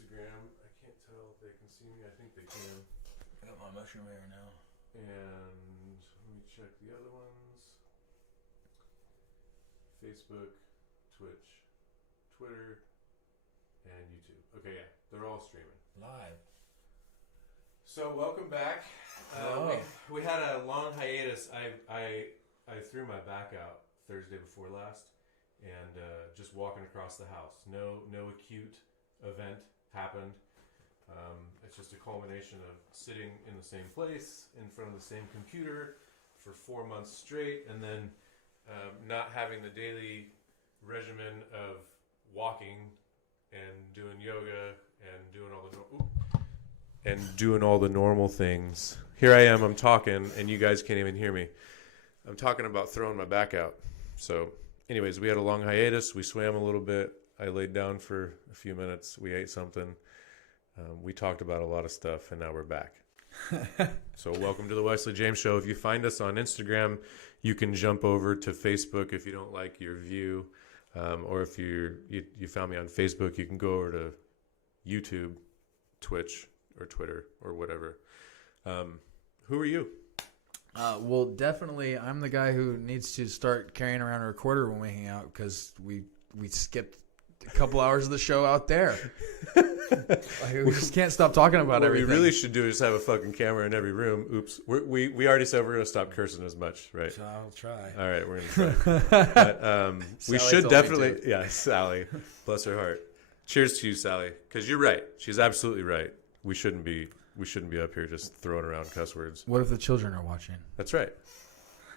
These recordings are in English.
Instagram. I can't tell if they can see me. I think they can. I got my mushroom hair now. And let me check the other ones. Facebook, Twitch, Twitter, and YouTube. Okay, yeah, they're all streaming. Live. So welcome back. We had a long hiatus. I threw my back out Thursday before last, and just walking across the house. No acute event happened. It's just a culmination of sitting in the same place in front of the same computer for 4 months straight, and then not having the daily regimen of walking and doing yoga and doing all the normal things. Here I am, I'm talking, and you guys can't even hear me. I'm talking about throwing my back out. So, anyways, we had a long hiatus. We swam a little bit. I laid down for a few minutes. We ate something. We talked about a lot of stuff, and now we're back. So welcome to the Wesley James Show. If you find us on Instagram, you can jump over to Facebook if you don't like your view. Or if you found me on Facebook, you can go over to YouTube, Twitch, or Twitter, or whatever. Who are you? Well, definitely, I'm the guy who needs to start carrying around a recorder when we hang out because we skipped a couple hours of the show out there. We just can't stop talking about everything. What we really should do is have a fucking camera in every room. Oops. We already said we're going to stop cursing as much, right? So I'll try. All right, we're going to try. But, we should definitely... Yeah, Sally. Bless her heart. Cheers to you, Sally. Because you're right. She's absolutely right. We shouldn't be up here just throwing around cuss words. What if the children are watching? That's right.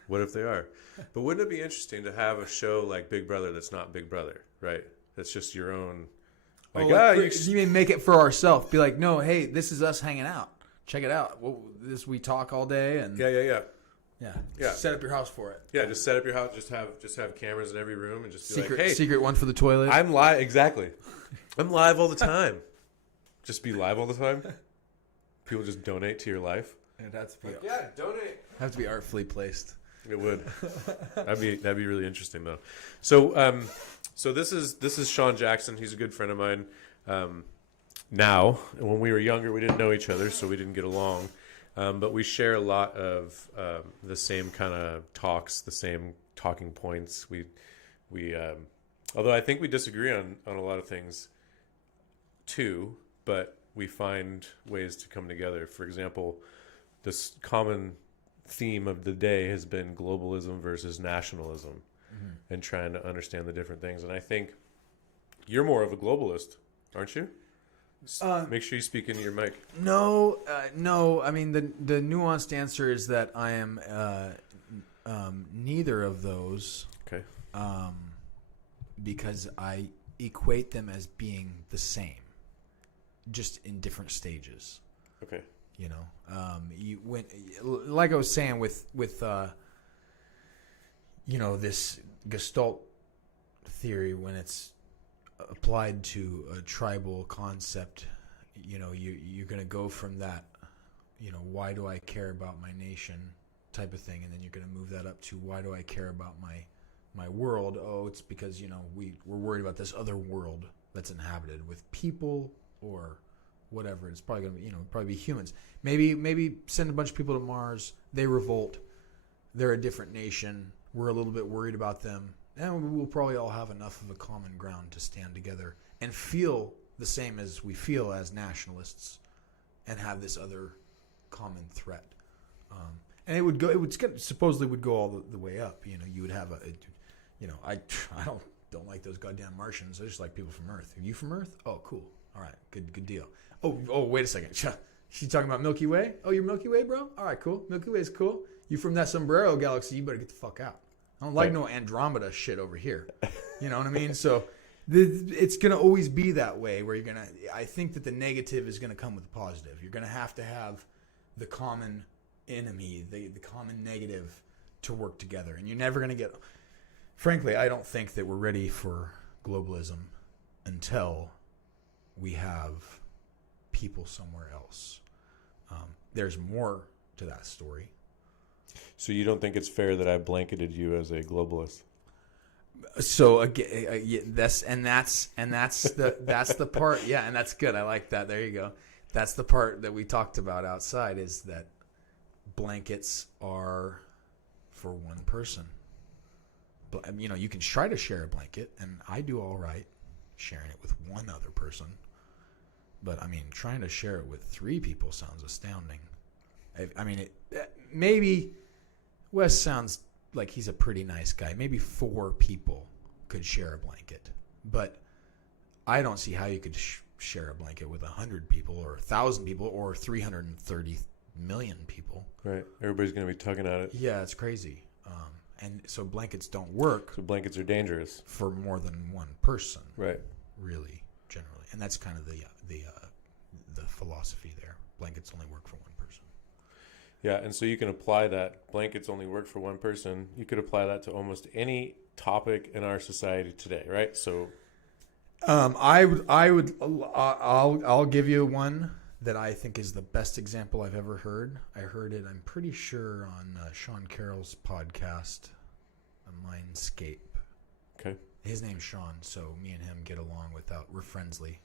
What if they are? But wouldn't it be interesting to have a show like Big Brother that's not Big Brother, right? That's just your own... you may make it for ourselves. Be like, no, hey, this is us hanging out. Check it out. We talk all day and yeah. Set up your house for it. Yeah, just set up your house. Just have cameras in every room and just be secret one for the toilet. I'm live. Exactly. I'm live all the time. Just be live all the time. People just donate to your life. And that's donate. Have to be artfully placed. It would. That'd be really interesting though. So this is Sean Jackson. He's a good friend of mine. Now, when we were younger, we didn't know each other, so we didn't get along. But we share a lot of the same kind of talks, the same talking points. We although I think we disagree on a lot of things too, but we find ways to come together. For example, this common theme of the day has been globalism versus nationalism. And trying to understand the different things. And I think you're more of a globalist, aren't you? Make sure you speak into your mic. No. I mean, the nuanced answer is that I am neither of those. Okay. Because I equate them as being the same, just in different stages. Okay. You know, like I was saying with this Gestalt theory, when it's applied to a tribal concept, you're going to go from that, why do I care about my nation type of thing, and then you're going to move that up to why do I care about my world? Oh, it's because, we're worried about this other world that's inhabited with people or whatever. It's probably going to be, probably be humans. Maybe send a bunch of people to Mars. They revolt. They're a different nation. We're a little bit worried about them, and we'll probably all have enough of a common ground to stand together and feel the same as we feel as nationalists, and have this other common threat. And it supposedly would go all the way up. You would have I don't like those goddamn Martians. I just like people from Earth. Are you from Earth? Oh, cool. All right, good deal. Oh, wait a second. She's talking about Milky Way. Oh, you're Milky Way, bro. All right, cool. Milky Way's cool. You from that Sombrero galaxy? You better get the fuck out. I don't like no Andromeda shit over here. You know what I mean? So it's going to always be that way where I think that the negative is going to come with the positive. You're going to have the common enemy, the common negative to work together. And you're never going to get, frankly, I don't think that we're ready for globalism until we have people somewhere else. There's more to that story. So you don't think it's fair that I blanketed you as a globalist? So again, yeah, that's the part. Yeah, and that's good. I like that. There you go. That's the part that we talked about outside, is that blankets are for one person. But you know, you can try to share a blanket, and I do all right sharing it with one other person. But I mean, trying to share it with 3 people sounds astounding. I mean, maybe Wes sounds like he's a pretty nice guy. Maybe 4 people could share a blanket, but I don't see how you could share a blanket with 100 people or 1,000 people or 330 million people. Right. Everybody's going to be tugging at it. Yeah, it's crazy. And so blankets don't work. So blankets are dangerous for more than one person. Right. Really, generally, and that's kind of the philosophy there. Blankets only work for one person. Yeah, and so you can apply that. Blankets only work for one person. You could apply that to almost any topic in our society today, right? So, I'll give you one that I think is the best example I've ever heard. I heard it, I'm pretty sure, on Sean Carroll's podcast, Mindscape. Okay. His name's Sean, so me and him get along we're friendly.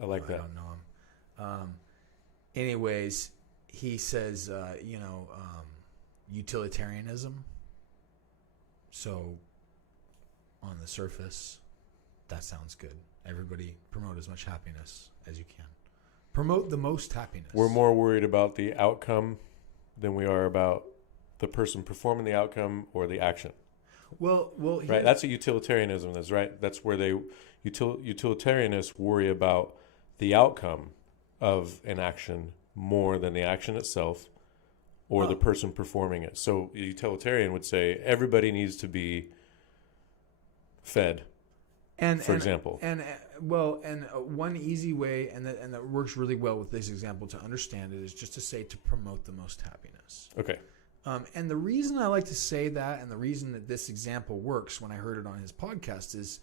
I like that. I don't know him. Anyways, he says, utilitarianism. So, on the surface, that sounds good. Everybody promote as much happiness as you can. Promote the most happiness. We're more worried about the outcome than we are about the person performing the outcome or the action. Well, right. That's what utilitarianism is, right? That's where utilitarianists worry about the outcome of an action more than the action itself or the person performing it. So a utilitarian would say everybody needs to be fed, for example. And one easy way, and that works really well with this example to understand it, is just to say to promote the most happiness. Okay. And the reason I like to say that, and the reason that this example works when I heard it on his podcast, is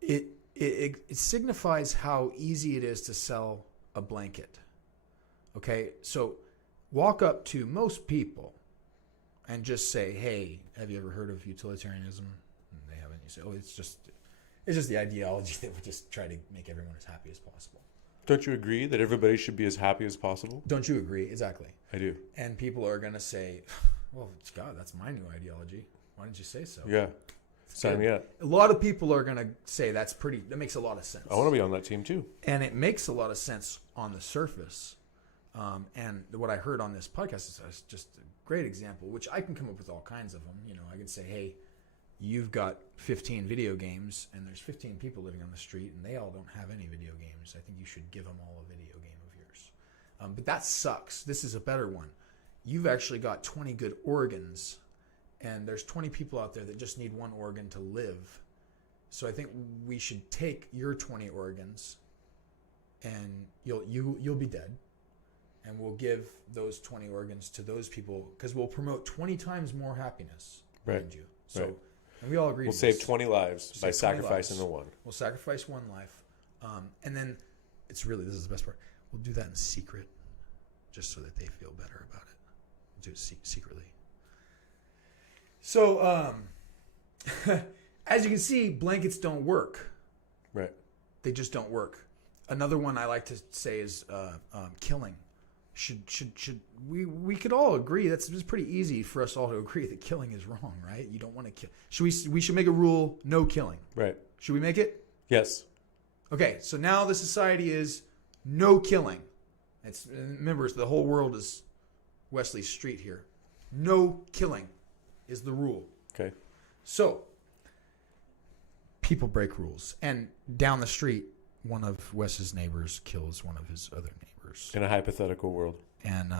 it signifies how easy it is to sell a blanket. Okay, so walk up to most people and just say, "Hey, have you ever heard of utilitarianism?" And they haven't. You say, "Oh, it's just the ideology that would just try to make everyone as happy as possible." Don't you agree that everybody should be as happy as possible? Don't you agree? Exactly. I do. And people are going to say, "Well, God, that's my new ideology. Why didn't you say so?" Yeah. Sign me up. A lot of people are going to say that makes a lot of sense. I want to be on that team too. And it makes a lot of sense on the surface. And what I heard on this podcast is just a great example, which I can come up with all kinds of them. You know, I could say, "Hey, you've got 15 video games, and there's 15 people living on the street, and they all don't have any video games. I think you should give them all a video game of yours." But that sucks. This is a better one. You've actually got 20 good organs, and there's 20 people out there that just need one organ to live. So I think we should take your 20 organs, and you'll be dead, and we'll give those 20 organs to those people, because we'll promote 20 times more happiness behind you. So. Right. And we all agree. We'll save 20 lives by sacrificing the one. We'll sacrifice one life. And then this is the best part. We'll do that in secret, just so that they feel better about it. We'll do it secretly. So, as you can see, blankets don't work. Right. They just don't work. Another one I like to say is killing. We could all agree it's pretty easy for us all to agree that killing is wrong, right? You don't want to kill. We should make a rule: no killing. Right. Should we make it? Yes. Okay. So now the society is no killing. Remember, the whole world is Wesley Street here. No killing is the rule. Okay. So people break rules, and down the street, one of Wes's neighbors kills one of his other neighbors. In a hypothetical world. And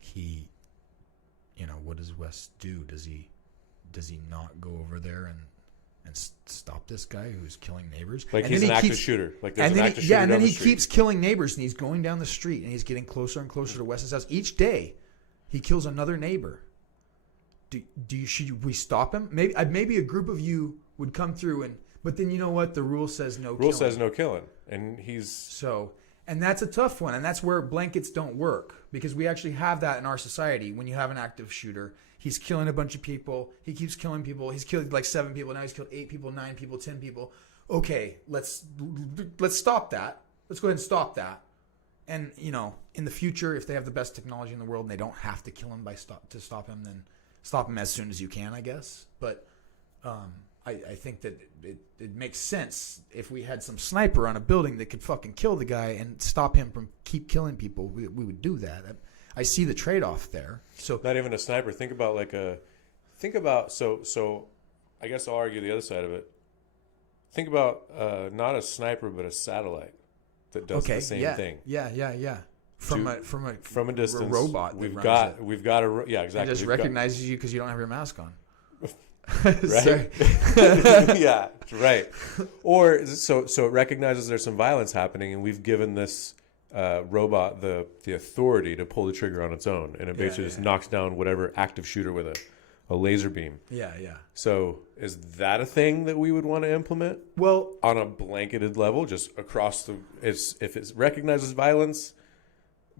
he, what does Wes do? Does he not go over there and stop this guy who's killing neighbors? Like and he's an active shooter. Like there's an active shooter. Yeah, and then he street. keeps killing neighbors, and he's going down the street, and he's getting closer and closer to Wes's house. Each day, he kills another neighbor. Should we stop him? Maybe a group of you would come through, but then you know what? The rule says no killing. Rule says no killing. And And that's a tough one, and that's where blankets don't work, because we actually have that in our society. When you have an active shooter, He's killing a bunch of people. He keeps killing people. He's killed like 7 people. Now he's killed 8 people, 9 people, 10 people. Okay, let's stop that. Let's go ahead and stop that. And, you know, in the future, if they have the best technology in the world and they don't have to kill him to stop him, then stop him as soon as you can, I guess. But I think that it makes sense if we had some sniper on a building that could fucking kill the guy and stop him from keep killing people. We would do that. I see the trade-off there. So not even a sniper. Think about so I guess I'll argue the other side of it. Think about not a sniper but a satellite that does the same thing. Yeah. From a distance, a robot. We've got a exactly. It just recognizes you because you don't have your mask on. Right. Yeah. Right. Or so it recognizes there's some violence happening, and we've given this robot the authority to pull the trigger on its own, and it basically just knocks down whatever active shooter with a laser beam. Yeah. So is that a thing that we would want to implement? Well, on a blanketed level, just across if it recognizes violence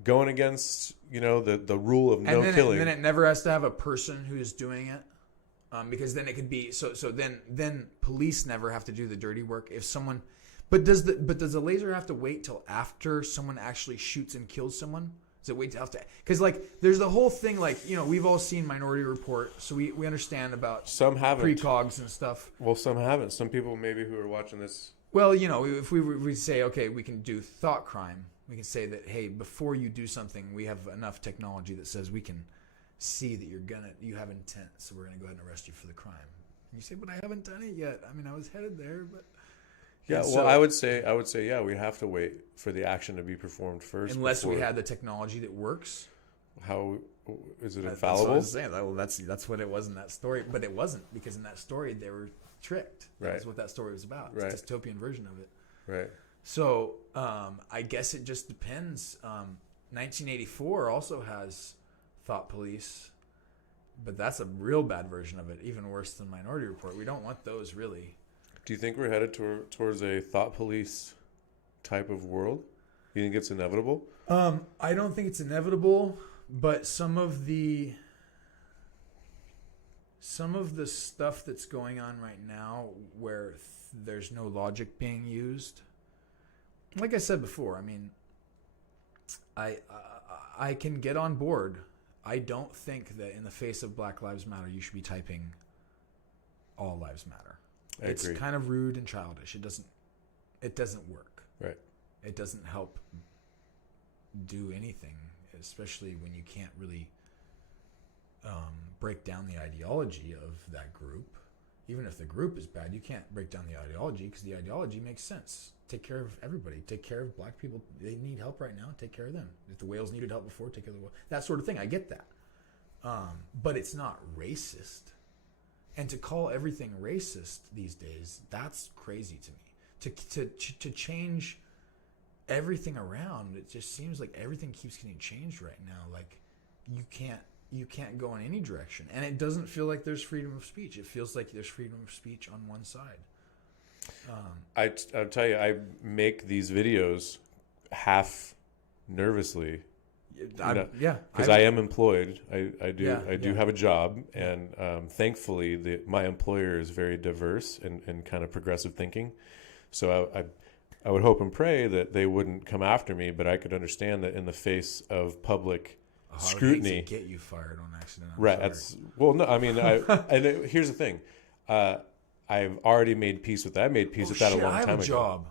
going against, you know, the rule of no killing. And then it never has to have a person who is doing it, because then it could be so then police never have to do the dirty work if someone. But does the laser have to wait till after someone actually shoots and kills someone? Does it wait till after? Because like there's the whole thing, like, you know, we've all seen Minority Report, so we understand about some haven't precogs and stuff. Well, some haven't. Some people maybe who are watching this. Well, you know, if we say, okay, we can do thought crime. We can say that, hey, before you do something, we have enough technology that says we can see that you have intent, so we're gonna go ahead and arrest you for the crime. And you say, but I haven't done it yet. I mean, I was headed there, but. Yeah, well, I would say, yeah, we have to wait for the action to be performed first. Unless we had the technology that works. How is it infallible? That's what I was saying. Well, that's what it was in that story, but it wasn't, because in that story they were tricked. That's what that story was about. It's a dystopian version of it. Right. So I guess it just depends. 1984 also has thought police, but that's a real bad version of it, even worse than Minority Report. We don't want those, really. Do you think we're headed towards a thought police type of world? You think it's inevitable? I don't think it's inevitable, but some of the stuff that's going on right now where there's no logic being used, like I said before, I mean, I can get on board. I don't think that in the face of Black Lives Matter, you should be typing All Lives Matter. It's kind of rude and childish. It doesn't work. Right. It doesn't help do anything, especially when you can't really break down the ideology of that group. Even if the group is bad, you can't break down the ideology, because the ideology makes sense. Take care of everybody. Take care of black people. They need help right now. Take care of them. If the whales needed help before, take care of the whales. That sort of thing. I get that. But it's not racist. And to call everything racist these days, that's crazy to me. To change everything around, it just seems like everything keeps getting changed right now. Like you can't go in any direction, and it doesn't feel like there's freedom of speech. It feels like there's freedom of speech on one side. I'll tell you, I make these videos half nervously. Because I am employed. I do have a job, and thankfully my employer is very diverse and kind of progressive thinking. So I would hope and pray that they wouldn't come after me, but I could understand that in the face of public scrutiny, I hate to get you fired on accident. I'm sorry. No. I mean, here's the thing. I've already made peace with that. I made peace with that a long time ago. I have a job.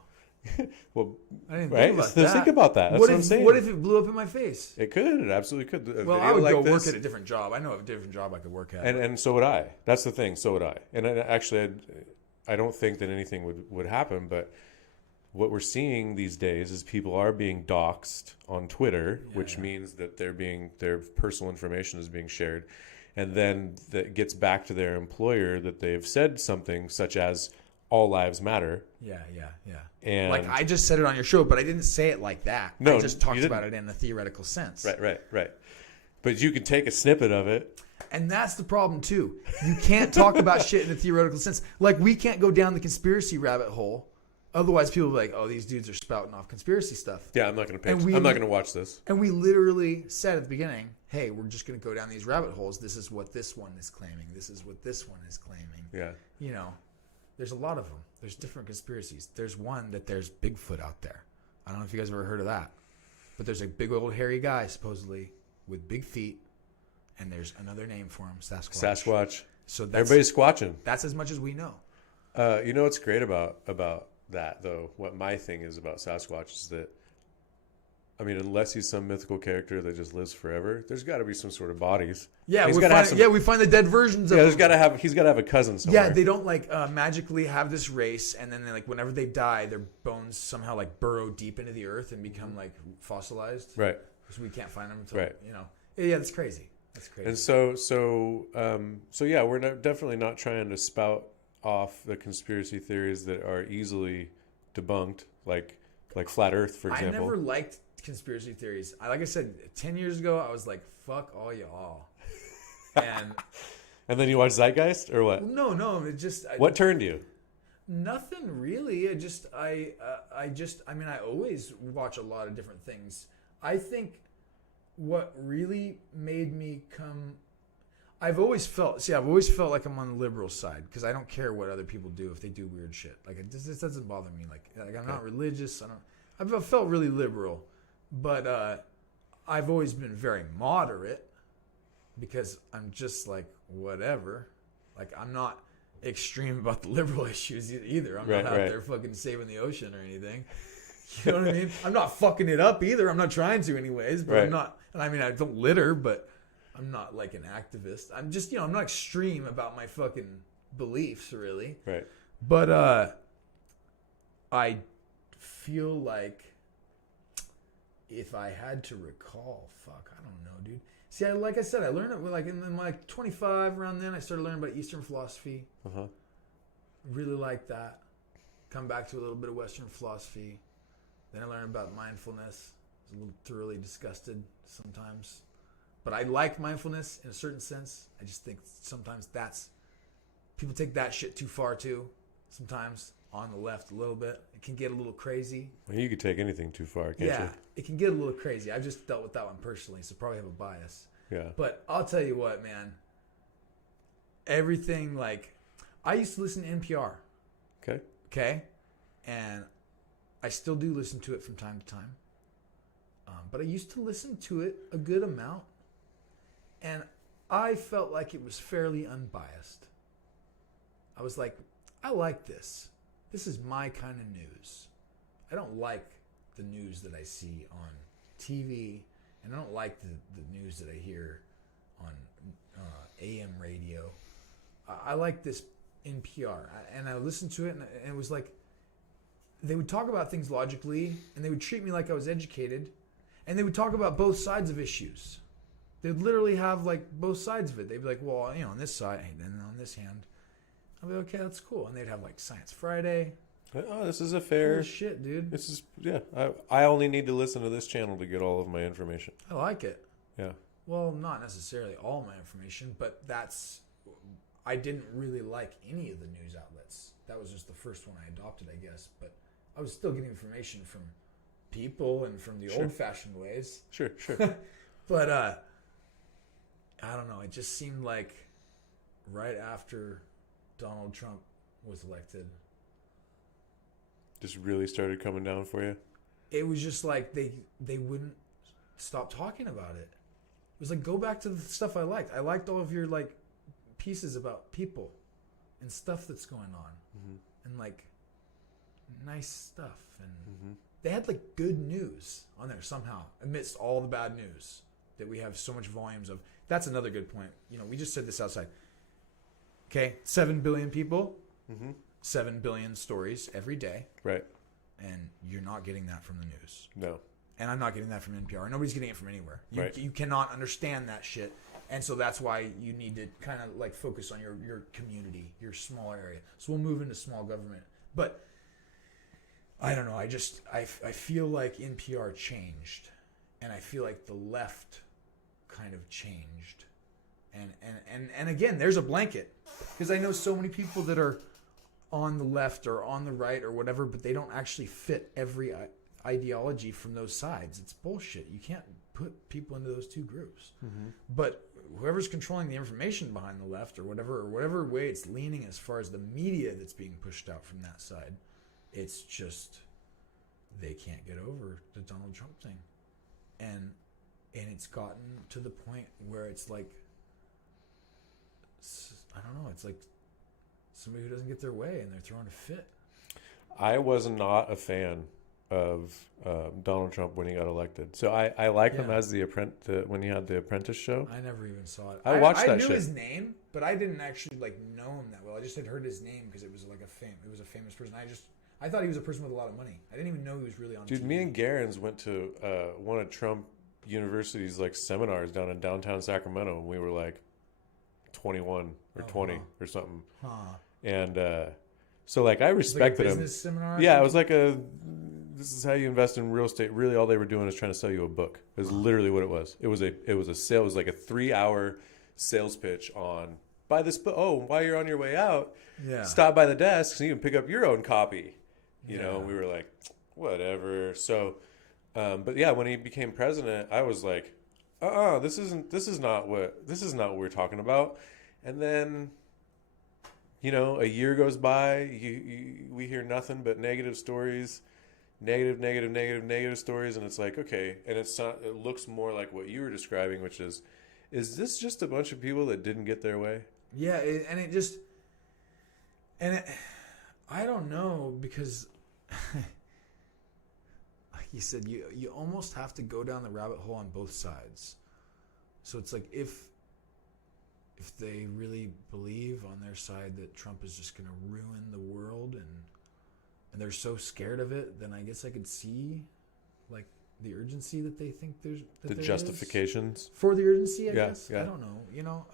Well, I didn't think about that. Think about that. That's what I'm saying. What if it blew up in my face? It could. It absolutely could. Well, I would go work at a different job. I know a different job I could work at. And so would I. That's the thing. So would I. And actually, I don't think that anything would happen. But what we're seeing these days is people are being doxxed on Twitter, which means that their personal information is being shared. And then that gets back to their employer that they've said something such as all lives matter. Yeah. And like I just said it on your show, but I didn't say it like that. No, I just talked about it in a theoretical sense. Right. But you can take a snippet of it. And that's the problem too. You can't talk about shit in a theoretical sense. Like we can't go down the conspiracy rabbit hole Otherwise, people will be like, "Oh, these dudes are spouting off conspiracy stuff." Yeah, I'm not going to And I'm not going to watch this. And we literally said at the beginning, "Hey, we're just going to go down these rabbit holes. This is what this one is claiming. This is what this one is claiming." Yeah. You know, there's a lot of them. There's different conspiracies. There's one that there's Bigfoot out there. I don't know if you guys have ever heard of that, but there's a big old hairy guy supposedly with big feet, and there's another name for him, Sasquatch. Sasquatch. So that's, everybody's squatching. That's as much as we know. You know what's great about that though? What my thing is about Sasquatch is that, I mean, unless he's some mythical character that just lives forever, there's got to be some sort of bodies. Yeah, we we find the dead versions of Yeah, him. he's got to have a cousin somewhere. Yeah, they don't like magically have this race, and then like whenever they die, their bones somehow like burrow deep into the earth and become like fossilized. Right. Because we can't find them until Right. you know. Yeah, that's crazy. That's crazy. And so yeah, we're definitely not trying to spout off the conspiracy theories that are easily debunked, like flat Earth, for example. I never liked conspiracy theories. Like I said, 10 years ago, I was like, "Fuck all y'all," and and then you watch Zeitgeist or what? no, it just What turned you? Nothing really. I mean, I always watch a lot of different things. I think what really made me come, I've always felt like I'm on the liberal side because I don't care what other people do if they do weird shit. Like it just doesn't bother me. Like I'm not religious. I've felt really liberal, but I've always been very moderate because I'm just like whatever. Like I'm not extreme about the liberal issues either. I'm not out there fucking saving the ocean or anything. You know what I mean? I'm not fucking it up either. I'm not trying to anyways, but I'm not, and I mean, I don't litter, but I'm not like an activist. I'm just, I'm not extreme about my fucking beliefs really. Right. But, I feel like if I had to recall, fuck, I don't know, dude. See, like I said, I learned it like in my 25 around then. I started learning about Eastern philosophy. Really like that. Come back to a little bit of Western philosophy. Then I learned about mindfulness. I was a little thoroughly disgusted sometimes. But I like mindfulness in a certain sense. I just think sometimes people take that shit too far too. Sometimes on the left a little bit. It can get a little crazy. Well, you could take anything too far, can't you? Yeah, it can get a little crazy. I've just dealt with that one personally, so probably have a bias. Yeah. But I'll tell you what, man. Everything like, I used to listen to NPR. Okay? And I still do listen to it from time to time. But I used to listen to it a good amount. And I felt like it was fairly unbiased. I was like, I like this. This is my kind of news. I don't like the news that I see on TV. And I don't like the news that I hear on AM radio. I like this NPR. And I listened to it, and it was like, they would talk about things logically, and they would treat me like I was educated, and they would talk about both sides of issues. They'd literally have like both sides of it. They'd be like, well, on this side, and then on this hand. I'd be like, okay, that's cool. And they'd have like Science Friday. Oh, this is a fair cool shit, dude. This is I only need to listen to this channel to get all of my information. I like it. Yeah. Well, not necessarily all my information, but I didn't really like any of the news outlets. That was just the first one I adopted, I guess. But I was still getting information from people and from the old-fashioned ways. Sure. But I don't know. It just seemed like right after Donald Trump was elected, just really started coming down for you. It was just like they wouldn't stop talking about it. It was like, go back to the stuff I liked. I liked all of your like pieces about people and stuff that's going on, and like nice stuff, and they had like good news on there somehow amidst all the bad news that we have so much volumes of. That's another good point. We just said this outside. Okay, 7 billion people, 7 billion stories every day. Right. And you're not getting that from the news. No. And I'm not getting that from NPR. Nobody's getting it from anywhere. Right. You cannot understand that shit. And so that's why you need to kind of like focus on your community, your small area. So we'll move into small government. But I don't know. I feel like NPR changed. And I feel like the left kind of changed. And again, there's a blanket. Because I know so many people that are on the left or on the right or whatever, but they don't actually fit every ideology from those sides. It's bullshit. You can't put people into those two groups. Mm-hmm. But whoever's controlling the information behind the left or whatever way it's leaning as far as the media that's being pushed out from that side, it's just they can't get over the Donald Trump thing. And it's gotten to the point where it's like, I don't know, it's like somebody who doesn't get their way and they're throwing a fit. I was not a fan of Donald Trump when he got elected. So I liked him as when he had the Apprentice show. I never even saw it. I watched that shit. I knew shit. his name, but I didn't actually know him that well. I just had heard his name because it was like it was a famous person. I thought he was a person with a lot of money. I didn't even know he was really on Dude, TV. me and Garens went to one of Trump University's like seminars down in downtown Sacramento, and we were like 21 or 20 or something. Huh. And so like I respected like a him. business seminar? Yeah, it was like this is how you invest in real estate. Really, all they were doing is trying to sell you a book. It was literally what it was. It was a sale. It was like a 3-hour sales pitch on buy this book. Oh, while you're on your way out, stop by the desk so you can pick up your own copy. You know, and we were like, whatever. So, but yeah, when he became president, I was like, this is not what we're talking about. And then, you know, a year goes by, we hear nothing but negative stories, negative stories, and it's like, okay, and it looks more like what you were describing, which is this just a bunch of people that didn't get their way? Yeah, I don't know, because like you said, you almost have to go down the rabbit hole on both sides. So it's like if they really believe on their side that Trump is just going to ruin the world and they're so scared of it, then I guess I could see like the urgency that they think there's the justifications for the urgency, I guess. Yeah. I don't know, you know,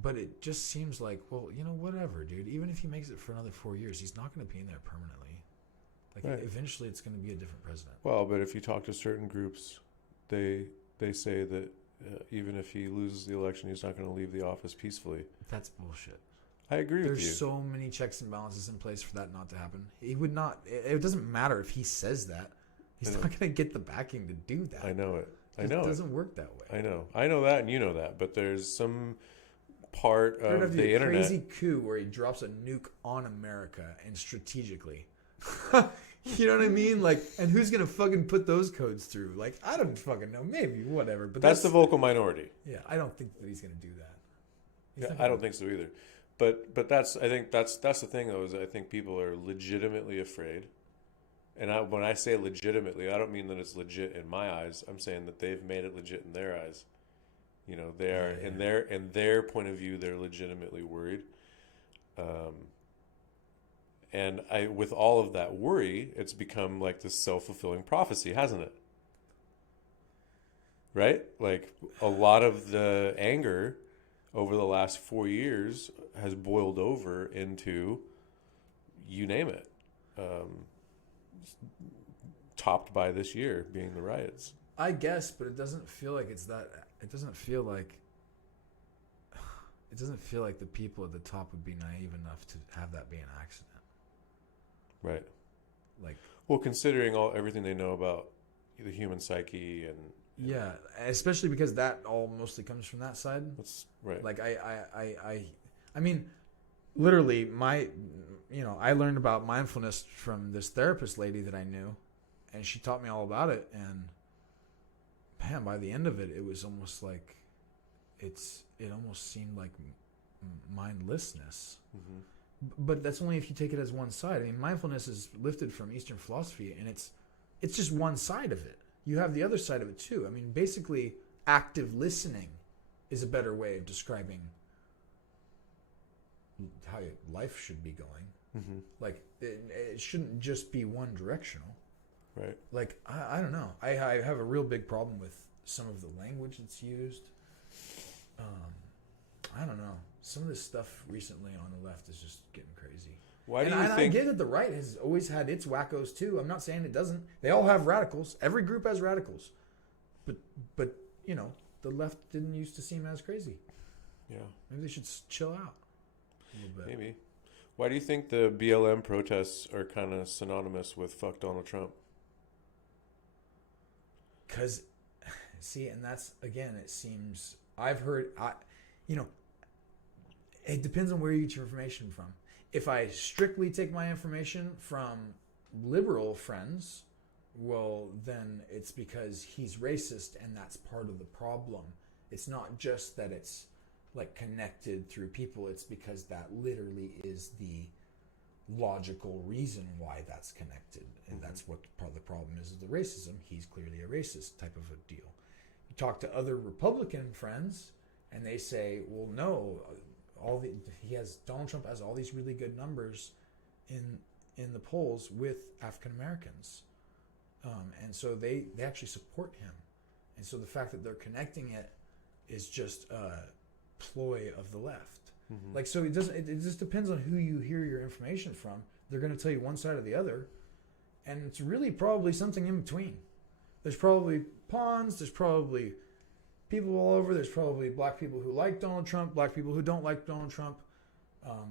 but it just seems like, well, you know, whatever, dude. Even if he makes it for another 4 years, he's not going to be in there permanently. Like, eventually it's going to be a different president. Well, but if you talk to certain groups, they say that even if he loses the election, he's not going to leave the office peacefully. That's bullshit. I agree with you. There's so many checks and balances in place for that not to happen. He would not. It doesn't matter if he says that. He's not going to get the backing to do that. I know it. It doesn't work that way. I know that, and you know that. But there's some part of the internet. Crazy coup where he drops a nuke on America and strategically. You know what I mean? Like, and who's gonna fucking put those codes through? Like, I don't fucking know. Maybe, whatever. But that's the vocal minority. Yeah, I don't think that he's gonna do that. I don't think so either. But I think that's the thing though, is I think people are legitimately afraid. And when I say legitimately, I don't mean that it's legit in my eyes. I'm saying that they've made it legit in their eyes. You know, they are in their point of view, they're legitimately worried. And with all of that worry, it's become like this self-fulfilling prophecy, hasn't it? Right? Like a lot of the anger over the last 4 years has boiled over into, you name it, topped by this year being the riots. I guess, but it doesn't feel like it's that. It doesn't feel like the people at the top would be naive enough to have that be an accident. Right. Like, well, considering everything they know about the human psyche and yeah, especially because that all mostly comes from that side. That's right. Like I mean, literally, I learned about mindfulness from this therapist lady that I knew, and she taught me all about it. And man, by the end of it, it was almost like it almost seemed like mindlessness. Mm-hmm. But that's only if you take it as one side. I mean, mindfulness is lifted from Eastern philosophy, and it's just one side of it. You have the other side of it too. I mean, basically, active listening is a better way of describing how life should be going. Mm-hmm. Like, it shouldn't just be one directional. Right. Like, I don't know. I have a real big problem with some of the language that's used. I don't know. Some of this stuff recently on the left is just getting crazy. Why do you think? I get that the right has always had its wackos too. I'm not saying it doesn't. They all have radicals. Every group has radicals. But you know, the left didn't used to seem as crazy. Yeah. Maybe they should chill out a little bit. Maybe. Why do you think the BLM protests are kind of synonymous with "fuck Donald Trump"? Because, see, and that's, again, it seems, I've heard, you know, it depends on where you get your information from. If I strictly take my information from liberal friends, well, then it's because he's racist, and that's part of the problem. It's not just that it's like connected through people, it's because that literally is the logical reason why that's connected, and that's what part of the problem is the racism. He's clearly a racist type of a deal. You talk to other Republican friends and they say, well, no, Donald Trump has all these really good numbers in the polls with African Americans, and so they actually support him, and so the fact that they're connecting it is just a ploy of the left. Like, so it just depends on who you hear your information from. They're going to tell you one side or the other, and it's really probably something in between. There's probably pawns, there's probably people all over, there's probably black people who like Donald Trump, black people who don't like Donald Trump,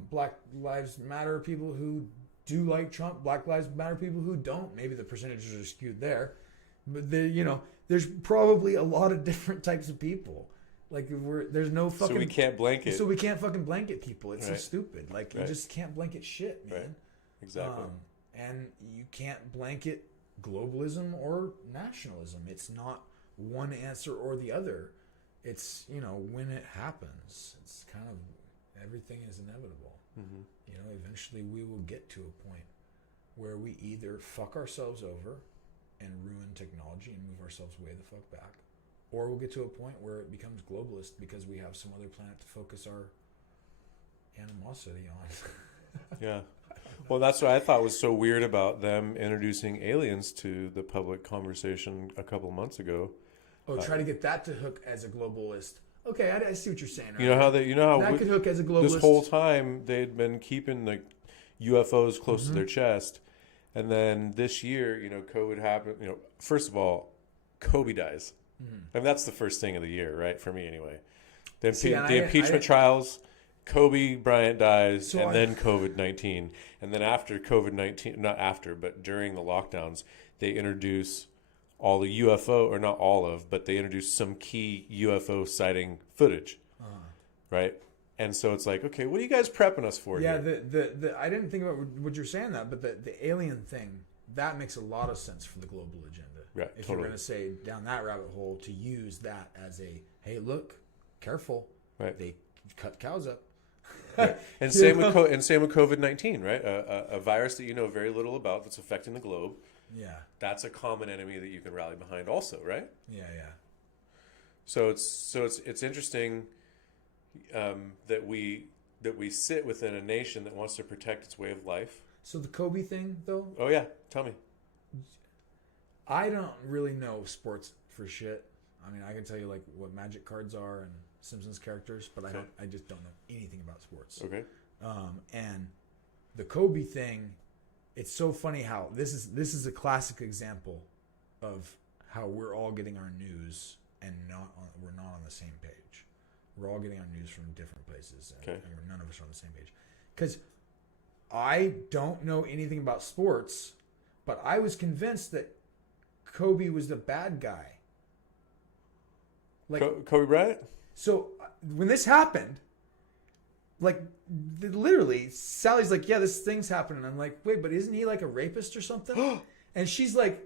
Black Lives Matter people who do like Trump, Black Lives Matter people who don't. Maybe the percentages are skewed there, but there's probably a lot of different types of people. Like, there's no fucking... So we can't blanket. So we can't fucking blanket people. It's so Right. stupid. Like, you Right. just can't blanket shit, man. Right. Exactly. And you can't blanket globalism or nationalism. It's not one answer or the other. It's, when it happens, it's kind of... Everything is inevitable. Eventually we will get to a point where we either fuck ourselves over and ruin technology and move ourselves way the fuck back, or we'll get to a point where it becomes globalist because we have some other planet to focus our animosity on. Yeah. Well, that's what I thought was so weird about them introducing aliens to the public conversation a couple months ago. Oh, try to get that to hook as a globalist. Okay, I see what you're saying. Right? You know how that could hook as a globalist. this whole time they'd been keeping the UFOs close to their chest, and then this year, COVID happened. First of all, Kobe dies. I mean, that's the first thing of the year, right? For me, anyway. The impeachment trials, Kobe Bryant dies, and then COVID-19. And then after COVID-19, not after, but during the lockdowns, they introduce all the UFO, or not all of, but they introduce some key UFO sighting footage, right? And so it's like, okay, what are you guys prepping us for here? The I didn't think about what you're saying that, but the alien thing, that makes a lot of sense for the global agenda. Right, if totally. you're going to say down that rabbit hole, to use that as a, hey, look, careful, Right. They cut cows up. Right. And same with COVID-19, right? A virus that you know very little about that's affecting the globe. Yeah. That's a common enemy that you can rally behind, also, right? Yeah. So it's interesting that we sit within a nation that wants to protect its way of life. So the Kobe thing, though, Oh yeah, tell me. I don't really know sports for shit. I mean, I can tell you like what Magic cards are and Simpsons characters, but I just don't know anything about sports. Okay. And the Kobe thing, it's so funny how this is a classic example of how we're all getting our news and we're not on the same page. We're all getting our news from different places, and none of us are on the same page. Because I don't know anything about sports, but I was convinced that Kobe was the bad guy. Like Kobe Bryant? So when this happened, like literally, Sally's like, "Yeah, this thing's happening." I'm like, "Wait, but isn't he like a rapist or something?" And she's like,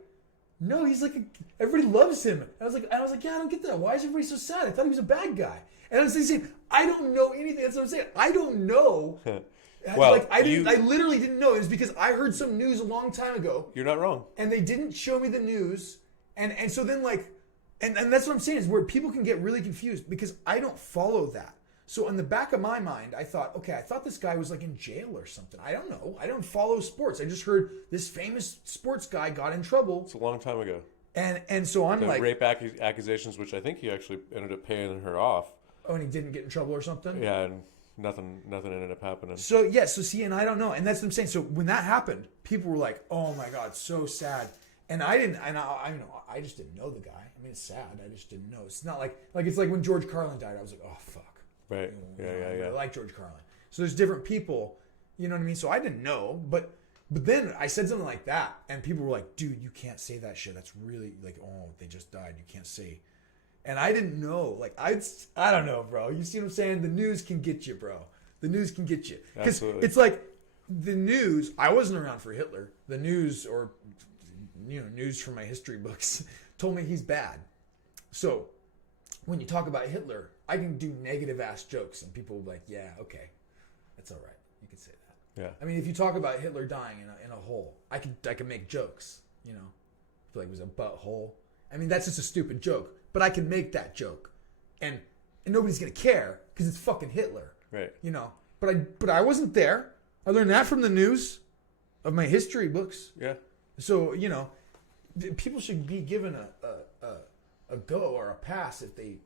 "No, he's like everybody loves him." And I was like, "Yeah, I don't get that. Why is everybody so sad? I thought he was a bad guy." And I was saying, "I don't know anything." That's what I'm saying. I don't know. Well, I literally didn't know. It was because I heard some news a long time ago. You're not wrong. And they didn't show me the news, and so then like. And that's what I'm saying is where people can get really confused because I don't follow that. So in the back of my mind, I thought this guy was like in jail or something. I don't know. I don't follow sports. I just heard this famous sports guy got in trouble. It's a long time ago. And so I'm like... rape accusations, which I think he actually ended up paying her off. Oh, and he didn't get in trouble or something? Yeah, and nothing ended up happening. So, yeah, see, and I don't know. And that's what I'm saying. So when that happened, people were like, oh my God, so sad. And I just didn't know the guy. I mean, it's sad. I just didn't know. It's not like it's like when George Carlin died. I was like, oh fuck. Right. I like George Carlin. So there's different people, You know what I mean? So I didn't know, but then I said something like that, and people were like, "Dude, you can't say that shit. That's really like, oh, they just died. You can't say." And I didn't know. Like I don't know, bro. You see what I'm saying? The news can get you, bro. The news can get you because it's like the news. I wasn't around for Hitler. The news, or news from my history books, told me he's bad. So when you talk about Hitler, I can do negative ass jokes, and people will be like, "Yeah, okay, that's all right. You can say that." Yeah. I mean, if you talk about Hitler dying in a hole, I can make jokes. I feel like it was a butthole. I mean, that's just a stupid joke, but I can make that joke, and nobody's gonna care because it's fucking Hitler. Right. But I wasn't there. I learned that from the news, of my history books. Yeah. So people should be given a go or a pass if they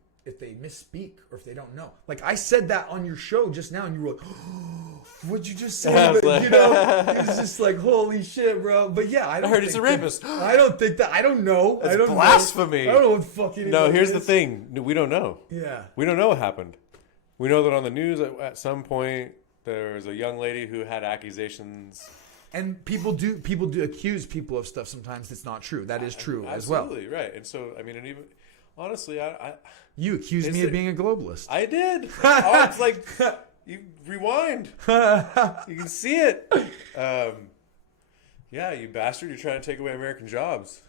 misspeak or if they don't know. Like I said that on your show just now, and you were like, oh, "What'd you just say?" It's just like, holy shit, bro. But yeah, I heard he's a rapist. I don't think that. I don't know. It's I don't blasphemy. Know. I don't know what fucking. No, here's the thing. We don't know. Yeah. We don't know what happened. We know that on the news at some point there was a young lady who had accusations. And people do accuse people of stuff sometimes that's not true. That is true as well. Absolutely, right. And so, I mean, and even honestly, you accused me of being a globalist. I did. Oh, it's like you rewind. You can see it. Yeah, you bastard! You're trying to take away American jobs.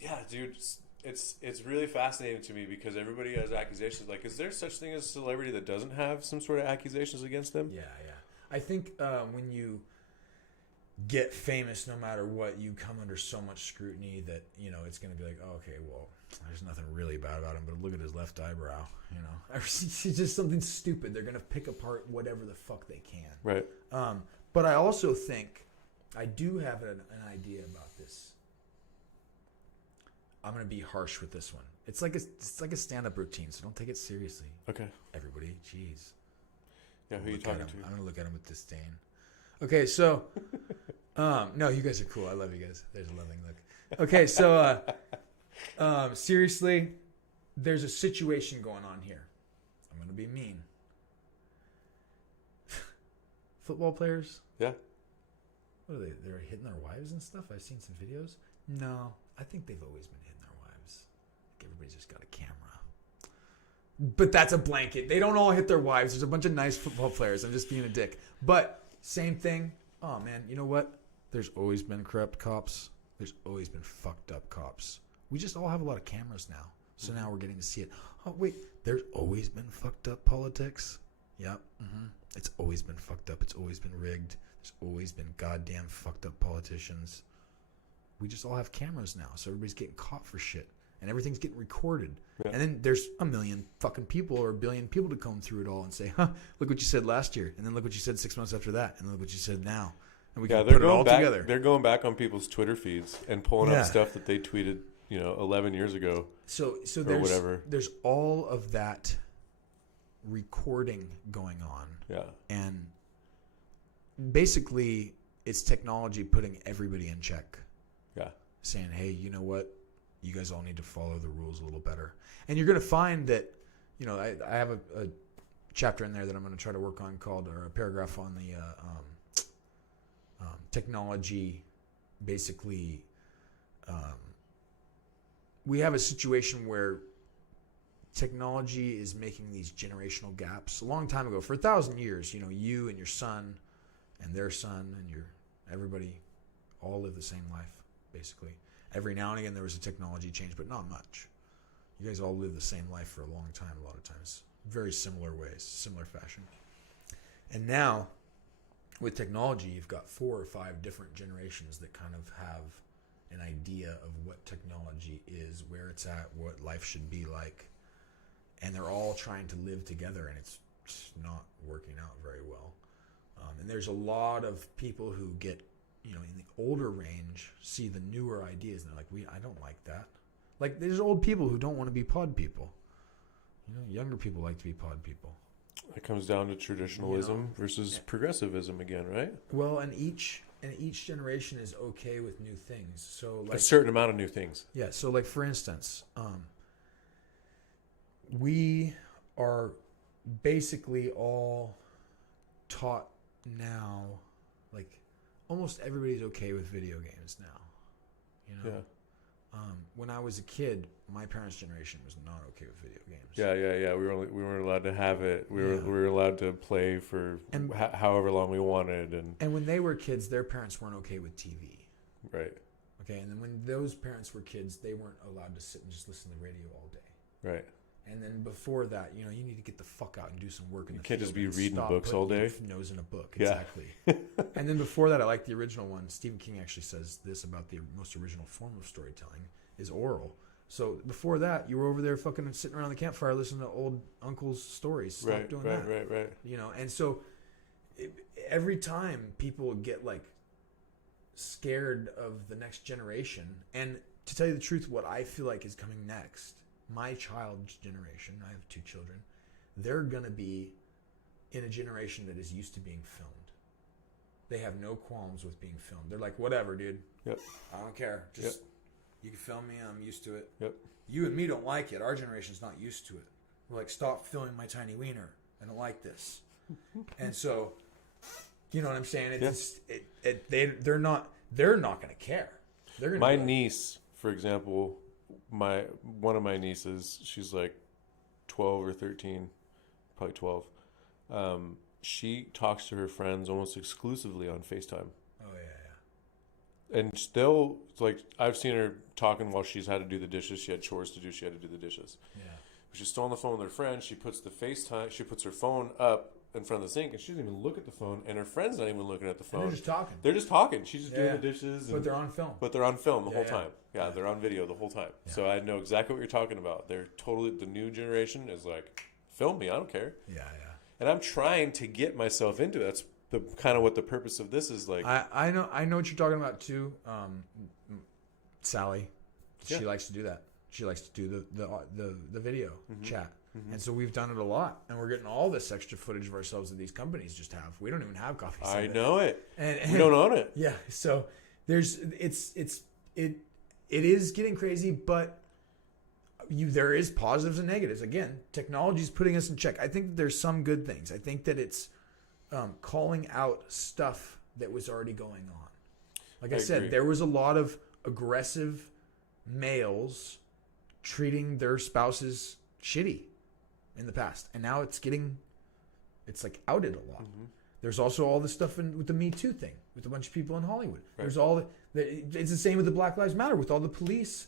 Yeah, dude. It's really fascinating to me because everybody has accusations. Like, is there such thing as a celebrity that doesn't have some sort of accusations against them? Yeah. I think when you get famous, no matter what, you come under so much scrutiny that it's going to be like, oh, okay, well, there's nothing really bad about him, but look at his left eyebrow. It's just something stupid. They're going to pick apart whatever the fuck they can. Right. But I also think I do have an idea about this. I'm gonna be harsh with this one. It's like a stand-up routine, so don't take it seriously. Okay. Everybody, jeez. Yeah, who are you talking to? I'm gonna look at him with disdain. Okay, so, no, you guys are cool. I love you guys. There's a loving look. Okay, so, seriously, there's a situation going on here. I'm gonna be mean. Football players. Yeah. What are they? They're hitting their wives and stuff. I've seen some videos. No, I think they've always been hitting their wives. Everybody's just got a camera. But that's a blanket. They don't all hit their wives. There's a bunch of nice football players. I'm just being a dick. But same thing. Oh, man, you know what? There's always been corrupt cops. There's always been fucked up cops. We just all have a lot of cameras now. So now we're getting to see it. Oh, wait. There's always been fucked up politics. Yep. Mm-hmm. It's always been fucked up. It's always been rigged. There's always been goddamn fucked up politicians. We just all have cameras now, so everybody's getting caught for shit. And everything's getting recorded. Yeah. And then there's a million fucking people or a billion people to comb through it all and say, look what you said last year. And then look what you said 6 months after that. And then look what you said now. And we can put it all together. They're going back on people's Twitter feeds and pulling up stuff that they tweeted, 11 years ago. So there's all of that recording going on. Yeah. And basically, it's technology putting everybody in check. Yeah. Saying, hey, you know what? You guys all need to follow the rules a little better. And you're going to find that, I have a chapter in there that I'm going to try to work on or a paragraph on the technology. Basically, we have a situation where technology is making these generational gaps. A long time ago, for 1,000 years, you and your son and their son and everybody all live the same life, basically. Every now and again there was a technology change, but not much. You guys all live the same life for a long time, a lot of times. Very similar ways, similar fashion. And now, with technology, you've got 4 or 5 different generations that kind of have an idea of what technology is, where it's at, what life should be like. And they're all trying to live together, and it's just not working out very well. And there's a lot of people who get, in the older range, see the newer ideas, and they're like, I don't like that. Like, there's old people who don't want to be pod people. Younger people like to be pod people. It comes down to traditionalism versus progressivism again, right? Well, and each generation is okay with new things. So, like, a certain amount of new things. Yeah. So, like, for instance, we are basically all taught now. Like, almost everybody's okay with video games now. You know? Yeah. When I was a kid, my parents' generation was not okay with video games. Yeah. We weren't allowed to have it. We were allowed to play for however long we wanted, and when they were kids, their parents weren't okay with TV. Right. Okay, and then when those parents were kids, they weren't allowed to sit and just listen to the radio all day. Right. And then before that, you need to get the fuck out and do some work in the field. You can't just be and reading stop books all putting day. your nose in a book, Yeah. exactly. And then before that, I like the original one. Stephen King actually says this about the most original form of storytelling is oral. So before that, you were over there fucking sitting around the campfire listening to old uncle's stories. Stop doing that. Right. And so every time people get like scared of the next generation, and to tell you the truth, what I feel like is coming next, my child's generation, I have 2 children, they're going to be in a generation that is used to being filmed. They have no qualms with being filmed. They're like, whatever, dude. Yep. I don't care. Just, you can film me. I'm used to it. Yep. You and me don't like it. Our generation's not used to it. We're like, stop filming my tiny wiener. I don't like this. And so, you know what I'm saying? It's they're not going to care. They're going to. My niece, for example, one of my nieces, she's like 12 or 13, probably 12. She talks to her friends almost exclusively on FaceTime. Oh yeah. And still, it's like, I've seen her talking while she's had to do the dishes. She had chores to do. She had to do the dishes. Yeah. She's still on the phone with her friend. She puts she puts her phone up in front of the sink, and she doesn't even look at the phone. And her friend's not even looking at the phone. And they're just talking. They're just talking. She's just doing the dishes. But they're on film. But they're on film the whole Yeah. time. Yeah, they're on video the whole time. Yeah. So I know exactly what you're talking about. They're totally, the new generation is like, film me, I don't care. Yeah. And I'm trying to get myself into it. That's the kind of what the purpose of this is like. I know what you're talking about too. Sally, she likes to do that. She likes to do the video chat. Mm-hmm. And so we've done it a lot, and we're getting all this extra footage of ourselves that these companies just have. We don't even have coffee. I know it. And we don't own it. Yeah. So it is getting crazy, but there is positives and negatives. Again, technology is putting us in check. I think that there's some good things. I think that it's calling out stuff that was already going on. Like I said, agree. there was a lot of aggressive males treating their spouses shitty in the past, and now it's like outed a lot. Mm-hmm. There's also all this stuff with the Me Too thing with a bunch of people in Hollywood. Right. There's all it's the same with the Black Lives Matter with all the police,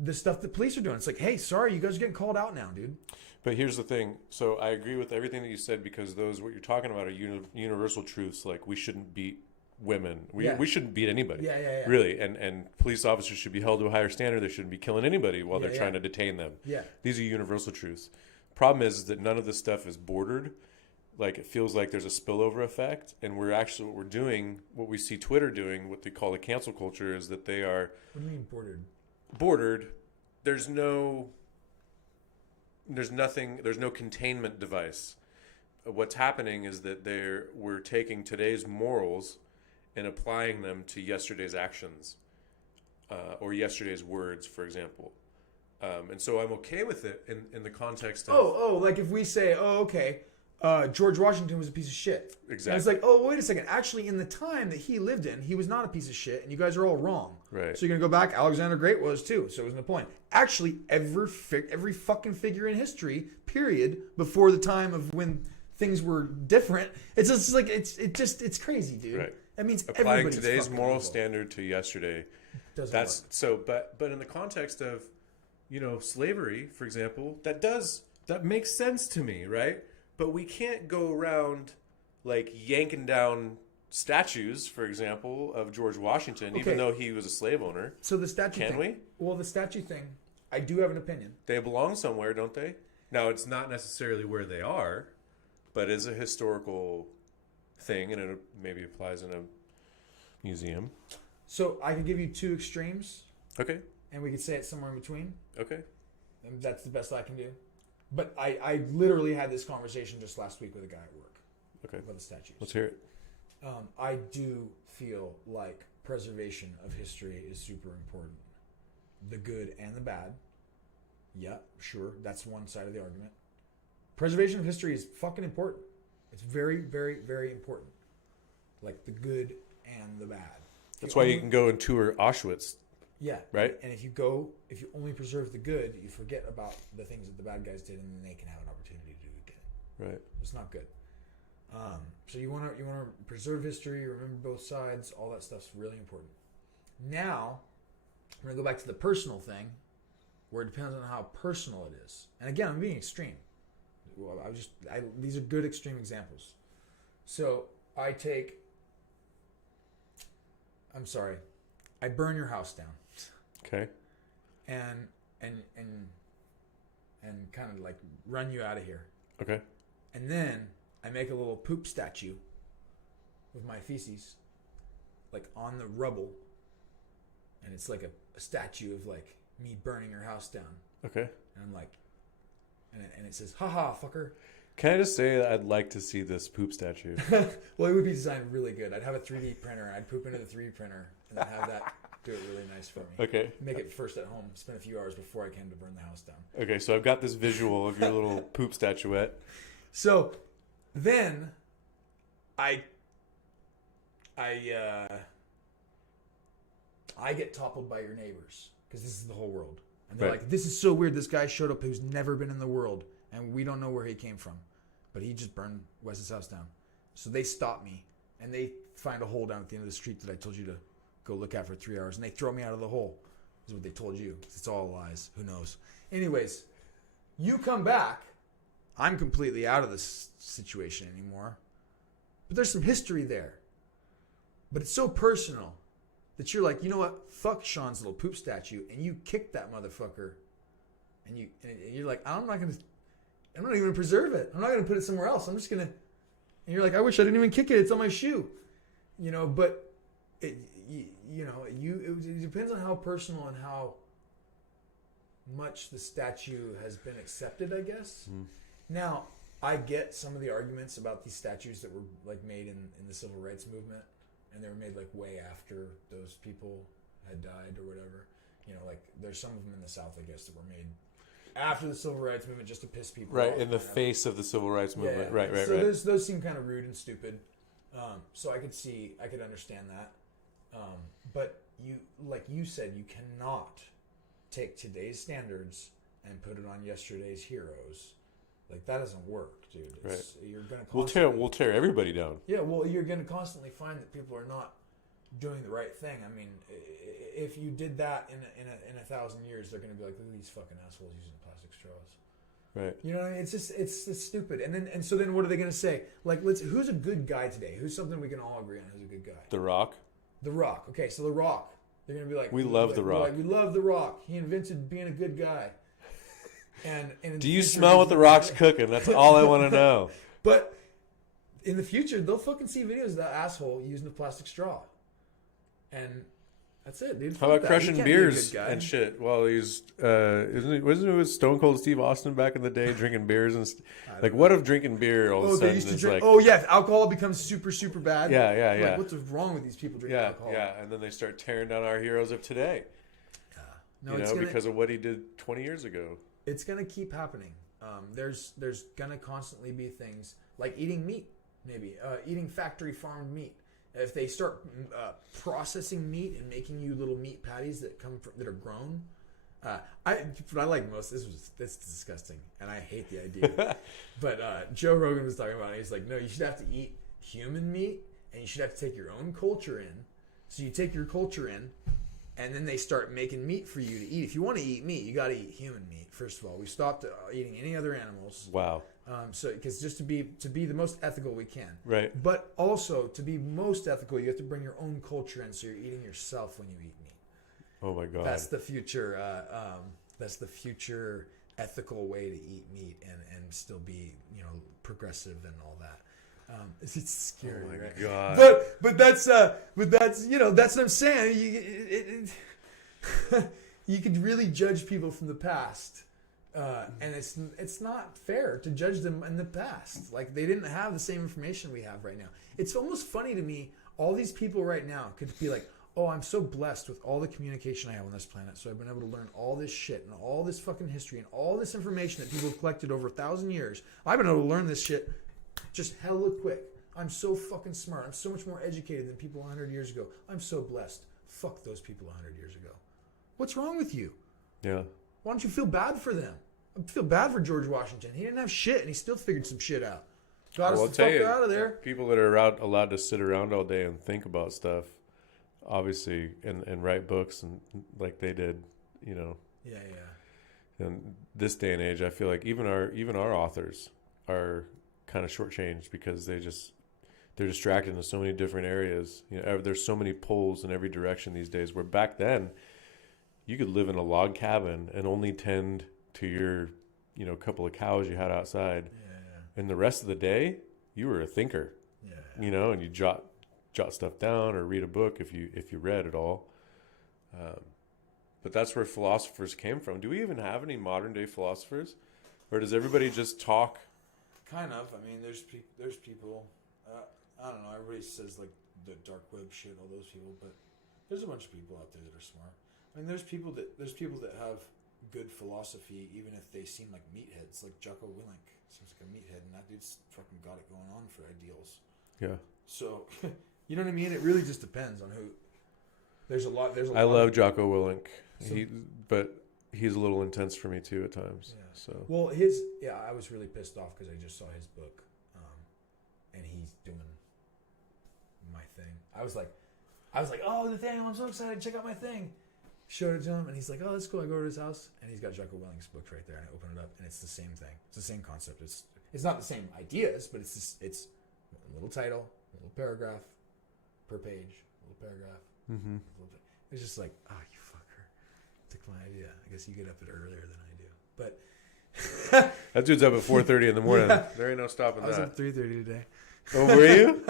the stuff that police are doing. It's like, hey, sorry, you guys are getting called out now, dude. But here's the thing. So I agree with everything that you said, because what you're talking about are universal truths. Like, we shouldn't beat women. We shouldn't beat anybody. Yeah. Really. And police officers should be held to a higher standard. They shouldn't be killing anybody while they're trying to detain them. Yeah. These are universal truths. Problem is that none of this stuff is bordered. Like, it feels like there's a spillover effect, and what we're doing, what we see Twitter doing, what they call the cancel culture, is that they are... What do you mean bordered? Bordered. There's no containment device. What's happening is that we're taking today's morals and applying them to yesterday's actions, or yesterday's words, for example. And so I'm okay with it in the context of... like if we say, okay, George Washington was a piece of shit. Exactly. And it's like, wait a second. Actually, in the time that he lived in, he was not a piece of shit, and you guys are all wrong. Right. So you're going to go back, Alexander the Great was too, so it wasn't the point. Actually, every fucking figure in history, period, before the time of when things were different, it's just like, it's crazy, dude. Right. That means applying today's moral standard to yesterday. Doesn't work. So, but in the context of, slavery, for example, that makes sense to me, right? But we can't go around like yanking down statues, for example, of George Washington, even though he was a slave owner. So the statue thing. Can we? Well, the statue thing, I do have an opinion. They belong somewhere, don't they? Now, it's not necessarily where they are, but is a historical thing, and it maybe applies in a museum. So I can give you 2 extremes. Okay. And we could say it somewhere in between. Okay. And that's the best I can do. But I literally had this conversation just last week with a guy at work. Okay. About the statues. Let's hear it. I do feel like preservation of history is super important. The good and the bad. Yeah, sure. That's one side of the argument. Preservation of history is fucking important. It's very, very, very important. Like the good and the bad. That's why you can go and tour Auschwitz. Yeah. Right? And if you only preserve the good, you forget about the things that the bad guys did, and then they can have an opportunity to do it again. Right. It's not good. So you want to preserve history, remember both sides, all that stuff's really important. Now, we're going to go back to the personal thing, where it depends on how personal it is. And again, I'm being extreme. Well, these are good extreme examples. So I burn your house down. Okay. And kind of like run you out of here. Okay. And then I make a little poop statue with my feces, like on the rubble, and it's like a statue of like me burning your house down. Okay. And I'm like, and it says, "Ha fucker." Can I just say that I'd like to see this poop statue? Well, it would be designed really good. I'd have a 3D printer. I'd poop into the 3D printer and then have that do it really nice for me. Okay. Make it first at home. Spend a few hours before I came to burn the house down. Okay, so I've got this visual of your little poop statuette. So then I get toppled by your neighbors because this is the whole world. And they're like, this is so weird. This guy showed up who's never been in the world, and we don't know where he came from. But he just burned Wes's house down. So they stop me, and they find a hole down at the end of the street that I told you to go look at for 3 hours, and they throw me out of the hole. Is what they told you. It's all lies. Who knows? Anyways, you come back. I'm completely out of this situation anymore. But there's some history there. But it's so personal that you're like, you know what? Fuck Sean's little poop statue, and you kick that motherfucker, and you're like, I'm not even gonna preserve it. I'm not gonna put it somewhere else. I'm just gonna. And you're like, I wish I didn't even kick it. It's on my shoe, But it depends on how personal and how much the statue has been accepted, I guess. Mm. Now, I get some of the arguments about these statues that were like made in the civil rights movement, and they were made like way after those people had died or whatever. Like there's some of them in the South, I guess, that were made after the civil rights movement just to piss people off. Right, in the face of the civil rights movement. Yeah. Right. So those seem kind of rude and stupid. So I could understand that. But you said, you cannot take today's standards and put it on yesterday's heroes. Like that doesn't work, dude. Right. You're gonna we'll tear everybody down. Yeah, well, you're gonna constantly find that people are not doing the right thing. I mean, if you did that in 1,000 years, they're gonna be like, look at these fucking assholes using plastic straws. Right. You know what I mean? It's stupid. And so then what are they gonna say? Like, who's a good guy today? Who's something we can all agree on who's a good guy? The Rock. The Rock. Okay, so The Rock. They're gonna be like, we love The Rock. We love The Rock. He invented being a good guy. And do you smell what The Rock's cooking? That's all I want to know. But in the future, they'll fucking see videos of that asshole using a plastic straw, and that's it, dude. How about crushing beers and shit? Well, he's wasn't it with Stone Cold Steve Austin back in the day drinking beers and like what if drinking beer all of a sudden is like alcohol becomes super super bad. Yeah. Like, what's wrong with these people drinking alcohol? Yeah, and then they start tearing down our heroes of today. Because of what he did 20 years ago. It's gonna keep happening. There's gonna constantly be things like eating meat, maybe eating factory farmed meat. If they start processing meat and making you little meat patties that are grown, what I like most. This is disgusting, and I hate the idea. But Joe Rogan was talking about it. He's like, no, you should have to eat human meat, and you should have to take your own culture in. So you take your culture in. And then they start making meat for you to eat. If you want to eat meat, you got to eat human meat. First of all, we stopped eating any other animals. Wow. So because just to be the most ethical we can. Right. But also to be most ethical, you have to bring your own culture in. So you're eating yourself when you eat meat. Oh my God. That's the future. That's the future ethical way to eat meat and still be progressive and all that. It's scary. Oh my right? God. But that's that's what I'm saying. You could really judge people from the past, and it's not fair to judge them in the past. Like they didn't have the same information we have right now. It's almost funny to me. All these people right now could be like, oh, I'm so blessed with all the communication I have on this planet. So I've been able to learn all this shit and all this fucking history and all this information that people have collected over 1,000 years. I've been able to learn this shit just hella quick. I'm so fucking smart. I'm so much more educated than people 100 years ago. I'm so blessed. Fuck those people 100 years ago. What's wrong with you? Yeah. Why don't you feel bad for them? I feel bad for George Washington. He didn't have shit, and he still figured some shit out. Got us the fucker out of there. People that are allowed to sit around all day and think about stuff, obviously, and write books and like they did, you know. Yeah. And this day and age, I feel like even our authors are kind of shortchanged because they're distracted in so many different areas. You know, there's so many pulls in every direction these days. Where back then, you could live in a log cabin and only tend to your, you know, couple of cows you had outside. Yeah. And the rest of the day, you were a thinker. Yeah. You know, and you jot stuff down or read a book if you read at all. But that's where philosophers came from. Do we even have any modern day philosophers, or does everybody just talk? Kind of. I mean, there's people. I don't know. Everybody says like the dark web shit, all those people, but there's a bunch of people out there that are smart. I mean, there's people that have good philosophy, even if they seem like meatheads. Like Jocko Willink seems like a meathead, and that dude's fucking got it going on for ideals. Yeah. So, you know what I mean? It really just depends on who. There's a lot. I love Jocko Willink, but he's a little intense for me too at times. Yeah. So. Well, I was really pissed off because I just saw his book, and he's doing my thing. I was like, oh, the thing! I'm so excited! Check out my thing. Showed it to him, and he's like, oh, that's cool. I go to his house, and he's got Jocko Willink's book right there, and I open it up, and it's the same thing. It's the same concept. It's not the same ideas, but it's a little title, a little paragraph per page, a little paragraph. Mm-hmm. It's just like, you fucker. Took my idea. I guess you get up earlier than I do. But that dude's up at 4:30 in the morning. Yeah. There ain't no stopping that. I was up 3:30 today. Oh, were you?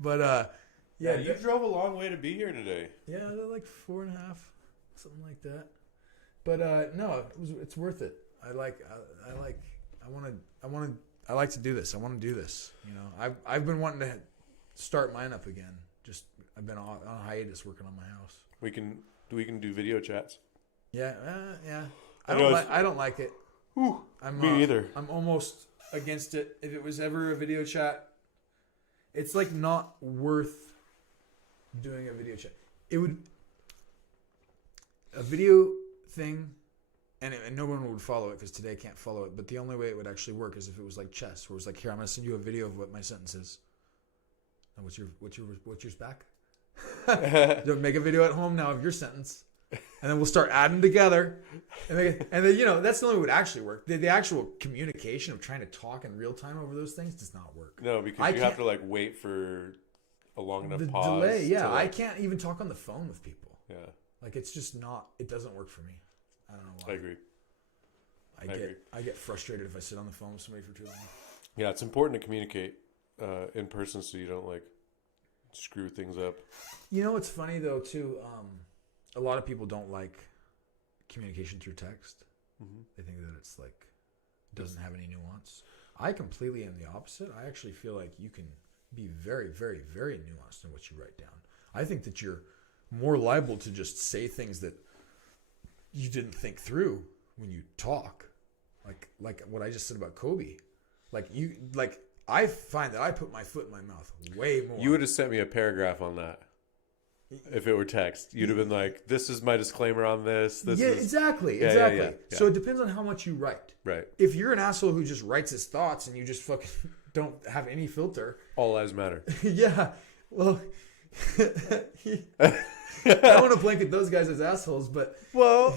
But yeah, you drove a long way to be here today. Yeah, they're like 4.5, something like that. But no, it's worth it. I like to do this. I want to do this. You know, I've been wanting to start mine up again. I've been on hiatus working on my house. We can do video chats. Yeah. I don't like it. Whew, me either. I'm almost against it. If it was ever a video chat, it's like not worth doing a video chat. It would a video thing, and no one would follow it because today can't follow it. But the only way it would actually work is if it was like chess, where it was like, here, I'm going to send you a video of what my sentence is. And what's yours back? Make a video at home now of your sentence, and then we'll start adding together, and then you know that's the only way it would actually work. The actual communication of trying to talk in real time over those things does not work. No, because you have to like wait for a long enough pause. Delay. Yeah, I can't even talk on the phone with people. Yeah, like it's just not. It doesn't work for me. I don't know why. I agree. I get frustrated if I sit on the phone with somebody for too long. Yeah, it's important to communicate in person so you don't like screw things up. You know what's funny though too? A lot of people don't like communication through text. Mm-hmm. They think that it's like doesn't have any nuance. I completely am the opposite. I actually feel like you can be very, very, very nuanced in what you write down. I think that you're more liable to just say things that you didn't think through when you talk. Like what I just said about Kobe. I find that I put my foot in my mouth way more. You would have sent me a paragraph on that. If it were text, you'd have been like, this is my disclaimer on this. Exactly. Yeah. So it depends on how much you write. Right. If you're an asshole who just writes his thoughts and you just fucking don't have any filter. All lives matter. Yeah. Well, I don't want to blanket those guys as assholes, but. Well,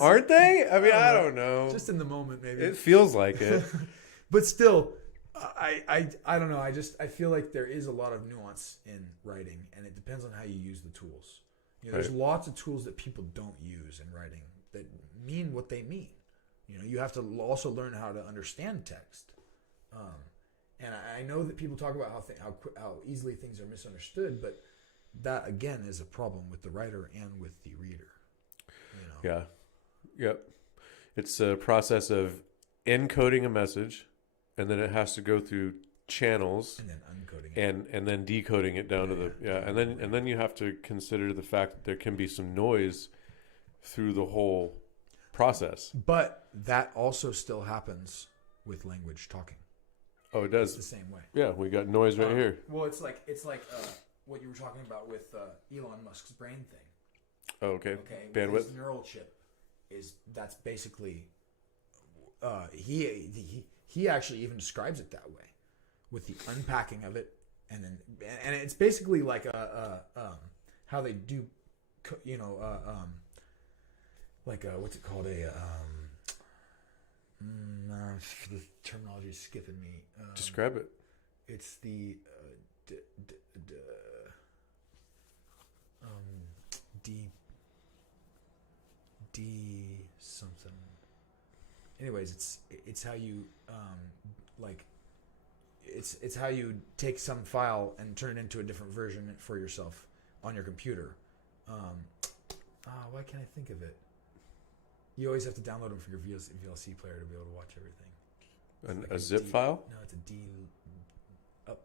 aren't they? I mean, I don't know. Just in the moment, maybe. It feels like it. But still, I don't know. I feel like there is a lot of nuance in writing, and it depends on how you use the tools. You know, there's lots of tools that people don't use in writing that mean what they mean. You know, you have to also learn how to understand text. And I know that people talk about how easily things are misunderstood, but that again is a problem with the writer and with the reader. You know? Yeah. Yep. It's a process of encoding a message, and then it has to go through channels and then uncoding it. and then decoding it down to the and then you have to consider the fact that there can be some noise through the whole process. But that also still happens with language talking. Oh, it does. It's the same way. Yeah, we got noise right here. Well, it's like what you were talking about with Elon Musk's brain thing. Oh, okay. Okay, Bandwidth. his neural chip that's basically he actually even describes it that way, with the unpacking of it, and it's basically like how they do, like what's it called, the terminology is skipping me. Describe it. It's the D something. Anyways, it's how you it's how you take some file and turn it into a different version for yourself on your computer. Why can't I think of it? You always have to download them for your VLC player to be able to watch everything. A zip file? No, it's a D uplog,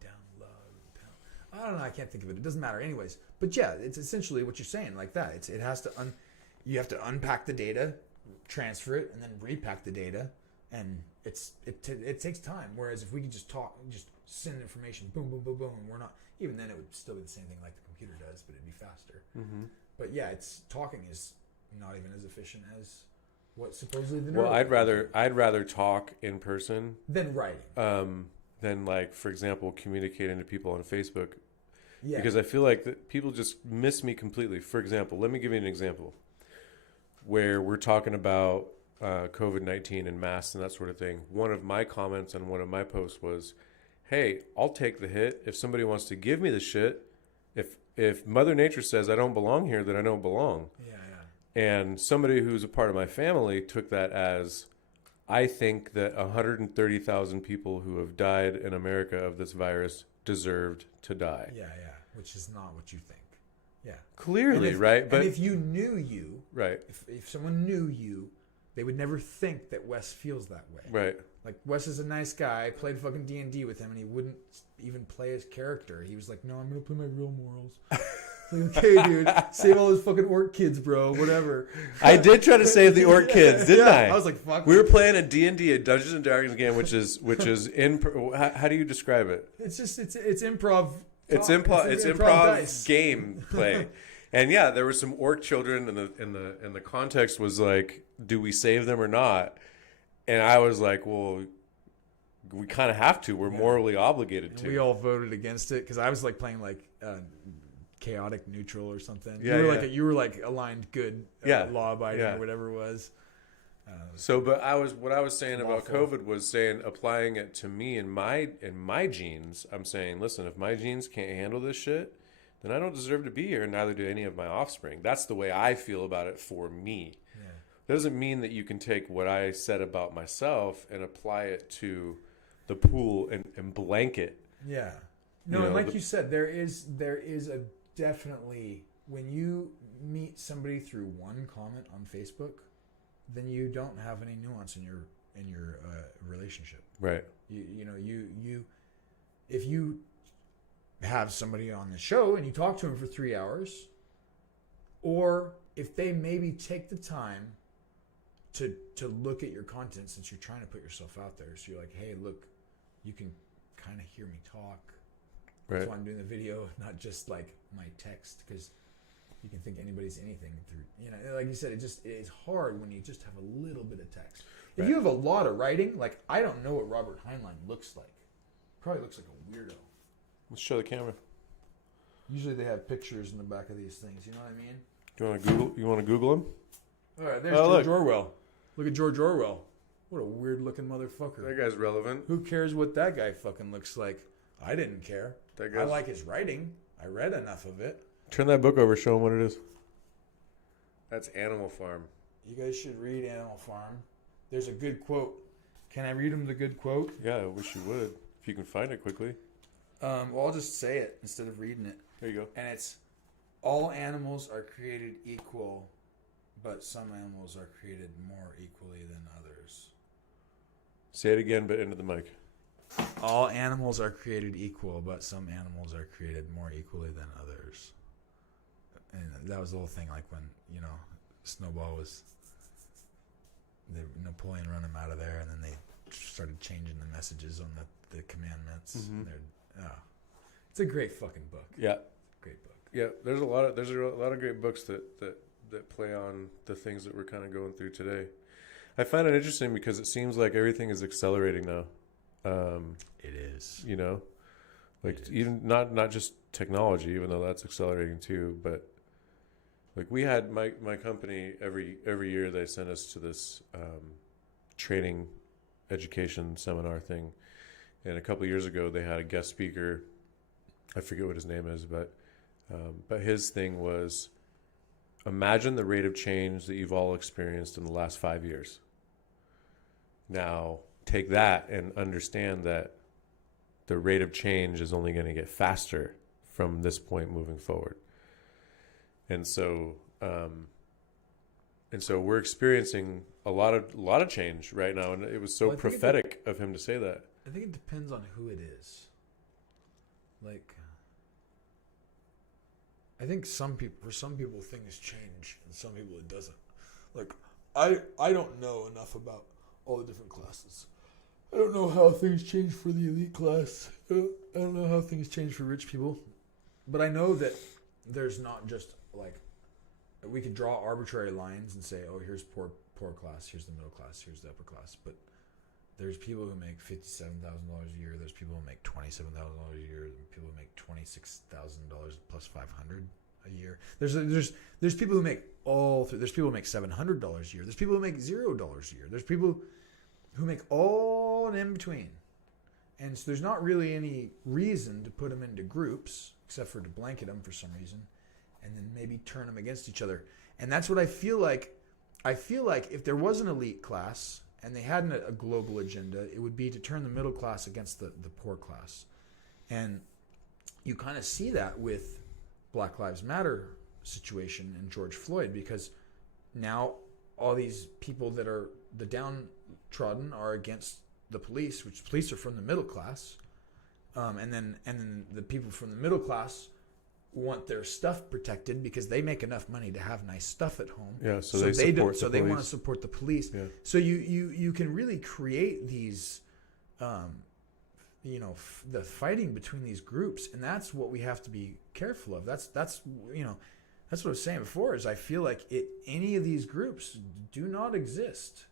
downlog, pound. I don't know. I can't think of it. It doesn't matter. Anyways, but yeah, it's essentially what you're saying, like that. It has to you have to unpack the data, transfer it, and then repack the data, and it takes time. Whereas if we could just talk, just send information, boom, boom, boom, boom, and we're not, even then it would still be the same thing like the computer does, but it'd be faster. Mm-hmm. But yeah, talking is not even as efficient as what supposedly the Well, I'd rather talk in person than writing. Than, like, for example, communicating to people on Facebook. Yeah. Because I feel like that people just miss me completely. For example, let me give you an example where we're talking about COVID-19 and masks and that sort of thing. One of my comments on one of my posts was, hey, I'll take the hit if somebody wants to give me the shit. If Mother Nature says I don't belong here, then I don't belong. Yeah. And somebody who's a part of my family took that as, I think that 130,000 people who have died in America of this virus deserved to die. Yeah. Which is not what you think. Yeah. Clearly, right? But if you knew you, right? If someone knew you, they would never think that Wes feels that way. Right. Like, Wes is a nice guy. I played fucking D&D with him, and he wouldn't even play his character. He was like, no, I'm going to play my real morals. Like, okay, dude, save all those fucking orc kids, bro, whatever. I did try to save the orc kids, didn't I? I was like, fuck. We were playing a D&D, a Dungeons and Dragons game, which is how do you describe it? It's just, it's improv. It's improv game play. And yeah, there were some orc children, and the context was like, do we save them or not? And I was like, well, we kind of have to. We're morally obligated to. We all voted against it because I was like playing like chaotic neutral or something. Yeah, you were like aligned good, law abiding or whatever it was. But what I was saying about COVID was saying, applying it to me and my genes. I'm saying, listen, if my genes can't handle this shit, then I don't deserve to be here, and neither do any of my offspring. That's the way I feel about it for me. Yeah. Doesn't mean that you can take what I said about myself and apply it to the pool and blanket. Yeah. No, and like you said, there is a definitely, when you meet somebody through one comment on Facebook, then you don't have any nuance in your relationship. Right. You if you have somebody on the show and you talk to them for 3 hours, or if they maybe take the time to look at your content, since you're trying to put yourself out there, so you're like, hey, look, you can kind of hear me talk. Right. That's why I'm doing the video, not just like my text, because you can think anybody's anything through, like you said, it's hard when you just have a little bit of text. If you have a lot of writing, like, I don't know what Robert Heinlein looks like. Probably looks like a weirdo. Let's show the camera. Usually they have pictures in the back of these things, you know what I mean? You want to Google him? All right, there's George Orwell. Look at George Orwell. What a weird looking motherfucker. That guy's relevant. Who cares what that guy fucking looks like? I didn't care. I like his writing. I read enough of it. Turn that book over. Show him what it is. That's Animal Farm. You guys should read Animal Farm. There's a good quote. Can I read him the good quote? Yeah, I wish you would. If you can find it quickly. Well, I'll just say it instead of reading it. There you go. And it's, all animals are created equal, but some animals are created more equally than others. Say it again, but into the mic. all animals are created equal, but some animals are created more equally than others. And that was the whole thing, like when, Snowball was, Napoleon run him out of there, and then they started changing the messages on the commandments. Mm-hmm. It's a great fucking book. Yeah. Great book. Yeah, there's a lot of great books that play on the things that we're kind of going through today. I find it interesting because it seems like everything is accelerating now. It is. Like even not just technology, even though that's accelerating too, but like we had my company every year they sent us to this training education seminar thing, and a couple of years ago they had a guest speaker. I forget what his name is, but his thing was, imagine the rate of change that you've all experienced in the last 5 years. Now take that and understand that the rate of change is only going to get faster from this point moving forward. And so we're experiencing a lot of change right now, and it was so prophetic of him to say that. I think it depends on who it is. Like, I think for some people things change, and some people it doesn't. Like, I don't know enough about all the different classes. I don't know how things change for the elite class. I don't know how things change for rich people. But I know that there's not just like, we could draw arbitrary lines and say, oh, here's poor class, here's the middle class, here's the upper class. But there's people who make $57,000 a year. There's people who make $27,000 a year. There's people who make $26,000 plus $500 a year. There's people who make there's people who make $700 a year. There's people who make $0 a year. There's people who make all in between. And so there's not really any reason to put them into groups, except for to blanket them for some reason, and then maybe turn them against each other. And that's what I feel like. I feel like if there was an elite class and they had a global agenda, it would be to turn the middle class against the poor class. And you kind of see that with Black Lives Matter situation and George Floyd, because now all these people that are the downtrodden are against the police, which police are from the middle class, and then the people from the middle class want their stuff protected because they make enough money to have nice stuff at home. Yeah, so they want to support the police. Yeah. So you can really create these, the fighting between these groups, and that's what we have to be careful of. That's what I was saying before. Is I feel like any of these groups do not exist.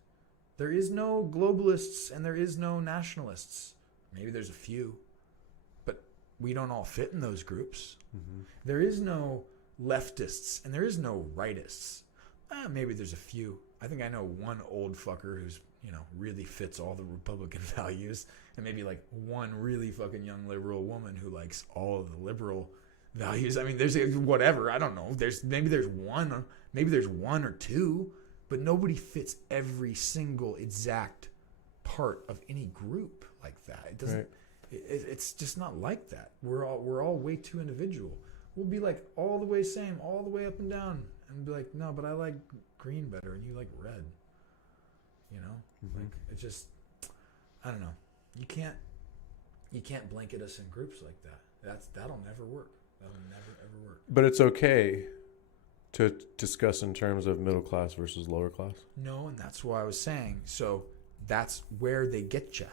There is no globalists and there is no nationalists. Maybe there's a few, but we don't all fit in those groups. Mm-hmm. There is no leftists and there is no rightists. Maybe there's a few. I think I know one old fucker who's, really fits all the Republican values, and maybe like one really fucking young liberal woman who likes all of the liberal values. I mean, there's whatever. I don't know. Maybe there's one or two, but nobody fits every single exact part of any group like that. It doesn't. Right. It's just not like that. We're all way too individual. We'll be like all the way same, all the way up and down, and be like, no, but I like green better, and you like red. Mm-hmm. Like it's just, I don't know. You can't blanket us in groups like that. That'll never work. That'll never ever work. But it's okay to discuss in terms of middle class versus lower class. No, and that's why I was saying. So that's where they get you,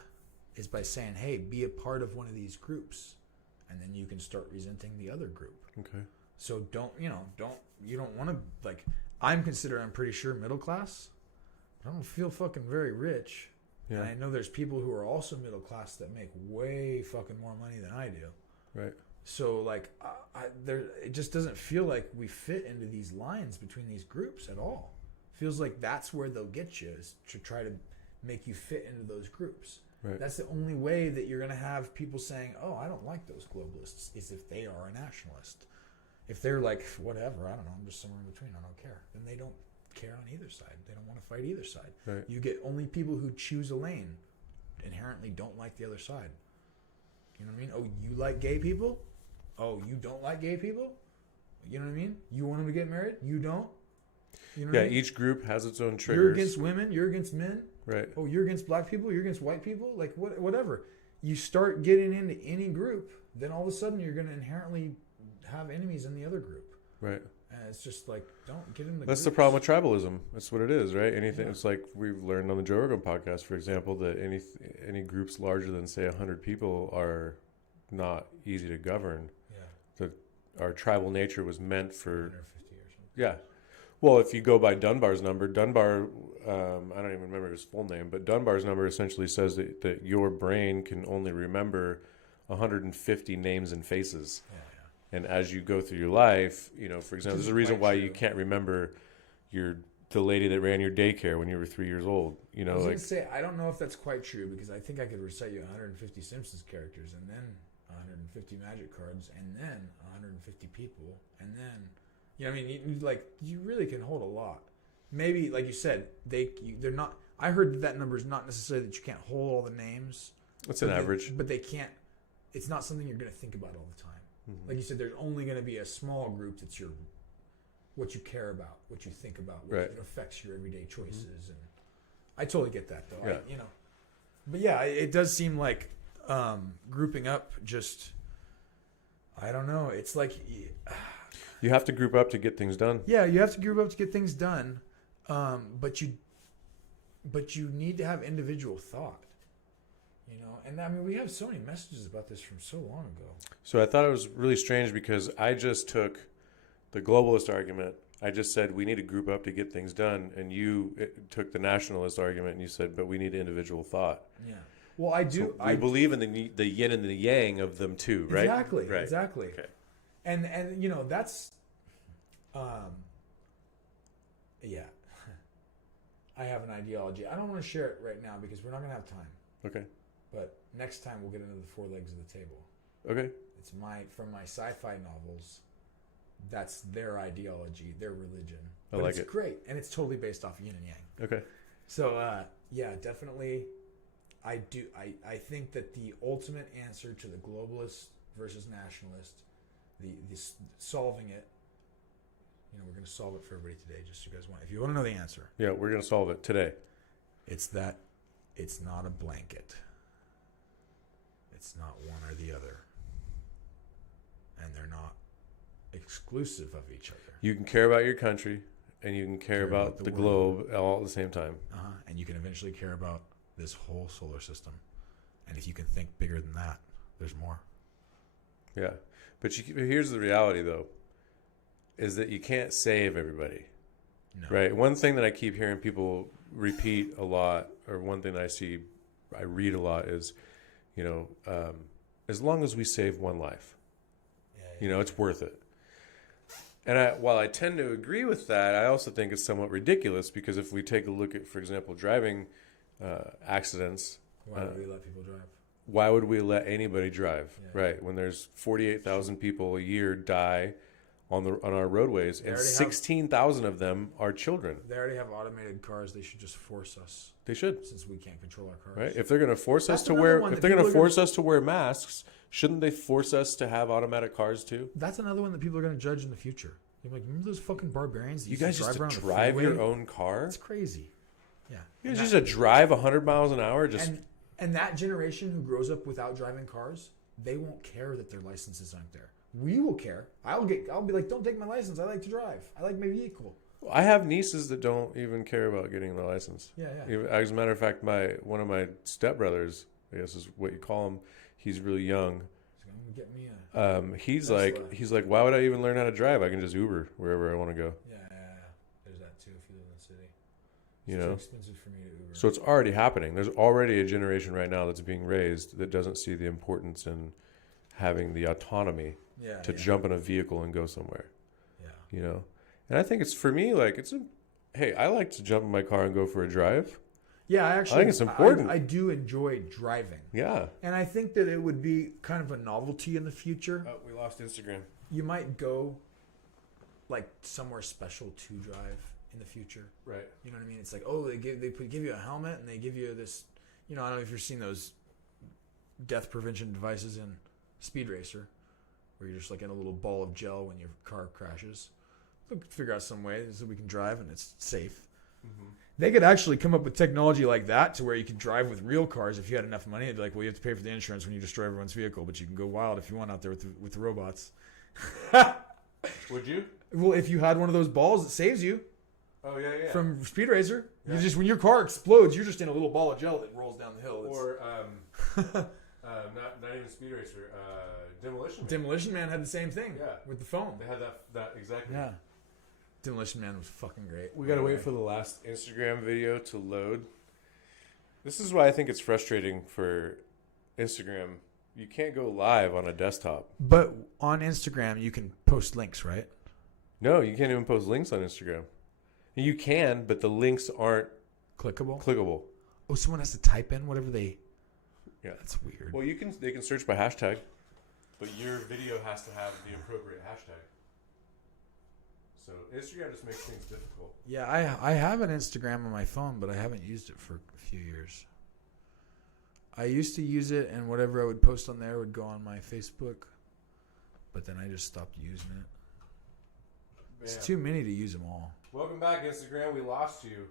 is by saying, hey, be a part of one of these groups, and then you can start resenting the other group. Okay. So you don't want to, like, I'm pretty sure middle class. I don't feel fucking very rich. Yeah. And I know there's people who are also middle class that make way fucking more money than I do. Right. So like, it just doesn't feel like we fit into these lines between these groups at all. Feels like that's where they'll get you, is to try to make you fit into those groups. Right. That's the only way that you're going to have people saying, oh, I don't like those globalists, is if they are a nationalist. If they're like, whatever, I don't know, I'm just somewhere in between, I don't care, then they don't care on either side. They don't want to fight either side. Right. You get only people who choose a lane inherently don't like the other side. You know what I mean? Oh, you like gay people? Oh, you don't like gay people? You know what I mean? You want them to get married? You don't? You know what I mean? Each group has its own triggers. You're against women. You're against men. Right. Oh, you're against black people. You're against white people. Like whatever. you start getting into any group, then all of a sudden you're going to inherently have enemies in the other group. Right. And it's just like, don't get in the That's the groups. problem with tribalism. That's what it is, right? Anything. Yeah. It's like we've learned on the Joe Rogan podcast, for example, that any groups larger than say 100 people are not easy to govern. Yeah. Our tribal nature was meant for 150 or something. yeah. Well, if you go by Dunbar's number, Dunbar, I don't even remember his full name, but Dunbar's number essentially says that your brain can only remember 150 names and faces. Yeah. And as you go through your life, you know, for example, there's a reason why you can't remember the lady that ran your daycare when you were 3 years old. You know, I was going to say, I don't know if that's quite true, because I think I could recite you 150 Simpsons characters, and then 150 Magic cards, and then 150 people, and then, you know, I mean, you really can hold a lot. Maybe, like you said, they're not. I heard that number is not necessarily that you can't hold all the names. That's an average. But they can't. It's not something you're going to think about all the time. Mm-hmm. Like you said, there's only going to be a small group that's what you care about, what you think about, what affects your everyday choices. Mm-hmm. And I totally get that, though. Yeah. But yeah, it does seem like grouping up. Just, I don't know. It's like you have to group up to get things done. Yeah, you have to group up to get things done. But you need to have individual thought. You know, and I mean, we have so many messages about this from so long ago. So I thought it was really strange because I just took the globalist argument. I just said we need to group up to get things done, and you took the nationalist argument and you said, but we need individual thought. Yeah. Well, I do. So I believe in the yin and the yang of them too, right? Exactly. Right. Exactly. Okay. And you know, that's yeah. I have an ideology. I don't want to share it right now because we're not going to have time. Okay. But next time we'll get into the four legs of the table. Okay. It's from my sci-fi novels. That's their ideology, their religion. But it's great, and it's totally based off yin and yang. Okay. So yeah, definitely. I think that the ultimate answer to the globalist versus nationalist, the solving it. You know, we're going to solve it for everybody today. Just so you guys want, if you want to know the answer. Yeah, we're going to solve it today. It's that it's not a blanket. It's not one or the other. And they're not exclusive of each other. You can care about your country and you can care about the globe all at the same time. And you can eventually care about this whole solar system. And if you can think bigger than that, there's more. Yeah. But here's the reality, though, is that you can't save everybody. No. Right? One thing that I keep hearing people repeat a lot, or one thing that I read a lot is, you know, as long as we save one life, you know, it's worth it. And while I tend to agree with that, I also think it's somewhat ridiculous because if we take a look at, for example, driving accidents. Why would we let people drive? Why would we let anybody drive? Yeah. Right. When there's 48,000 people a year die on our roadways, and 16,000 of them are children. They already have automated cars. They should just force us. They should, since we can't control our cars. Right? If they're going to force us to wear, us to wear masks, shouldn't they force us to have automatic cars too? That's another one that people are going to judge in the future. You're like, remember those fucking barbarians? That you guys used to drive your own car? It's crazy. Yeah. You guys used to drive 100 miles an hour. And that generation who grows up without driving cars, they won't care that their licenses aren't there. We will care. I'll be like, don't take my license. I like to drive. I like my vehicle. I have nieces that don't even care about getting their license. Yeah. As a matter of fact, one of my stepbrothers, I guess is what you call him, he's really young. He's gonna get me he's like, why would I even learn how to drive? I can just Uber wherever I want to go. Yeah. There's that too if you live in the city. You know, too expensive for me to Uber. So it's already happening. There's already a generation right now that's being raised that doesn't see the importance in having the autonomy to jump in a vehicle and go somewhere. Yeah. You know, and I think it's for me like hey, I like to jump in my car and go for a drive. Yeah, I think it's important. I do enjoy driving. Yeah. And I think that it would be kind of a novelty in the future. Oh, we lost Instagram. You might go like somewhere special to drive in the future. Right. You know what I mean? It's like, oh, they give you a helmet and they give you this, you know, I don't know if you've seen those death prevention devices in Speed Racer where you're just like in a little ball of gel when your car crashes. We'll figure out some way so we can drive and it's safe. They could actually come up with technology like that to where you could drive with real cars if you had enough money. It'd be like, well, you have to pay for the insurance when you destroy everyone's vehicle, but you can go wild if you want out there with the robots. Would you? Well, if you had one of those balls that saves you Oh yeah. from Speed Racer, Yeah. you just when your car explodes, you're just in a little ball of gel that rolls down the hill. Or not even Speed Racer. Demolition Man. Demolition Man had the same thing. Yeah. With the phone. They had that exactly. Yeah. Demolition Man was fucking great. We gotta wait for the last Instagram video to load. This is why I think it's frustrating for Instagram. You can't go live on a desktop. But on Instagram, you can post links, right? No, you can't even post links on Instagram. You can, but the links aren't Clickable. clickable. Oh, someone has to type in whatever they. Yeah, That's weird. well, they can search by hashtag, but your video has to have the appropriate hashtag. So Instagram just makes things difficult. Yeah, I have an Instagram on my phone, but I haven't used it for a few years. I used to use it, and whatever I would post on there would go on my Facebook, but then I just stopped using it. It's too many to use them all. Welcome back, Instagram. We lost you.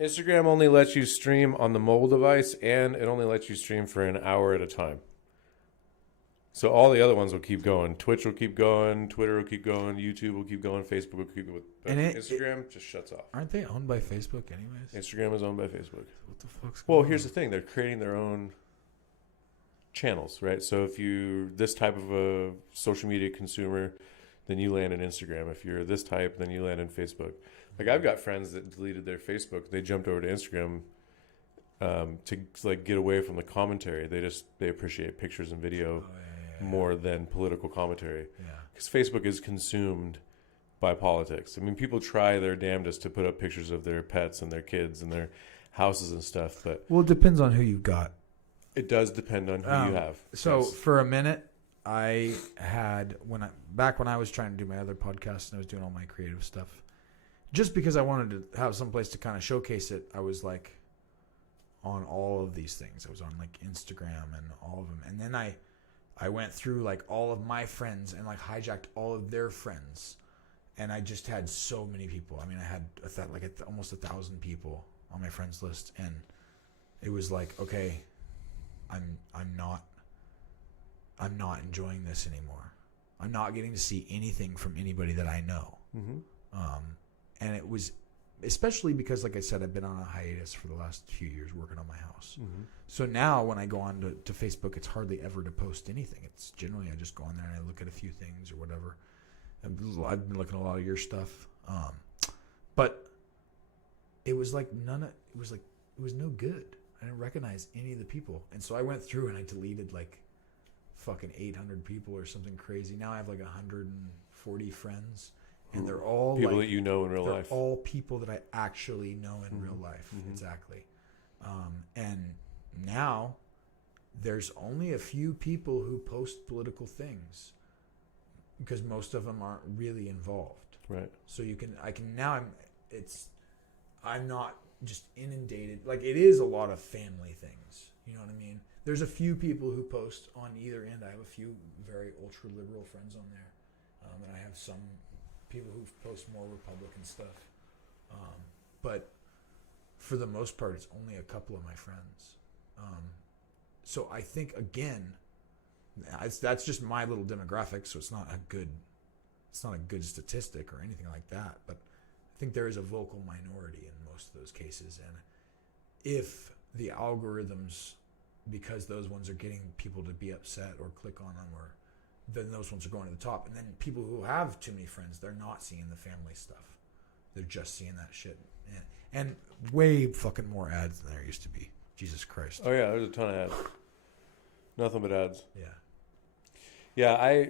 Instagram only lets you stream on the mobile device, and it only lets you stream for an hour at a time. So all the other ones will keep going. Twitch will keep going. Twitter will keep going. YouTube will keep going. Facebook will keep going. But Instagram just shuts off. Aren't they owned by Facebook anyways? Instagram is owned by Facebook. What the fuck's Well, going here's on? the thing. They're creating their own channels, right? So if you're this type of a social media consumer, then you land in Instagram. If you're this type, then you land in Facebook. Like I've got friends that deleted their Facebook. They jumped over to Instagram to like get away from the commentary. They appreciate pictures and video more than political commentary. Yeah. Because Facebook is consumed by politics. I mean, people try their damnedest to put up pictures of their pets and their kids and their houses and stuff, but Well, it depends on who you've got. it does depend on who you have. So Yes. for a minute, I had back when I was trying to do my other podcast and I was doing all my creative stuff, just because I wanted to have some place to kind of showcase it. I was like on all of these things. I was on like Instagram and all of them, and then I went through like all of my friends and like hijacked all of their friends, and I just had so many people. I mean, I had almost 1,000 people on my friends list, and it was like, okay, I'm not enjoying this anymore. I'm not getting to see anything from anybody that I know. Mm-hmm. And it was, especially because, like I said, I've been on a hiatus for the last few years working on my house. Mm-hmm. So now when I go on to Facebook, it's hardly ever to post anything. It's generally I just go on there and I look at a few things or whatever. I've been looking at a lot of your stuff. But it was like it was no good. I didn't recognize any of the people. And so I went through and I deleted like fucking 800 people or something crazy. Now I have like 140 friends, and they're all people like, that you know in real they're life. all people that I actually know in Mm-hmm. real life. Mm-hmm. Exactly. And now there's only a few people who post political things because most of them aren't really involved. Right. So I'm not just inundated. Like, it is a lot of family things. You know what I mean? There's a few people who post on either end. I have a few very ultra liberal friends on there, and I have some people who post more Republican stuff. But for the most part, it's only a couple of my friends. So I think, again, that's just my little demographic. So it's not a good statistic or anything like that. But I think there is a vocal minority in most of those cases. And if the algorithms, because those ones are getting people to be upset or click on them, or then those ones are going to the top. And then people who have too many friends, they're not seeing the family stuff. They're just seeing that shit. And way fucking more ads than there used to be. Jesus Christ. Oh yeah, there's a ton of ads. Nothing but ads. Yeah. Yeah, I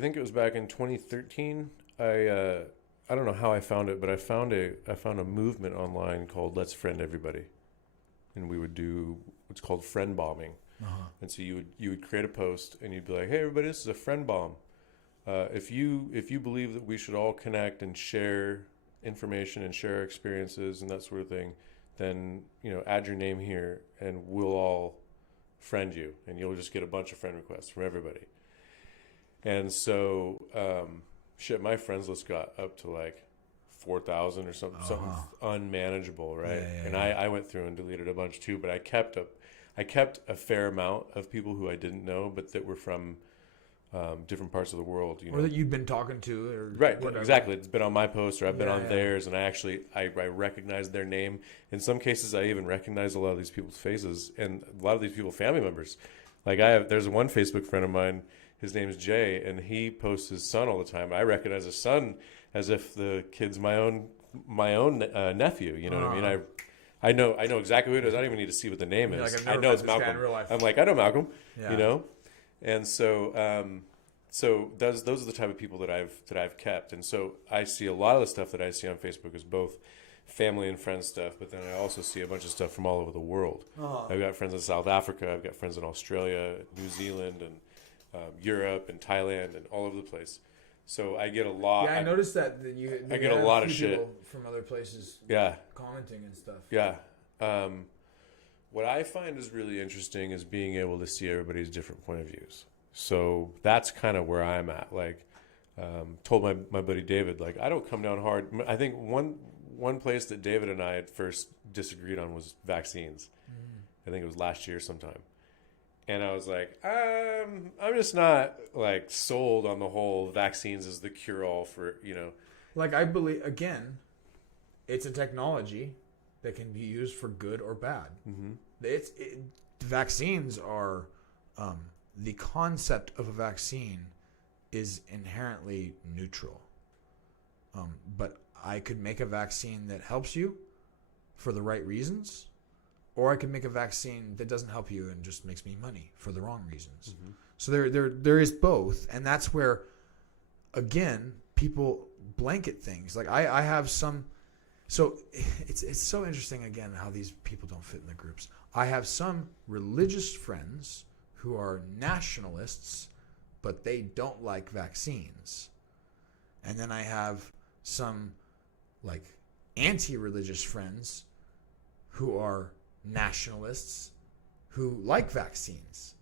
think it was back in 2013. I don't know how I found it, but I found a movement online called Let's Friend Everybody, and we would do what's called friend bombing. Uh-huh. And so you would create a post and you'd be like, hey everybody, this is a friend bomb. If you believe that we should all connect and share information and share experiences and that sort of thing, then add your name here and we'll all friend you, and you'll just get a bunch of friend requests from everybody. And so my friends list got up to like 4,000 or something, something unmanageable, right? Yeah, and I went through and deleted a bunch too, but I kept a fair amount of people who I didn't know, but that were from different parts of the world, or that you've been talking to, or right, whatever. Exactly. It's been on my post, or I've been on Yeah. theirs, and I recognized their name. In some cases, I even recognize a lot of these people's faces, and a lot of these people, family members. Like there's one Facebook friend of mine. His name is Jay, and he posts his son all the time. I recognize his son as if the kid's my own nephew. You know what I mean? I know exactly who it is. I don't even need to see what the name is. Like, I know it's this guy in Malcolm. real life. I'm like, I know Malcolm. Yeah. You know, and so those are the type of people that I've kept. And so I see a lot of the stuff that I see on Facebook is both family and friends stuff, but then I also see a bunch of stuff from all over the world. I've got friends in South Africa. I've got friends in Australia, New Zealand, and Europe and Thailand and all over the place. So I get a lot. Yeah, I noticed that I get a lot of shit from other places. Yeah, commenting and stuff. yeah. What I find is really interesting is being able to see everybody's different point of views. So that's kind of where I'm at. Like, told my buddy David, like, I don't come down hard. I think one place that David and I had first disagreed on was vaccines. I think it was last year sometime. And I was like, I'm just not like sold on the whole vaccines as the cure all for, Like, I believe, again, it's a technology that can be used for good or bad. Mm-hmm. Vaccines are, the concept of a vaccine is inherently neutral. But I could make a vaccine that helps you for the right reasons, or I could make a vaccine that doesn't help you and just makes me money for the wrong reasons. Mm-hmm. So there is both, and that's where, again, people blanket things. Like I have some. So it's so interesting, again, how these people don't fit in the groups. I have some religious friends who are nationalists, but they don't like vaccines. And then I have some like anti-religious friends who are nationalists who like vaccines.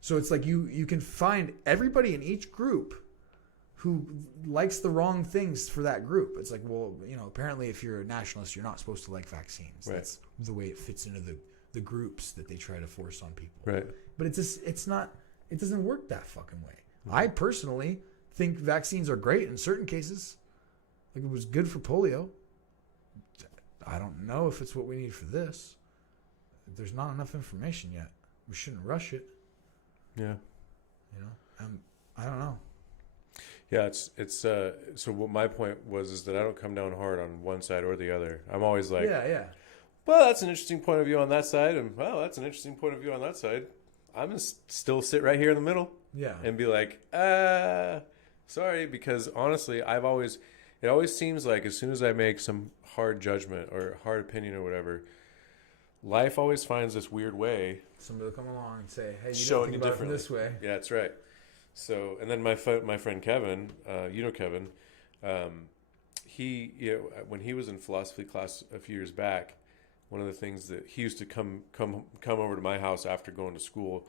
So it's like you can find everybody in each group who likes the wrong things for that group. It's like, well, apparently if you're a nationalist, you're not supposed to like vaccines. Right. That's the way it fits into the groups that they try to force on people. Right. But it doesn't work that fucking way. Mm-hmm. I personally think vaccines are great in certain cases. Like, it was good for polio. I don't know if it's what we need for this. There's not enough information yet. We shouldn't rush it. Yeah. I don't know. Yeah, it's so what my point was is that I don't come down hard on one side or the other. I'm always like, yeah. Well, that's an interesting point of view on that side, and well, that's an interesting point of view on that side. I'm gonna still sit right here in the middle. Yeah. And be like, sorry, because honestly, it always seems like as soon as I make some hard judgment or hard opinion or whatever, life always finds this weird way. Somebody will come along and say, "Hey, you showing don't think about it this way." Yeah, that's right. So, and then my friend Kevin, Kevin, he, when he was in philosophy class a few years back, one of the things that he used to come over to my house after going to school,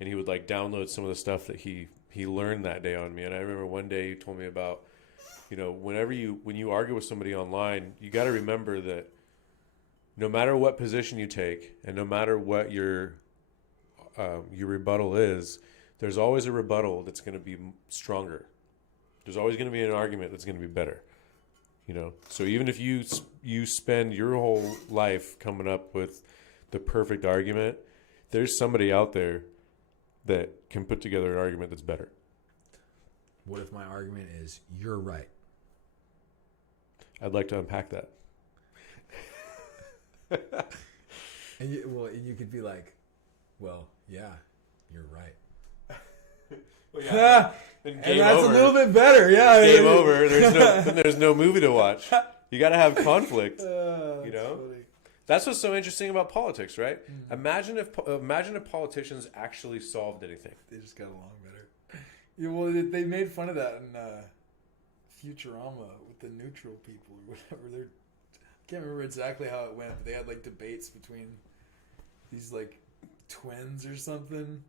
and he would like download some of the stuff that he learned that day on me. And I remember one day he told me about, when you argue with somebody online, you got to remember that no matter what position you take and no matter what your rebuttal is, there's always a rebuttal that's going to be stronger. There's always going to be an argument that's going to be better. So even if you spend your whole life coming up with the perfect argument, there's somebody out there that can put together an argument that's better. What if my argument is you're right? I'd like to unpack that. And you could be like, well, yeah, you're right. Well, yeah, then and that's over. A little bit better, yeah. Game over. There's no movie to watch. You got to have conflict. Funny. That's what's so interesting about politics, right? Mm-hmm. Imagine if politicians actually solved anything. They just got along better. Yeah, well, they made fun of that in Futurama with the neutral people or whatever. I can't remember exactly how it went, but they had like debates between these like twins or something.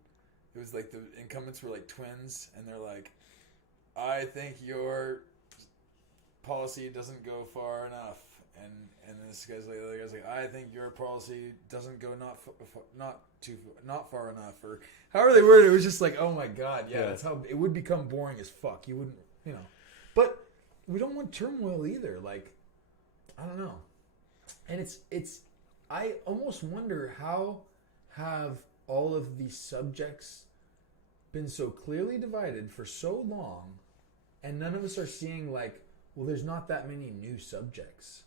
It was like the incumbents were like twins, and they're like, I think you're policy doesn't go far enough, and this guy's like, the other guy's like, I think your policy doesn't go not far enough, or however they worded it. It was just like, oh my god, yeah, that's how it would become boring as fuck. You wouldn't, but we don't want turmoil either. Like, I don't know, and it's. I almost wonder how have all of these subjects been so clearly divided for so long, and none of us are seeing like, well, there's not that many new subjects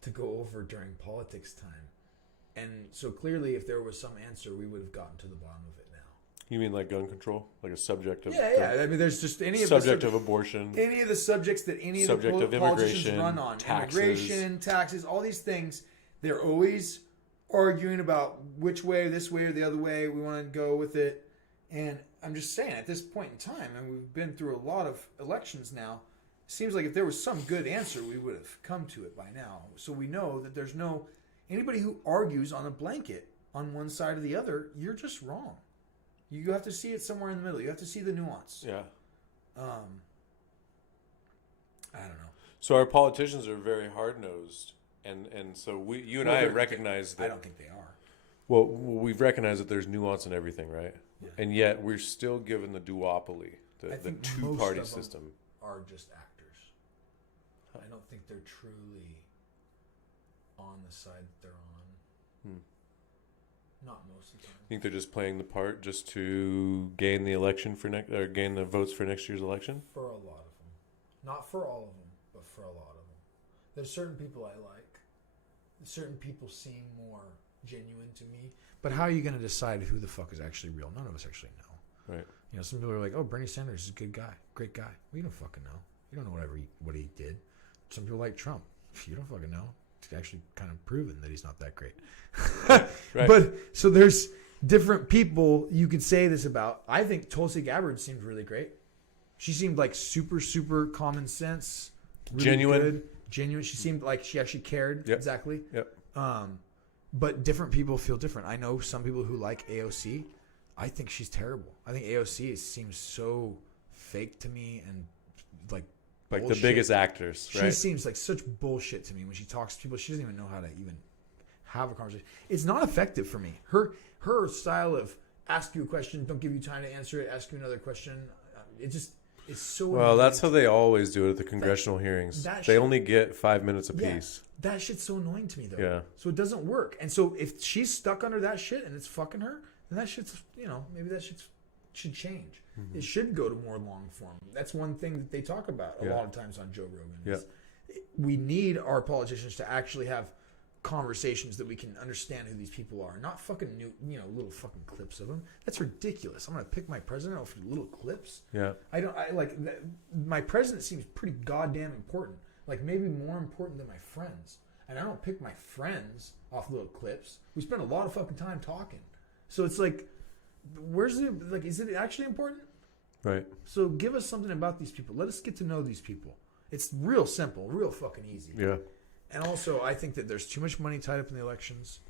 to go over during politics time. And so clearly, if there was some answer, we would have gotten to the bottom of it now. You mean like gun control? Like a subject of... Yeah. I mean, there's just any of subject of abortion. Any of the subjects that any of the politicians run on. Taxes. Immigration, taxes, all these things. They're always arguing about which way, this way or the other way, we want to go with it. And I'm just saying, at this point in time, and we've been through a lot of elections now, it seems like if there was some good answer, we would have come to it by now. So we know that there's no... Anybody who argues on a blanket on one side or the other, you're just wrong. You have to see it somewhere in the middle. You have to see the nuance. Yeah. I don't know. So our politicians are very hard-nosed. And so you and I recognize that... I don't think they are. Well, we've recognized that there's nuance in everything, right? Yeah. And yet we're still given the duopoly, the two-party system. Are just actors. I don't think they're truly on the side that they're on. Not most of the time. You think they're just playing the part just to gain the election or gain the votes for next year's election? For a lot of them. Not for all of them, but for a lot of them. There's certain people I like. Certain people seem more genuine to me. But how are you going to decide who the fuck is actually real? None of us actually know. Right. Some people are like, oh, Bernie Sanders is a good guy. Great guy. Well, you don't fucking know. You don't know what he did. Some people like Trump. You don't fucking know. It's actually kind of proven that he's not that great. Right. But so there's different people you could say this about. I think Tulsi Gabbard seemed really great. She seemed like super, super common sense. Really Genuine. Good. Genuine. She seemed like she actually cared. Yep. Exactly. Yep. But different people feel different. I know some people who like AOC. I think she's terrible. I think AOC seems so fake to me and like bullshit. The biggest actors, right? She seems like such bullshit to me when she talks to people. She doesn't even know how to even have a conversation. It's not effective for me. Her style of ask you a question, don't give you time to answer it, ask you another question. It's so. Well, that's how they always do it at the congressional hearings. They only get 5 minutes apiece. Yeah, that shit's so annoying to me though. Yeah. So it doesn't work. And so if she's stuck under that shit and it's fucking her, then that shit's maybe that shit should change. Mm-hmm. It should go to more long form. That's one thing that they talk about a lot of times on Joe Rogan. Yeah. We need our politicians to actually have conversations that we can understand who these people are, not fucking new, little fucking clips of them. That's ridiculous. I'm gonna pick my president off little clips. Yeah. I like my president seems pretty goddamn important. Like maybe more important than my friends. And I don't pick my friends off little clips. We spend a lot of fucking time talking. So it's like, is it actually important? Right. So give us something about these people. Let us get to know these people. It's real simple, real fucking easy. Yeah. And also, I think that there's too much money tied up in the elections.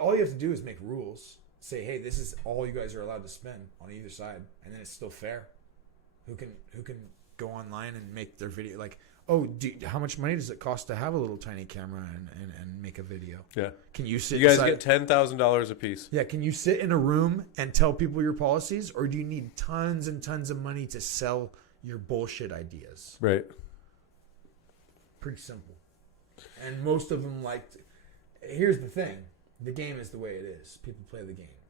All you have to do is make rules. Say, hey, this is all you guys are allowed to spend on either side, and then it's still fair. Who can go online and make their video? Like, how much money does it cost to have a little tiny camera and make a video? Yeah. Can you sit? You guys get $10,000 a piece. Yeah. Can you sit in a room and tell people your policies, or do you need tons and tons of money to sell your bullshit ideas? Right. Pretty simple. And most of them here's the thing. The game is the way it is. People play the game.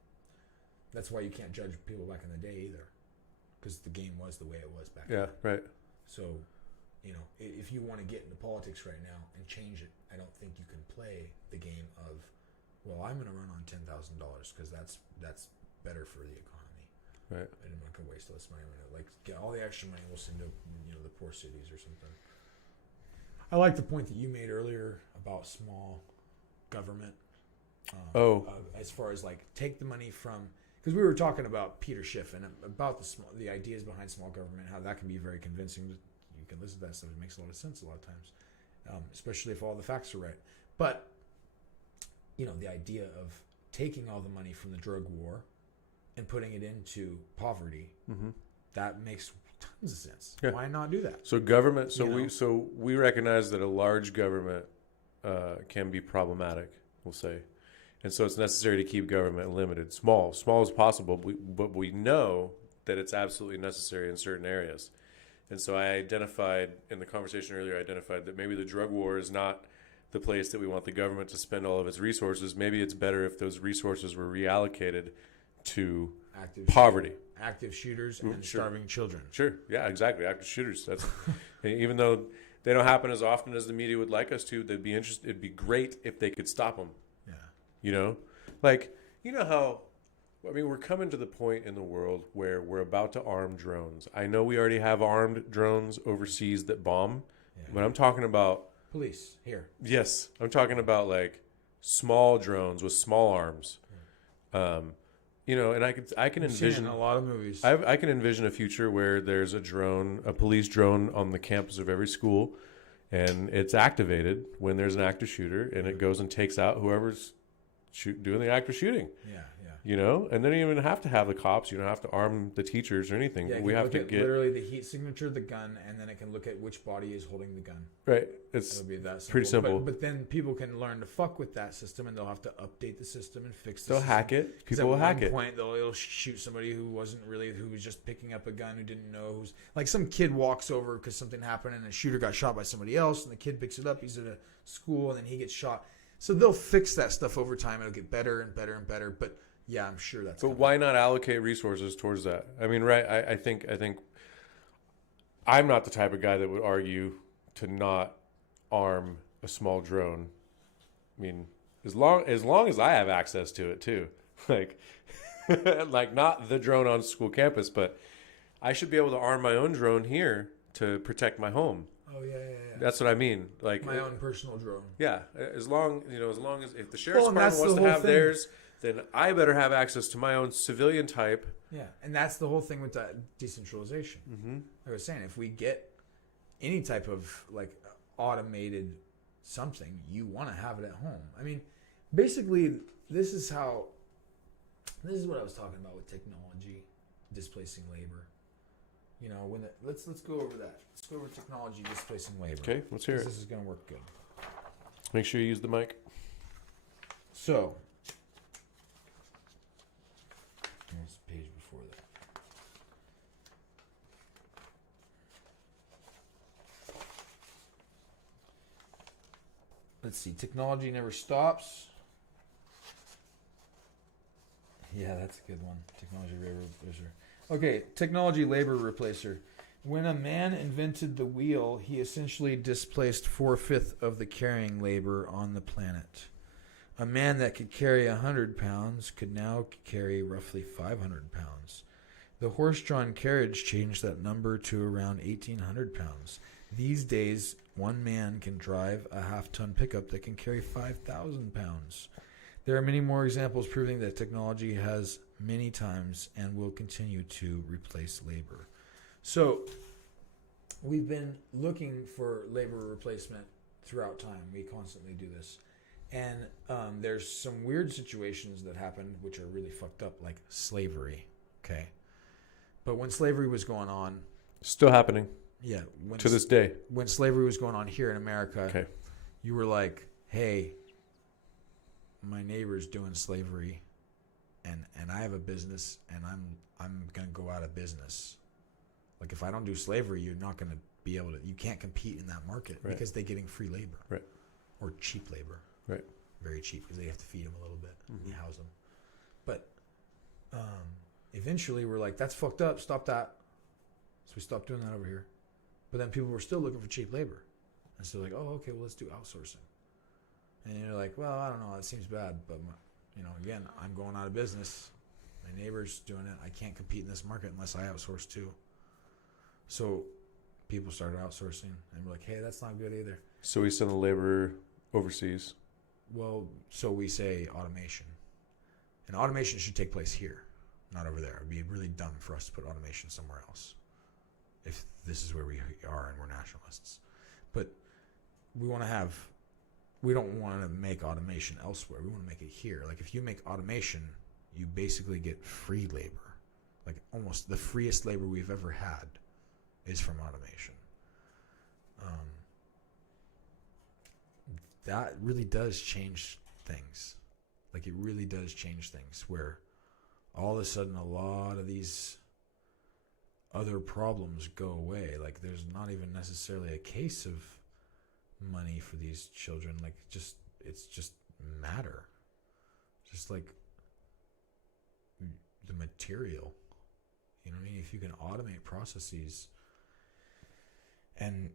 That's why you can't judge people back in the day either. Because the game was the way it was back then. Yeah, right. So, if you want to get into politics right now and change it, I don't think you can play the game of, well, I'm going to run on $10,000 because that's better for the economy. Right. And I'm not going to waste all this money. I'm going to get all the extra money we'll send to the poor cities or something. I like the point that you made earlier about small government. As far as take the money from, because we were talking about Peter Schiff and about the ideas behind small government, how that can be very convincing. You can listen to that stuff; it makes a lot of sense a lot of times, especially if all the facts are right. But the idea of taking all the money from the drug war and putting it into poverty, that makes tons of sense. Yeah. Why not do that? So government. You know? We recognize that a large government can be problematic. We'll say, and so it's necessary to keep government limited, small as possible. But we know that it's absolutely necessary in certain areas. And so I identified in the conversation earlier. I identified that maybe the drug war is not the place that we want the government to spend all of its resources. Maybe it's better if those resources were reallocated to poverty. Active shooters and Sure. starving children. Sure. Yeah, exactly. Active shooters. That's even though they don't happen as often as the media would like us to, they'd be interested. It'd be great if they could stop them. Yeah. You know, like, you know how, I mean, we're coming to the point in the world where we're about to arm drones. I know we already have armed drones overseas that bomb, but I'm talking about Police here. Yes, I'm talking about like small drones with small arms. You know, and I can I've seen it envision in a lot of movies. I can envision a future where there's a drone, a police drone on the campus of every school, and it's activated when there's an active shooter, and it goes and takes out whoever's doing the active shooting. Yeah. You know, and then you don't even have to have the cops. You don't have to arm the teachers or anything. Yeah, We have to at get literally the heat signature of the gun, and then it can look at which body is holding the gun. right. It's It'll be that simple. pretty simple. But then people can learn to fuck with that system, and they'll have to update the system and fix the they'll system. hack it. 'Cause People will hack At it. one point, they'll shoot somebody who was just picking up a gun, who didn't know who's like some kid walks over because something happened and a shooter got shot by somebody else, and the kid picks it up. He's at a school, and then he gets shot. So they'll fix that stuff over time. It'll get better and better and better. But yeah, I'm sure that's. But coming. why not allocate resources towards that? I mean, right? I think I'm not the type of guy that would argue to not arm a small drone. I mean, as long as I have access to it too, like like not the drone on school campus, but I should be able to arm my own drone here to protect my home. Oh yeah. That's what I mean. Like My own personal drone. Yeah, as long as if the sheriff's Well, and department that's wants the to whole have thing. theirs, then I better have access to my own civilian type. Yeah, and that's the whole thing with that decentralization. Mm-hmm. Like I was saying, if we get any type of like automated something, you want to have it at home. I mean, basically, this is what I was talking about with technology displacing labor. You know, let's go over that. Let's go over technology displacing labor. Okay, let's hear it. This is going to work good. Make sure you use the mic. So, here's the page before that. Let's see. Technology never stops. Yeah, that's a good one. Technology labor replacer. Okay, technology labor replacer. When a man invented the wheel, he essentially displaced 4/5 of the carrying labor on the planet. A man that could carry 100 pounds could now carry roughly 500 pounds. The horse-drawn carriage changed that number to around 1,800 pounds. These days, one man can drive a half-ton pickup that can carry 5,000 pounds. There are many more examples proving that technology has many times and will continue to replace labor. So, we've been looking for labor replacement throughout time. We constantly do this. And there's some weird situations that happen which are really fucked up, like slavery. Okay. But when slavery was going on, Still happening yeah, to this day. when slavery was going on here in America, Okay. you were like, hey, my neighbor's doing slavery and I have a business and I'm going to go out of business. Like if I don't do slavery, you're not going to be able to, you can't compete in that market Right. because they're getting free labor. Right. Or cheap labor. Right. Very cheap because they have to feed them a little bit Mhm. and house them. But eventually we're like, that's fucked up. Stop that. So we stopped doing that over here. But then people were still looking for cheap labor. And so like, oh, okay, well, let's do outsourcing. And you're like, well, I don't know. That seems bad. But, again, I'm going out of business. My neighbor's doing it. I can't compete in this market unless I outsource too. So people started outsourcing. And we're like, hey, that's not good either. So we send the labor overseas. Well, so we say automation. And automation should take place here, not over there. It would be really dumb for us to put automation somewhere else if this is where we are and we're nationalists. But we don't want to make automation elsewhere. We want to make it here. Like if you make automation, you basically get free labor. Like almost the freest labor we've ever had is from automation. That really does change things. Like, it really does change things, where all of a sudden a lot of these other problems go away. Like, there's not even necessarily a case of money for these children. Like, it's just matter. Just like the material. You know what I mean? If you can automate processes and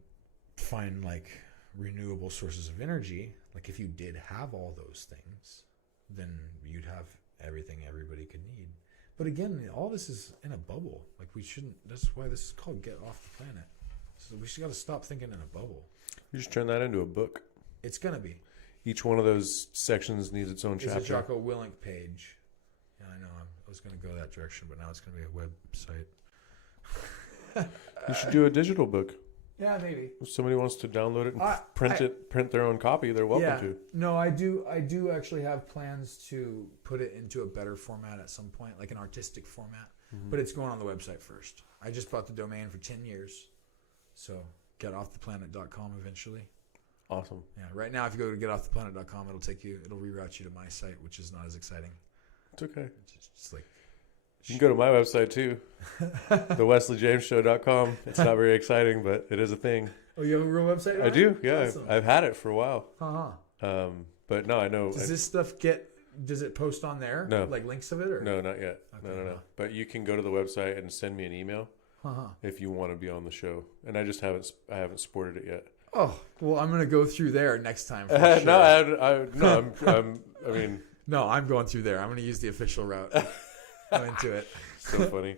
find like renewable sources of energy, like if you did have all those things, then you'd have everything everybody could need. But again, all this is in a bubble. Like, we shouldn't, that's why this is called Get Off the Planet. So we just got to stop thinking in a bubble. You just turn that into a book. It's going to be. Each one of those sections needs its own chapter. It's a Jocko Willink page. Yeah, I know. I was going to go that direction, but now it's going to be a website. You should do a digital book. Yeah, maybe. If somebody wants to download it and print their own copy, they're welcome to. No, I do actually have plans to put it into a better format at some point, like an artistic format. Mm-hmm. But it's going on the website first. I just bought the domain for 10 years. So getofftheplanet.com eventually. Awesome. Yeah. Right now, if you go to getofftheplanet.com, it'll reroute you to my site, which is not as exciting. It's okay. It's just like, you can go to my website too, thewesleyjamesshow.com. It's not very exciting, but it is a thing. Oh, you have a real website now? I do, yeah. Awesome. I've had it for a while. Uh-huh. But no, I know. Does this stuff does it post on there? No. Like links of it? Or? No, not yet. Okay. No. But you can go to the website and send me an email if you want to be on the show. And I just haven't sported it yet. Oh, well, I'm going to go through there next time. For sure. I mean. No, I'm going through there. I'm going to use the official route. I'm into it. So funny.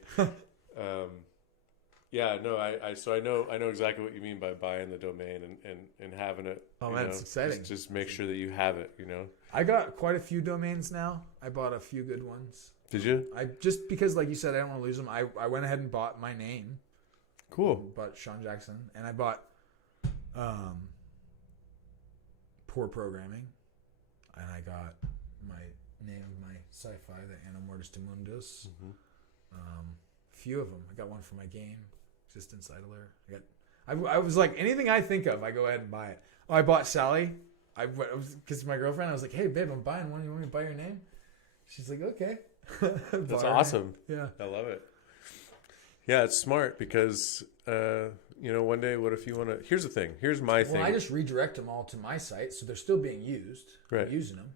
Yeah, no, I know exactly what you mean by buying the domain and having it. Oh man, it's exciting. Just make sure that you have it, you know. I got quite a few domains now. I bought a few good ones. Did you? I just because, like you said, I don't want to lose them. I went ahead and bought my name. Cool. Bought Sean Jackson, and I bought Poor Programming, and I got my name of my sci-fi, the Anna Mortis de Mundus. Mm-hmm. Few of them. I got one for my game, Existence Idler. I was like, anything I think of, I go ahead and buy it. Oh, I bought Sally. Because my girlfriend, I was like, hey, babe, I'm buying one. You want me to buy your name? She's like, okay. That's awesome. Yeah. I love it. Yeah, it's smart because, one day, what if you want to... Here's the thing. Here's my thing. Well, I just redirect them all to my site, so they're still being used. Right. I'm using them.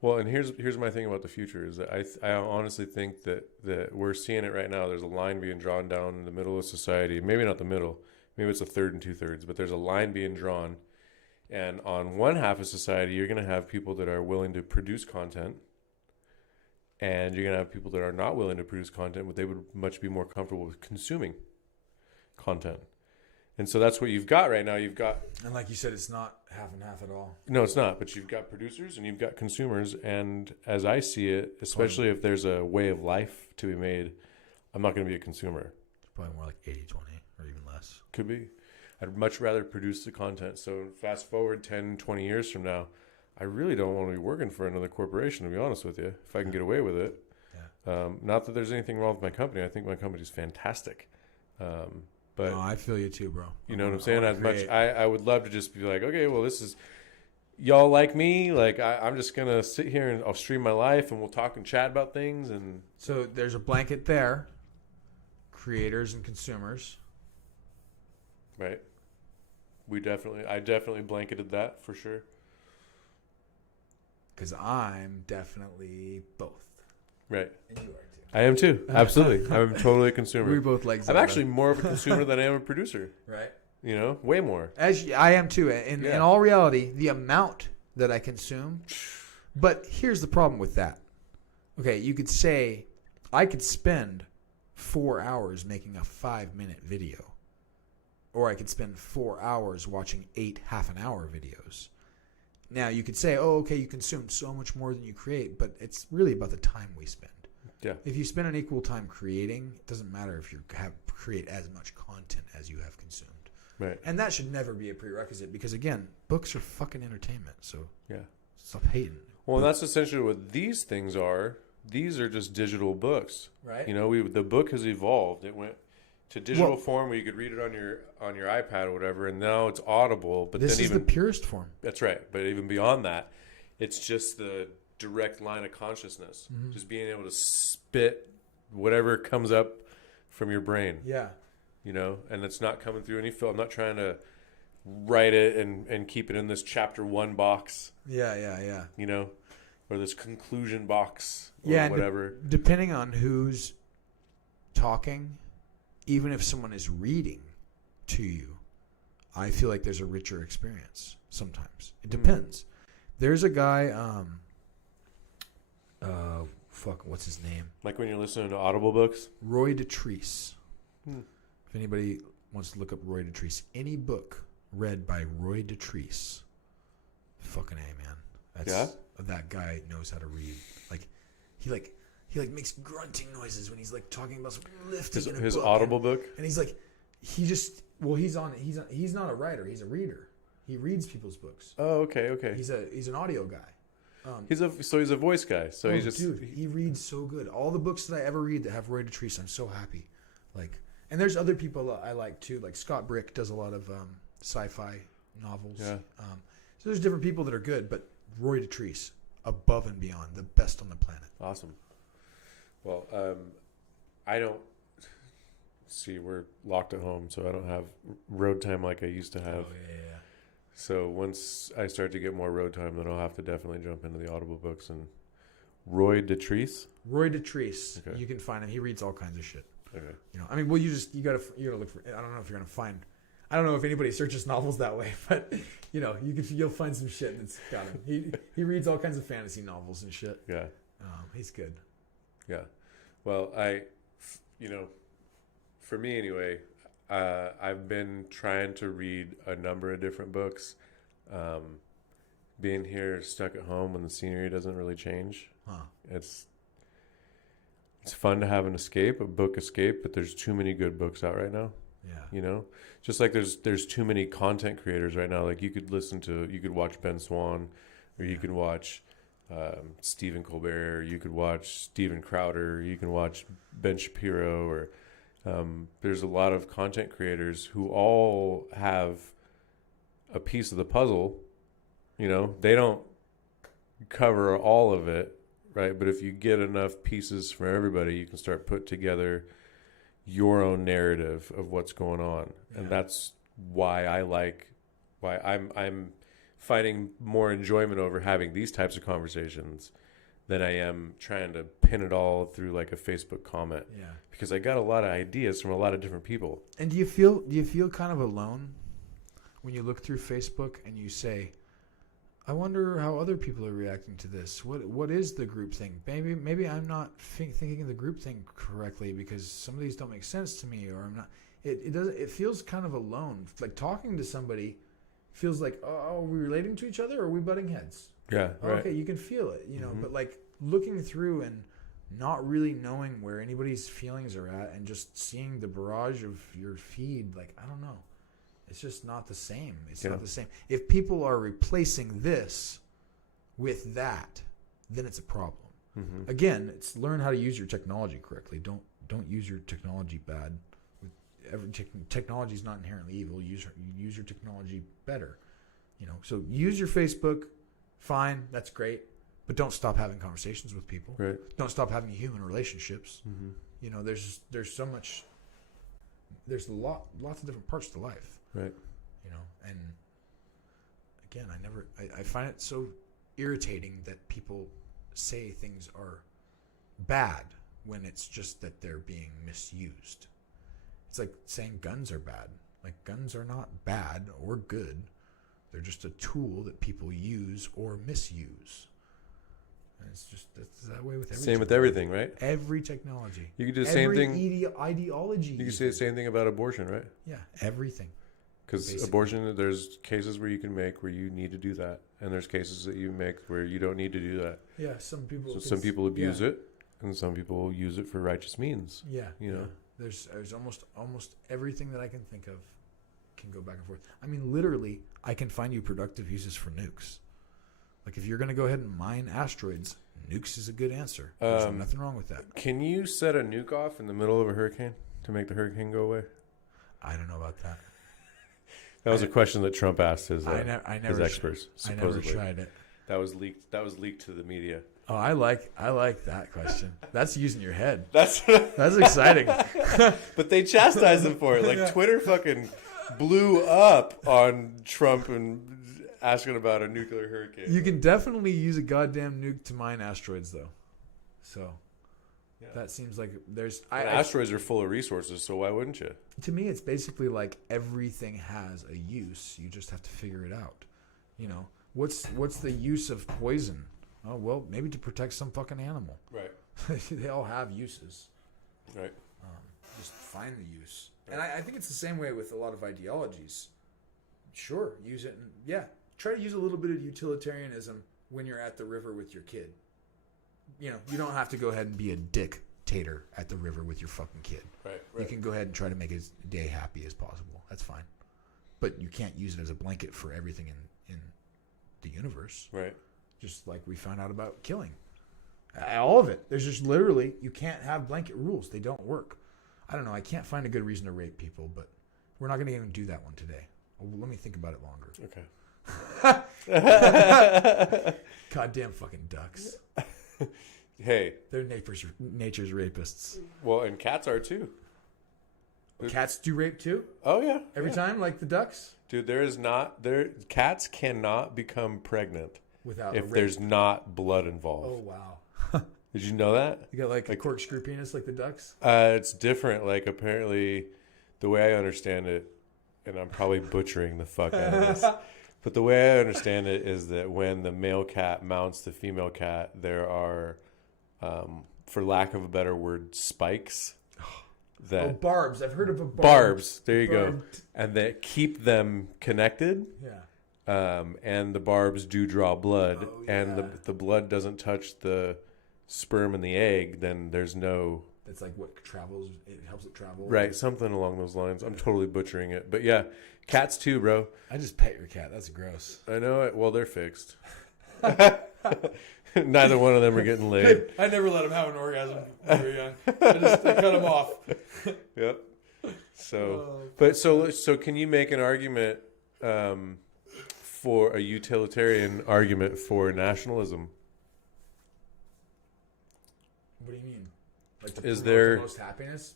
Well, and here's my thing about the future is that I honestly think that we're seeing it right now. There's a line being drawn down in the middle of society. Maybe not the middle. Maybe it's a third and 2/3. But there's a line being drawn. And on one half of society, you're going to have people that are willing to produce content. And you're going to have people that are not willing to produce content, but they would much be more comfortable with consuming content. And so that's what you've got right now. You've got... And like you said, it's not half and half at all. No, it's not. But you've got producers and you've got consumers. And as I see it, especially if there's a way of life to be made, I'm not going to be a consumer. It's probably more like 80-20 or even less. Could be. I'd much rather produce the content. So fast forward 10, 20 years from now, I really don't want to be working for another corporation, to be honest with you, if I can get away with it. Yeah. Not that there's anything wrong with my company. I think my company's fantastic. But no, I feel you too, bro. You know what I'm saying? I would love to just be like, okay, well, this is, y'all like me. Like, I'm just going to sit here and I'll stream my life and we'll talk and chat about things. And so there's a blanket there, creators and consumers. Right. I definitely blanketed that for sure. Because I'm definitely both. Right. And you are too. I am too. Absolutely. I'm totally a consumer. We both like Zelda. I'm actually more of a consumer than I am a producer. Right. You know, way more. I am too. In all reality, the amount that I consume. But here's the problem with that. Okay, you could say I could spend 4 hours making a 5-minute video. Or I could spend 4 hours watching 8 half-an-hour videos. Now, you could say, oh, okay, you consume so much more than you create, but it's really about the time we spend. Yeah. If you spend an equal time creating, it doesn't matter if you create as much content as you have consumed. Right. And that should never be a prerequisite because, again, books are fucking entertainment, so yeah, stop hating. Well, and that's essentially what these things are. These are just digital books. Right. You know, the book has evolved. It went to digital form where you could read it on your iPad or whatever, and now it's Audible. But this then is even the purest form. that's right. But even beyond that, it's just the direct line of consciousness, just being able to spit whatever comes up from your brain. Yeah. You know, and it's not coming through any film. I'm not trying to write it and keep it in this chapter 1 box. Yeah. You know, or this conclusion box or Yeah, whatever. Depending on who's talking, even if someone is reading to you, I feel like there's a richer experience sometimes. It depends. There's a guy, what's his name? Like when you're listening to Audible books? Roy Dotrice. If anybody wants to look up Roy Dotrice, any book read by Roy Dotrice, fucking A, man. That guy knows how to read. He makes grunting noises when he's like talking about some lifting in a his book. Audible book? And he's like, he's not a writer, he's a reader. He reads people's books. Oh, okay. He's an audio guy. He's a voice guy. So he reads so good. All the books that I ever read that have Roy Dotrice, I'm so happy. And there's other people I like too. Like Scott Brick does a lot of sci-fi novels. Yeah. So there's different people that are good, but Roy Dotrice, above and beyond, the best on the planet. Awesome. Well, I don't see. We're locked at home, so I don't have road time like I used to have. Oh yeah. So once I start to get more road time, then I'll have to definitely jump into the Audible books. And Roy Dotrice. Roy Dotrice. Okay. You can find him. He reads all kinds of shit. Okay. You know, I mean, well, you gotta look for. I don't know if you're gonna find. I don't know if anybody searches novels that way, but you know, you'll find some shit that's got him. He reads all kinds of fantasy novels and shit. Yeah. He's good. Yeah. Well, for me anyway, I've been trying to read a number of different books. Being here stuck at home when the scenery doesn't really change. It's fun to have an escape, a book escape, but there's too many good books out right now. Yeah. You know, just like there's too many content creators right now. Like you could watch Ben Swan, or you could watch Stephen Colbert, or you could watch Steven Crowder, or you can watch Ben Shapiro, or there's a lot of content creators who all have a piece of the puzzle. You know, they don't cover all of it, right? But if you get enough pieces from everybody, you can start put together your own narrative of what's going on. Yeah. And that's why I'm finding more enjoyment over having these types of conversations than I am trying to pin it all through like a Facebook comment. Yeah. Because I got a lot of ideas from a lot of different people. And do you feel kind of alone when you look through Facebook and you say, I wonder how other people are reacting to this. What is the group thing? Maybe I'm not thinking of the group thing correctly because some of these don't make sense to me, or I'm not. It feels kind of alone. Like talking to somebody feels like, oh, are we relating to each other, or are we butting heads? Yeah. Right. Okay, you can feel it, you know. But like looking through and not really knowing where anybody's feelings are at, and just seeing the barrage of your feed, like I don't know. It's just not the same. It's not the same. If people are replacing this with that, then it's a problem. Mm-hmm. Again, it's learn how to use your technology correctly. Don't use your technology bad. Technology is not inherently evil. Use your technology better. You know, so use your Facebook. Fine, that's great, but don't stop having conversations with people. Right. Don't stop having human relationships. Mm-hmm. You know, there's so much. There's lots of different parts to life. Right. You know, and again, I find it so irritating that people say things are bad when it's just that they're being misused. It's like saying guns are bad. Like guns are not bad or good. They're just a tool that people use or misuse. And it's that way with everything. Same with everything, right? Every technology. You could do the same thing. Ideology. You could say the same thing about abortion, right? Yeah, everything. Because abortion, there's cases where you can make where you need to do that, and there's cases that you make where you don't need to do that. Yeah, some people. So some people abuse it, and some people use it for righteous means. Yeah, you know. There's almost everything that I can think of can go back and forth. I mean, literally, I can find you productive uses for nukes. Like if you're going to go ahead and mine asteroids, nukes is a good answer. There's nothing wrong with that. Can you set a nuke off in the middle of a hurricane? to make the hurricane go away? I don't know about that. That was a question that Trump asked his his experts. Supposedly, I never tried it. That was leaked to the media. Oh, I like that question. That's using your head. That's exciting. But they chastised him for it. Like Twitter fucking blew up on Trump and asking about a nuclear hurricane. You can definitely use a goddamn nuke to mine asteroids, though. So that seems like there's. Asteroids are full of resources, so why wouldn't you? To me, it's basically like everything has a use. You just have to figure it out. You know, what's the use of poison? Oh, well, maybe to protect some fucking animal. Right. They all have uses. Right. Just find the use. Right. And I think it's the same way with a lot of ideologies. Sure, use it. Try to use a little bit of utilitarianism when you're at the river with your kid. You know, you don't have to go ahead and be a dictator at the river with your fucking kid. Right. You can go ahead and try to make his day happy as possible. That's fine. But you can't use it as a blanket for everything in the universe. Right. Just like we found out about killing. All of it. There's just literally, you can't have blanket rules. They don't work. I don't know. I can't find a good reason to rape people, but we're not going to even do that one today. Let me think about it longer. Okay. Goddamn fucking ducks. Hey. They're nature's rapists. Well, and cats are too. Cats do rape too? Oh, yeah. Every time, like the ducks? Dude, cats cannot become pregnant without if there's not blood involved. Oh, wow. Did you know that? You got like a corkscrew penis like the ducks? It's different. Like, apparently, the way I understand it, and I'm probably butchering the fuck out of this, but the way I understand it is that when the male cat mounts the female cat, there are, for lack of a better word, spikes. Barbs. I've heard of a barbs. There you go. And that keep them connected. Yeah. And the barbs do draw blood, and the blood doesn't touch the sperm and the egg, then there's no... That's like what travels, it helps it travel. Right, something along those lines. I'm totally butchering it. But yeah, cats too, bro. I just pet your cat. That's gross. I know it. Well, they're fixed. Neither one of them are getting laid. I never let them have an orgasm when they were young. I cut them off. Yep. So can you make an argument for a utilitarian argument for nationalism? What do you mean? Like to is promote there the most happiness?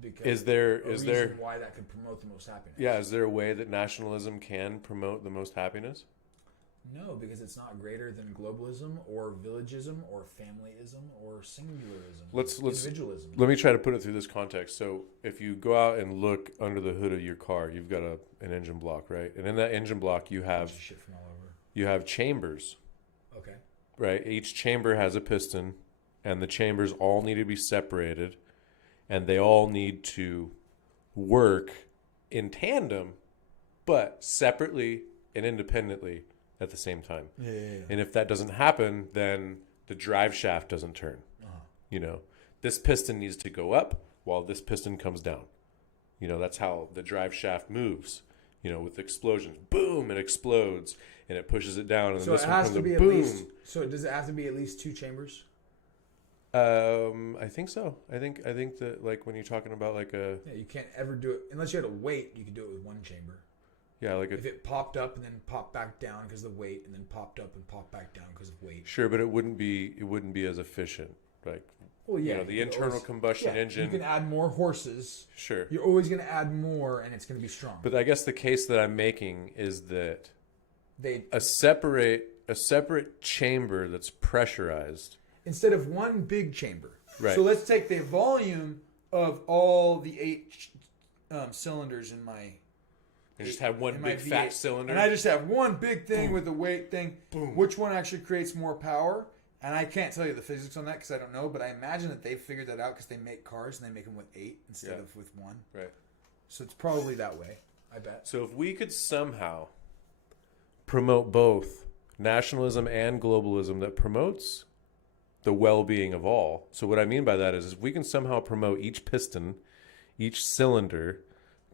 Because is there why that could promote the most happiness? Yeah, is there a way that nationalism can promote the most happiness? No, because it's not greater than globalism or villagism or familyism or singularism. Individualism. Let me try to put it through this context. So if you go out and look under the hood of your car, you've got an engine block, right? And in that engine block, you have shit from all over. You have chambers. Okay. Right. Each chamber has a piston, and the chambers all need to be separated, and they all need to work in tandem, but separately and independently at the same time. Yeah. And if that doesn't happen, then the drive shaft doesn't turn. Uh-huh. You know, this piston needs to go up while this piston comes down. You know, that's how the drive shaft moves. You know, with explosions, boom, it explodes, and it pushes it down, and so then this it one has comes to be up, at boom. least. So does it have to be at least 2 chambers? I think so. I think that, like, when you're talking about like a... Yeah, you can't ever do it unless you had a weight. You could do it with 1 chamber. Yeah, like if it popped up and then popped back down because of the weight, and then popped up and popped back down because of weight. Sure, but it wouldn't be as efficient. Like, well, yeah, you know, the internal combustion engine. You can add more horses. Sure, you're always going to add more, and it's going to be strong. But I guess the case that I'm making is that a separate chamber that's pressurized instead of one big chamber. Right. So let's take the volume of all the 8 cylinders in my. I just have one big fat cylinder. And I just have one big thing with the weight thing. Boom. Which one actually creates more power? And I can't tell you the physics on that because I don't know, but I imagine that they've figured that out because they make cars and they make them with 8 instead of with 1. Right. So it's probably that way, I bet. So if we could somehow promote both nationalism and globalism that promotes the well-being of all. So what I mean by that is if we can somehow promote each piston, each cylinder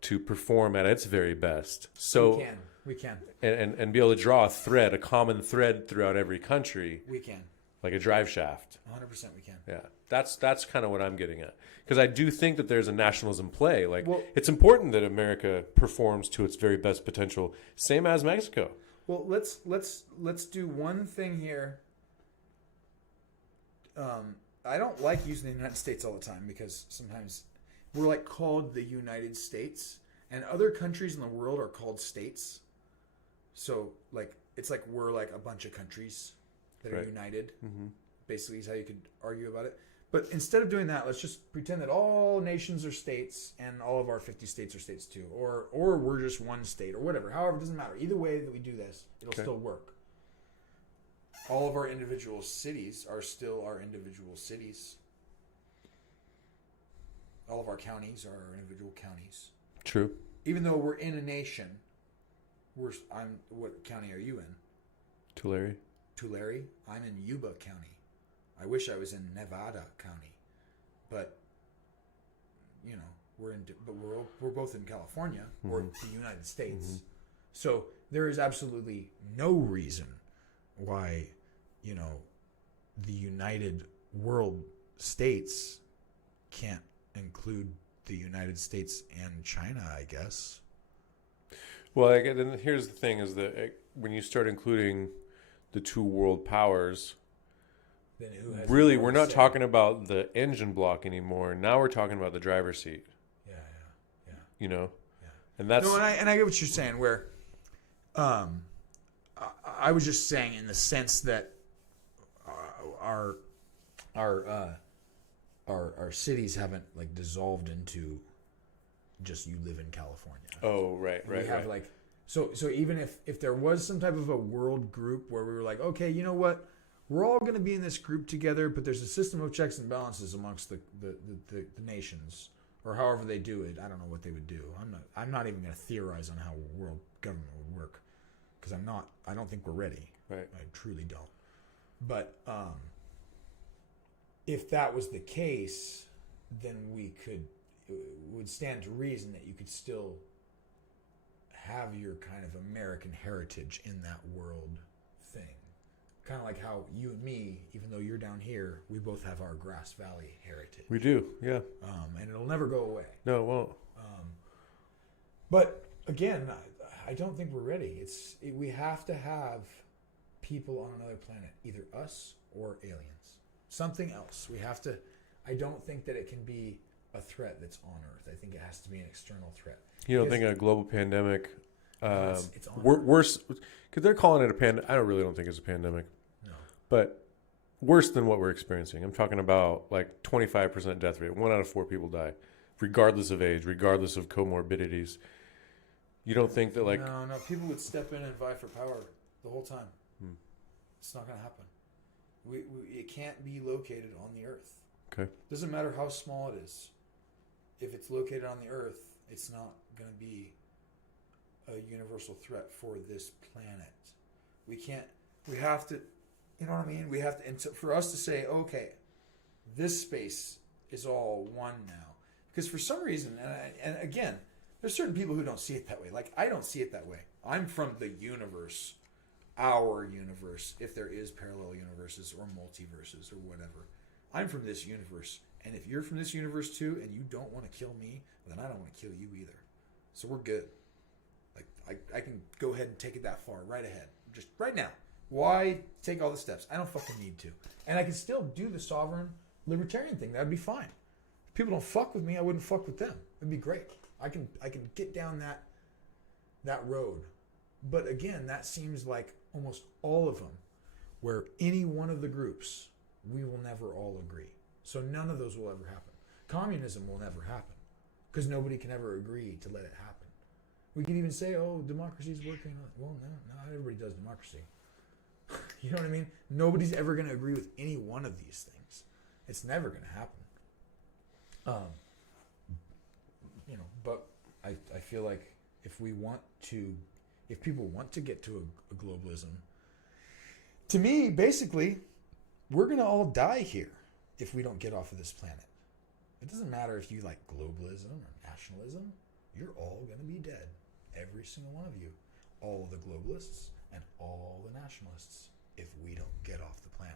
to perform at its very best. So we can. And be able to draw a common thread throughout every country. We can. like a drive shaft. 100% we can. Yeah, that's kind of what I'm getting at, because I do think that there's a nationalism play. Like, Well- it's important that America performs to its very best potential, same as Mexico. Well, let's do one thing here. I don't like using the United States all the time because sometimes we're like called the United States, and other countries in the world are called states. So like it's like we're like a bunch of countries that are Right. united. Mm-hmm. Basically, is how you could argue about it. But instead of doing that, let's just pretend that all nations are states and all of our 50 states are states too, or we're just one state or whatever. However, it doesn't matter. Either way that we do this, it'll Okay. still work. All of our individual cities are still our individual cities. All of our counties are our individual counties. True. Even though we're in a nation, what county are you in? Tulare. Tulare? I'm in Yuba County. I wish I was in Nevada County. But you know, we're both in California or the United States. So there is absolutely no reason why, you know, the United World States can't include the United States and China, I guess. Well, then here's the thing: is that when you start including the two world powers, Then who has really, more we're to not say? talking about the engine block anymore. Now we're talking about the driver's seat. Yeah. You know, Yeah. and that's No, and I get what you're saying. Where, I was just saying in the sense that our cities haven't like dissolved into just you live in California. oh right, We have like so even if there was some type of a world group where we were like, okay, you know what, we're all going to be in this group together, but there's a system of checks and balances amongst the nations, or however they do it. I don't know what they would do. I'm not even going to theorize on how world government would work because I don't think we're ready. Right. I truly don't. But if that was the case, then it would stand to reason that you could still have your kind of American heritage in that world thing. Kind of like how you and me, even though you're down here, we both have our Grass Valley heritage. We do, yeah. And it'll never go away. No, it won't. But again, I don't think we're ready. We have to have people on another planet, either us or aliens. Something else. We have to. I don't think that it can be a threat that's on Earth. I think it has to be an external threat. You don't think a global pandemic, it's on worse, because they're calling it a pandemic. I really don't think it's a pandemic. No. But worse than what we're experiencing. I'm talking about like 25% death rate. 1 out of 4 people die, regardless of age, regardless of comorbidities. You don't think that like No, people would step in and vie for power the whole time. It's not going to happen. It can't be located on the Earth. Okay. Doesn't matter how small it is. If it's located on the Earth, it's not going to be a universal threat for this planet. We have to, you know what I mean? We have to, and so for us to say, okay, this space is all one now. Because for some reason, and again, there's certain people who don't see it that way. Like, I don't see it that way. I'm from the universe, our universe, if there is parallel universes or multiverses or whatever. I'm from this universe. And if you're from this universe too, and you don't want to kill me, then I don't want to kill you either. So we're good. Like, I can go ahead and take it that far, right ahead. Just right now. Why take all the steps? I don't fucking need to. And I can still do the sovereign libertarian thing. That'd be fine. If people don't fuck with me, I wouldn't fuck with them. It'd be great. I can get down that road. But again, that seems like almost all of them, where any one of the groups, we will never all agree. So none of those will ever happen. Communism will never happen because nobody can ever agree to let it happen. We could even say, oh, democracy is working. Well, no, not everybody does democracy. You know what I mean? Nobody's ever going to agree with any one of these things. It's never going to happen. But I feel like if people want to get to a globalism, to me, basically, we're going to all die here if we don't get off of this planet. It doesn't matter if you like globalism or nationalism. You're all going to be dead. Every single one of you. All the globalists and all the nationalists if we don't get off the planet.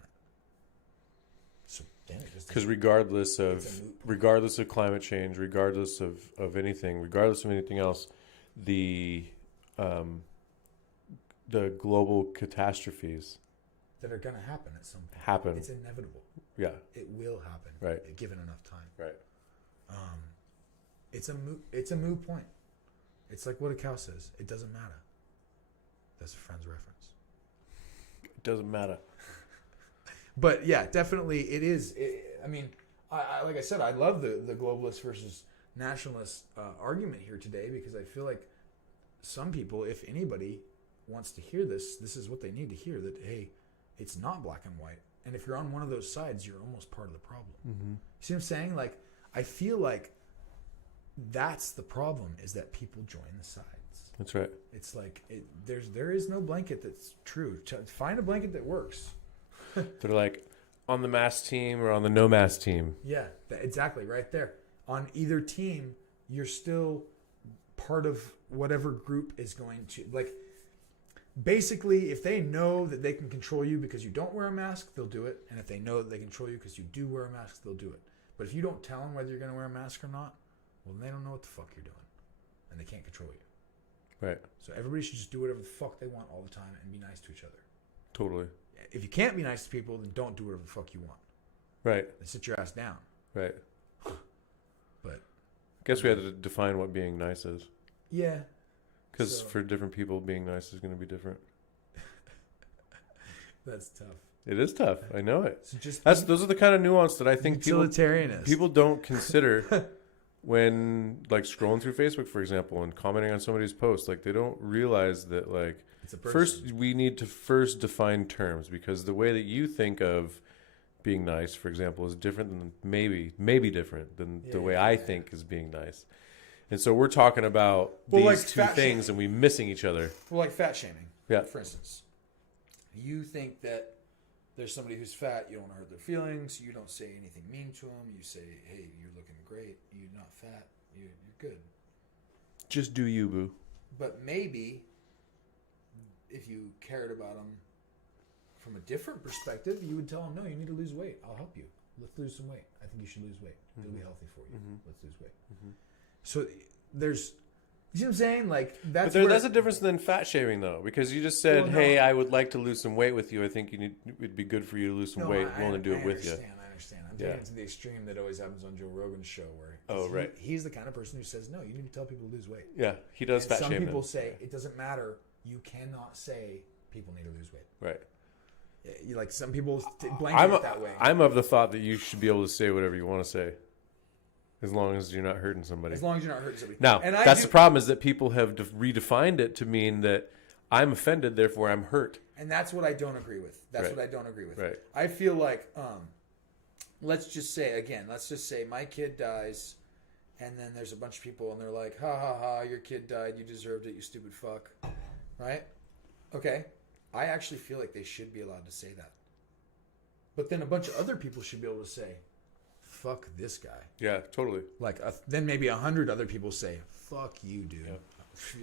So then it just Because it's regardless a moot point. of climate change, regardless of anything, regardless of anything else, the global catastrophes that are going to happen at some point. happen. It's inevitable. Yeah. It will happen. Right. Given enough time. Right. It's a moot point. It's like what a cow says. It doesn't matter. That's a Friends reference. It doesn't matter. But yeah, definitely it is. I mean, I like I said, I love the globalist versus nationalist argument here today, because I feel like some people, if anybody wants to hear this is what they need to hear, that, hey, it's not black and white. And if you're on one of those sides, you're almost part of the problem. Mm-hmm. See what I'm saying? Like, I feel like that's the problem, is that people join the sides. That's right. It's like there is no blanket that's true. Find a blanket that works. They're like on the mask team or on the no mask team. Yeah, exactly, right there. On either team, you're still part of whatever group is going to, like, basically, if they know that they can control you because you don't wear a mask, they'll do it. And if they know that they control you because you do wear a mask, they'll do it. But if you don't tell them whether you're going to wear a mask or not, well, then they don't know what the fuck you're doing. And they can't control you. Right. So everybody should just do whatever the fuck they want all the time and be nice to each other. Totally. If you can't be nice to people, then don't do whatever the fuck you want. Right. Then sit your ass down. Right. But guess we had to define what being nice is. yeah. Because So- for different people, being nice is going to be different. That's tough. It is tough. I know it. So just Those are the kind of nuance that I think utilitarianist. people don't consider when, like, scrolling through Facebook, for example, and commenting on somebody's post. Like, they don't realize that, like, It's a person. first we need to first define terms, because the way that you think of being nice, for example, is different than maybe different than the way I think is being nice. And so we're talking about these like two fat things, and we missing each other. Well, like fat shaming. Yeah. For instance, you think that there's somebody who's fat, you don't want to hurt their feelings. You don't say anything mean to them. You say, "Hey, you're looking great. You're not fat. You're good." Just do you, boo. But maybe if you cared about them from a different perspective, you would tell them, "No, you need to lose weight. I'll help you. Let's lose some weight. I think you should lose weight. It'll be healthy for you. Let's lose weight." So there's, you see what I'm saying? Like, that's That's a difference than fat shaming, though, because you just said, Well, no. "Hey, I would like to lose some weight with you. I think it'd be good for you to lose some weight. I I'm willing to do it with you." I understand. I'm taking it to the extreme that always happens on Joe Rogan's show, where he's the kind of person who says, "No, you need to tell people to lose weight." Yeah, he does And fat some shame people them. say it doesn't matter. You cannot say people need to lose weight. Right. Like, some people blanket it that way. I'm of the thought that you should be able to say whatever you want to say, as long as you're not hurting somebody. As long as you're not hurting somebody. Now, And that's the problem, is that people have redefined it to mean that I'm offended, therefore I'm hurt. And that's what I don't agree with. That's Right. what I don't agree with. Right. I feel like, let's just say my kid dies, and then there's a bunch of people, and they're like, "Ha ha ha, your kid died, you deserved it, you stupid fuck." Right? Okay. I actually feel like they should be allowed to say that. But then a bunch of other people should be able to say, "Fuck this guy." Yeah, totally. Like, then maybe 100 other people say, "Fuck you, dude." Yep.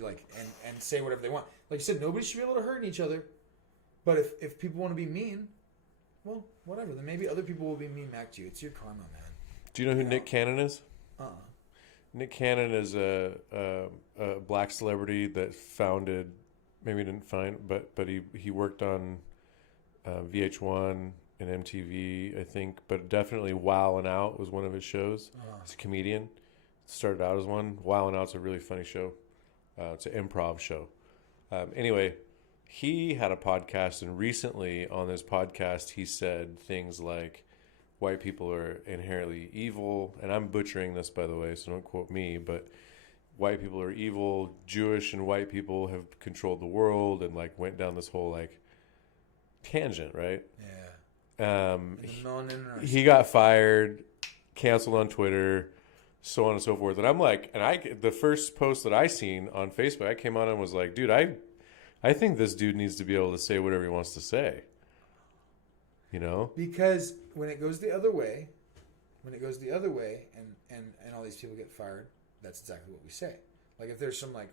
Like, and say whatever they want. Like you said, nobody should be able to hurt each other. But if people want to be mean, well, whatever. Then maybe other people will be mean back to you. It's your karma, man. Do you know who Nick Cannon is? Uh-uh. Nick Cannon is a black celebrity that founded, maybe didn't find, but he worked on VH1 and MTV, I think, but definitely Wow and Out was one of his shows. He's a comedian. Started out as one. Wow and Out's a really funny show. It's an improv show. Anyway, he had a podcast, and recently on this podcast, he said things like, white people are inherently evil, and I'm butchering this, by the way, so don't quote me, but white people are evil, Jewish and white people have controlled the world, and, like, went down this whole, like, tangent, right? Yeah. He got fired, canceled on Twitter, so on and so forth. And I'm like, the first post that I seen on Facebook, I came on and was like, dude, I think this dude needs to be able to say whatever he wants to say. You know? Because when it goes the other way, and all these people get fired, that's exactly what we say. Like, if there's some, like,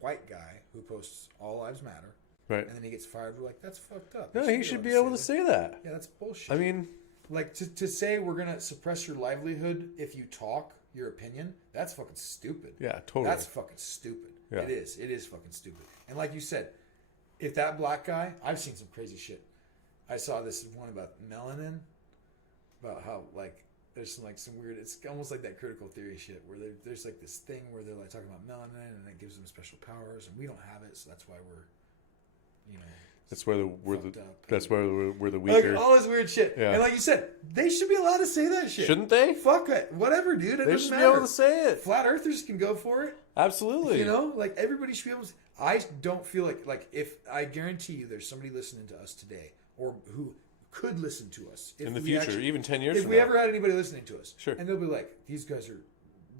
white guy who posts "All Lives Matter," right, and then he gets fired, we're like, that's fucked up. No, he should be able to say that. Yeah, that's bullshit. I mean, Like to say we're gonna suppress your livelihood if you talk your opinion, that's fucking stupid. Yeah, totally. That's fucking stupid. Yeah. It is. It is fucking stupid. And like you said, if that black guy, I've seen some crazy shit. I saw this one about melanin, about how like there's some weird. It's almost like that critical theory shit where there's like this thing where they're like talking about melanin and it gives them special powers and we don't have it, so that's why we're, you know. That's where we're the Like weaker. all this weird shit. Yeah. And like you said, they should be allowed to say that shit. Shouldn't they? Fuck it. Whatever, dude. It They doesn't should matter. be able to say it. Flat earthers can go for it. Absolutely. You know, like everybody should be able to. I don't feel like if I guarantee you there's somebody listening to us today or who could listen to us if in the we future, actually, even 10 years if from we now. ever had anybody listening to us, Sure. and they'll be like, these guys are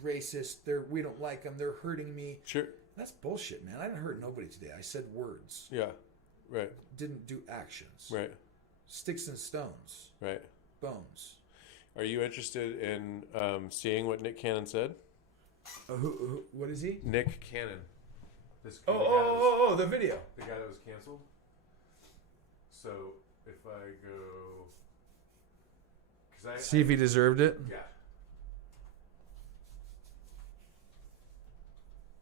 racist. We don't like them. They're hurting me. Sure. That's bullshit, man. I didn't hurt nobody today. I said words. Yeah. Right. Didn't do actions. Right. Sticks and stones. Right. Bones. Are you interested in seeing what Nick Cannon said? Who? What is he? Nick Cannon. This The video. the guy that was canceled. So if I go, See if he deserved it. Yeah.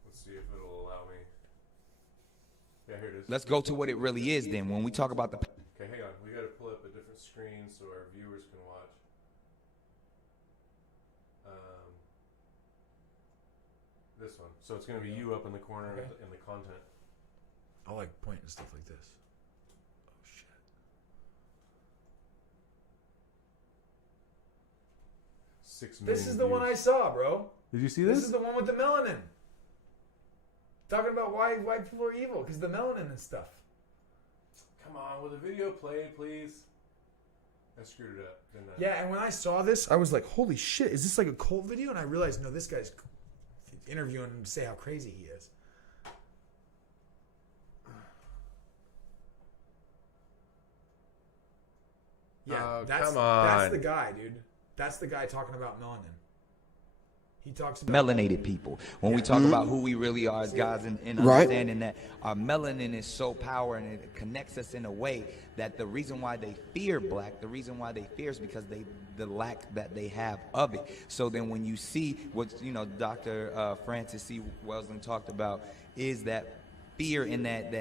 Let's see if it'll allow me. Yeah, here it is. Let's go to what it really is then. When we talk about the Okay, hang on. We got to pull up a different screen so our viewers can watch. This one. So it's going to be you up in the corner Okay. in the content. I like pointing stuff like this. Oh shit. 6 million. This is the one I saw, bro. Did you see This is the one with the melanin. Talking about why people are evil because the melanin and stuff. Come on, will the video play, please? I screwed it up, didn't I? Yeah, and when I saw this, I was like, "Holy shit! Is this like a cult video?" And I realized, no, this guy's interviewing him to say how crazy he is. Yeah, Oh, that's come on. that's the guy, dude. That's the guy talking about melanin. He talks about melanated people. When we talk about who we really are as guys and Right. understanding that our melanin is so powerful and it connects us in a way that the reason why they fear black, the reason why they fear is because the lack that they have of it. So then when you see what, Dr. Francis C. Welsing talked about is that fear in that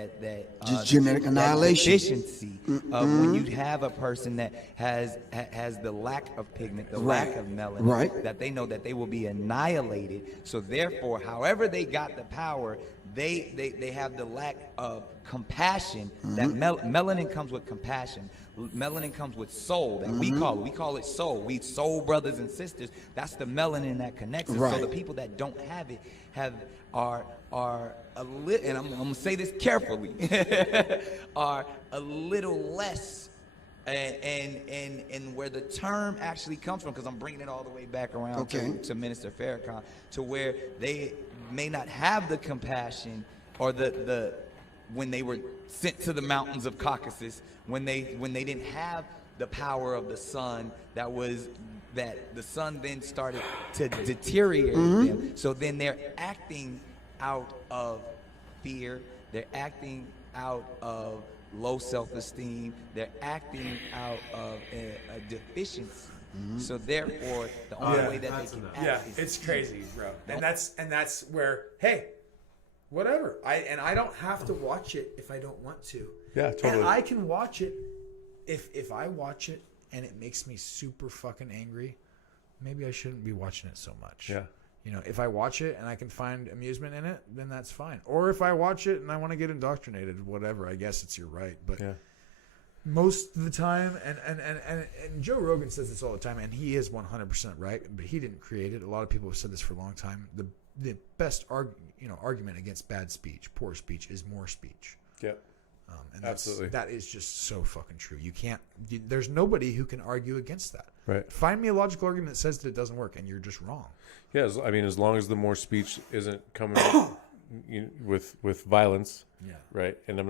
Just genetic annihilation. deficiency of when you have a person that has the lack of pigment, the lack of melanin, Right. that they know that they will be annihilated. So therefore, however they got the power, they have the lack of compassion. That melanin comes with compassion. Melanin comes with soul that we call it soul. We soul brothers and sisters. That's the melanin that connects us. Right. So the people that don't have it are a little, and I'm gonna say this carefully, are a little less, and where the term actually comes from, because I'm bringing it all the way back around to Minister Farrakhan, to where they may not have the compassion or the when they were sent to the mountains of Caucasus, when they didn't have the power of the sun, that the sun then started to deteriorate them. So then they're acting out of fear. They're acting out of low self-esteem. They're acting out of a deficiency. So therefore, the only way that they can act is it's crazy, bro. And that's where, hey, whatever. I don't have to watch it if I don't want to. Yeah, totally. And I can watch it if I watch it and it makes me super fucking angry. Maybe I shouldn't be watching it so much. Yeah. If I watch it and I can find amusement in it, then that's fine. Or if I watch it and I want to get indoctrinated, whatever, I guess it's your right. But Yeah. most of the time, and Joe Rogan says this all the time, and he is 100% right, but he didn't create it. A lot of people have said this for a long time. The best argument against bad speech, poor speech, is more speech. Yeah. And Absolutely. that is just so fucking true. There's nobody who can argue against that. Right. Find me a logical argument that says that it doesn't work, and you're just wrong. Yeah, as long as the more speech isn't coming with violence, Yeah. right? And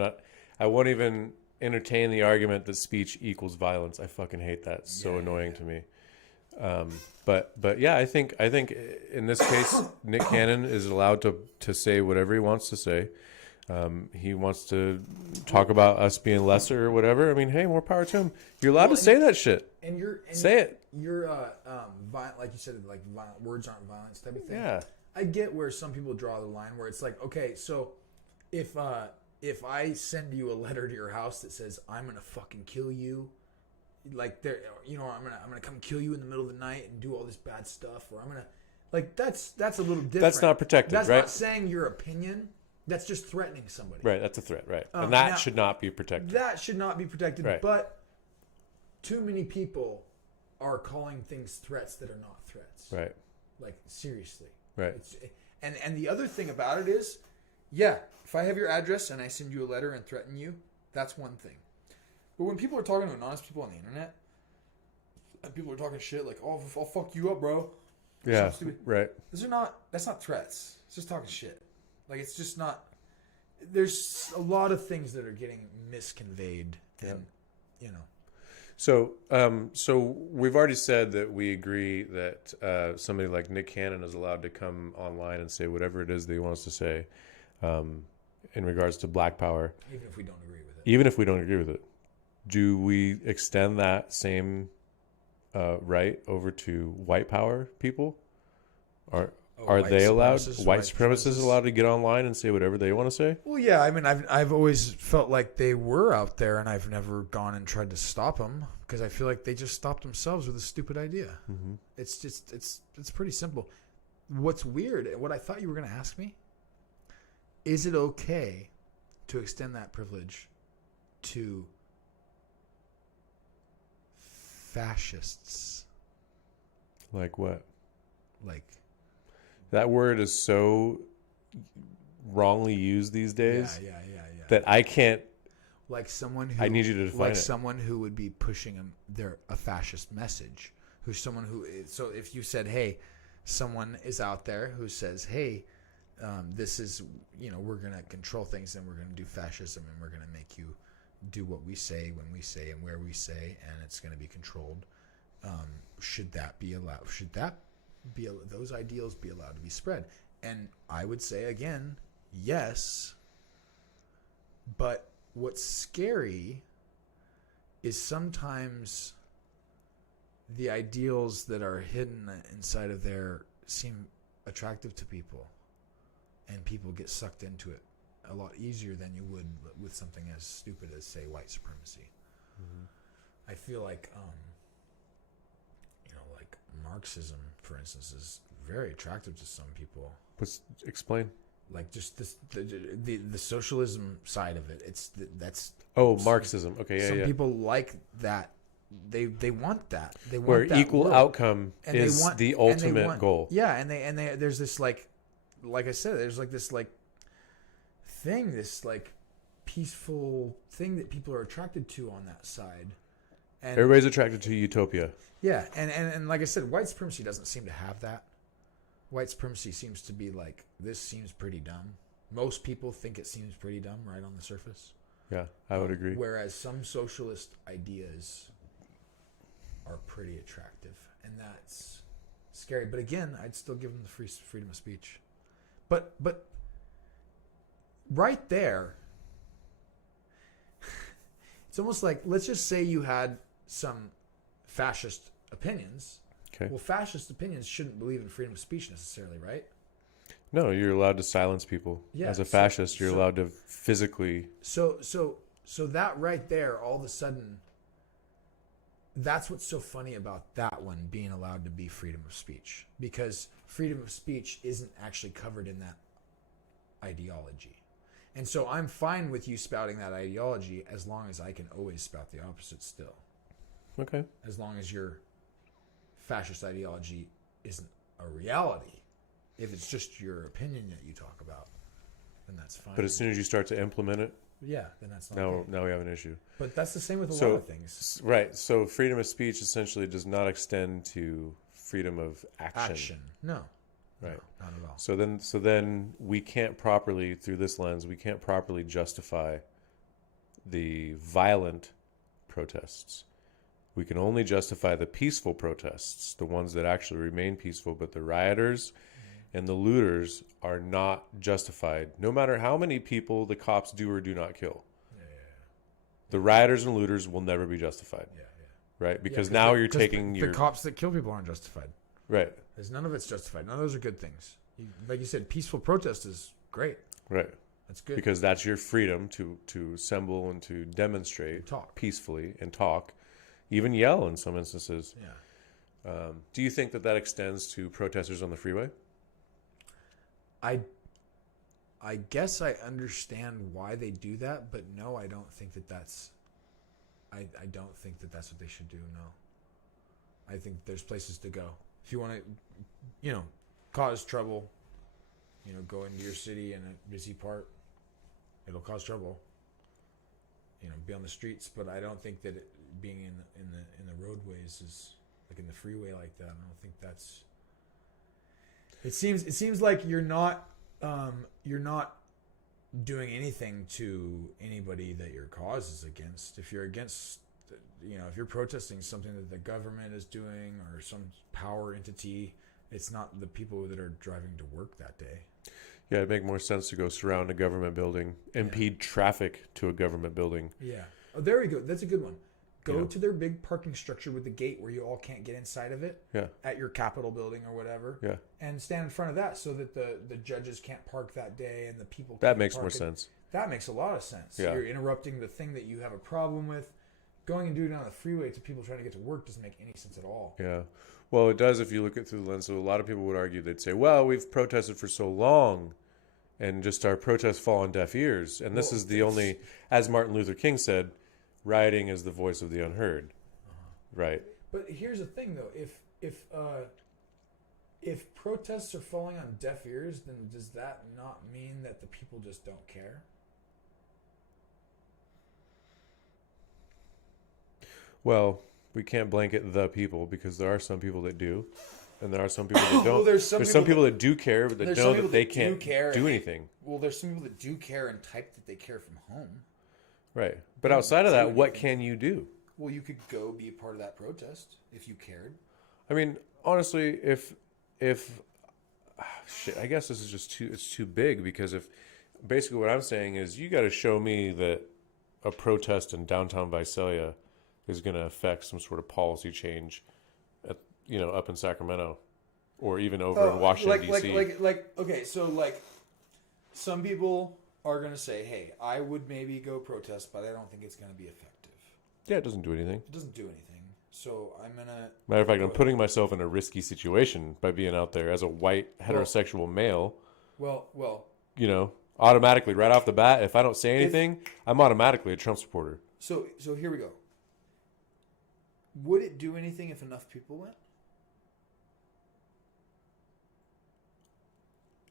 I won't even entertain the argument that speech equals violence. I fucking hate that. It's so annoying to me. But yeah, I think in this case, Nick Cannon is allowed to say whatever he wants to say. He wants to talk about us being lesser or whatever. I mean, hey, more power to him. You're allowed to say that shit. Say it. You're violent, like you said, like violent words aren't violence type of thing. Yeah. I get where some people draw the line where it's like, okay, so if I send you a letter to your house that says I'm gonna fucking kill you, like there, you know, I'm gonna come kill you in the middle of the night and do all this bad stuff, or I'm gonna, like, that's a little different. That's not protected, that's right? That's not saying your opinion. That's just threatening somebody. Right, that's a threat, right. And that should not be protected. That should not be protected, right. But too many people are calling things threats that are not threats. Right. Like, seriously. Right. And the other thing about it is, yeah, if I have your address and I send you a letter and threaten you, that's one thing. But when people are talking to anonymous people on the internet, and people are talking shit like, oh, I'll fuck you up, bro. Yeah, right. That's not threats. It's just talking shit. Like, it's just not. There's a lot of things that are getting misconveyed, and you know. So, so we've already said that we agree that somebody like Nick Cannon is allowed to come online and say whatever it is that he wants to say, in regards to Black Power. Even if we don't agree with it. Even if we don't agree with it, do we extend that same right over to white power people? Are they allowed? White supremacists allowed to get online and say whatever they want to say? Well, yeah. I mean, I've always felt like they were out there, and I've never gone and tried to stop them because I feel like they just stopped themselves with a stupid idea. Mm-hmm. It's pretty simple. What's weird? What I thought you were going to ask me: is it okay to extend that privilege to fascists? Like what? Like. That word is so wrongly used these days that I can't. Like someone who I need you to define like it. someone who would be pushing a fascist message. Who's someone who? So if you said, "Hey," someone is out there who says, "Hey, this is we're gonna control things and we're gonna do fascism and we're gonna make you do what we say when we say and where we say and it's gonna be controlled." Should that be allowed? Should that those ideals be allowed to be spread? And I would say again, yes. But what's scary is sometimes the ideals that are hidden inside of there seem attractive to people, and people get sucked into it a lot easier than you would with something as stupid as, say, white supremacy. Mm-hmm. I feel like like Marxism, for instance, is very attractive to some people. Explain. Like just this, the socialism side of it. That's Marxism. Okay, yeah. Some people like that. They want that. They want where that equal world. outcome is the ultimate goal. Yeah, and they there's this like I said, there's like this like thing, this like peaceful thing that people are attracted to on that side. And everybody's attracted to utopia. Yeah, and like I said, white supremacy doesn't seem to have that. White supremacy seems to be like, this seems pretty dumb. Most people think it seems pretty dumb right on the surface. Yeah, I would agree. Whereas some socialist ideas are pretty attractive, and that's scary. But again, I'd still give them the freedom of speech. But right there, it's almost like, let's just say you had some fascist opinions. Okay. Well, fascist opinions shouldn't believe in freedom of speech necessarily, right? No, you're allowed to silence people. Yeah, as a fascist, you're allowed to physically. So that right there, all of a sudden, that's what's so funny about that one being allowed to be freedom of speech, because freedom of speech isn't actually covered in that ideology. And so I'm fine with you spouting that ideology as long as I can always spout the opposite still. Okay. As long as your fascist ideology isn't a reality. If it's just your opinion that you talk about, then that's fine. But as soon as you start to implement it, yeah, then that's not now we have an issue. But that's the same with a lot of things. Right. So freedom of speech essentially does not extend to freedom of action. No. Right. No, not at all. So then we can't properly, through this lens, we can't properly justify the violent protests. We can only justify the peaceful protests, the ones that actually remain peaceful, but the rioters and the looters are not justified, no matter how many people the cops do or do not kill. The rioters and looters will never be justified. Right? Because now you're taking the cops that kill people aren't justified. Right. Because none of it's justified. None of those are good things. Like you said, peaceful protest is great. Right. That's good. Because that's your freedom to assemble and to demonstrate Talk. peacefully and talk, even yell in some instances. Yeah. Do you think that extends to protesters on the freeway? I guess I understand why they do that, but no, I don't think that that's. I don't think that that's what they should do. No, I think there's places to go if you want to, cause trouble. Go into your city in a busy part. It'll cause trouble. Be on the streets, but I don't think that being in the roadways is like in the freeway like that. I don't think that's. It seems like you're not doing anything to anybody that your cause is against. If you're against, if you're protesting something that the government is doing or some power entity, it's not the people that are driving to work that day. Yeah, it'd make more sense to go surround a government building, impede traffic to a government building. Yeah. Oh, there we go. That's a good one. Go to their big parking structure with the gate where you all can't get inside of it. Yeah. At your Capitol building or whatever. Yeah. And stand in front of that so that the judges can't park that day and the people can't That makes park more it. sense. That makes a lot of sense. Yeah. You're interrupting the thing that you have a problem with. Going and doing it on the freeway to people trying to get to work doesn't make any sense at all. Yeah. Well, it does if you look at it through the lens. So a lot of people would argue, they'd say, well, we've protested for so long and just our protests fall on deaf ears. And this is the only, as Martin Luther King said, rioting is the voice of the unheard. Right. But here's the thing, though. If protests are falling on deaf ears, then does that not mean that the people just don't care? Well, we can't blanket the people because there are some people that do, and there are some people that don't. Well, there's some people that do care, but that know that they can't do anything. Well, there's some people that do care and type that they care from home. Right. But outside of that, what can you do? Well, you could go be a part of that protest if you cared. I mean, honestly, if shit, I guess this is just too big, because if basically what I'm saying is you got to show me that a protest in downtown Visalia is going to affect some sort of policy change at, up in Sacramento or even over in Washington D.C. Okay, so some people are going to say, hey, I would maybe go protest, but I don't think it's going to be effective. Yeah, it doesn't do anything. It doesn't do anything. So I'm going to... Matter of fact, I'm putting myself in a risky situation by being out there as a white heterosexual male. Well... Automatically, right off the bat, if I don't say anything, I'm automatically a Trump supporter. So here we go. Would it do anything if enough people went?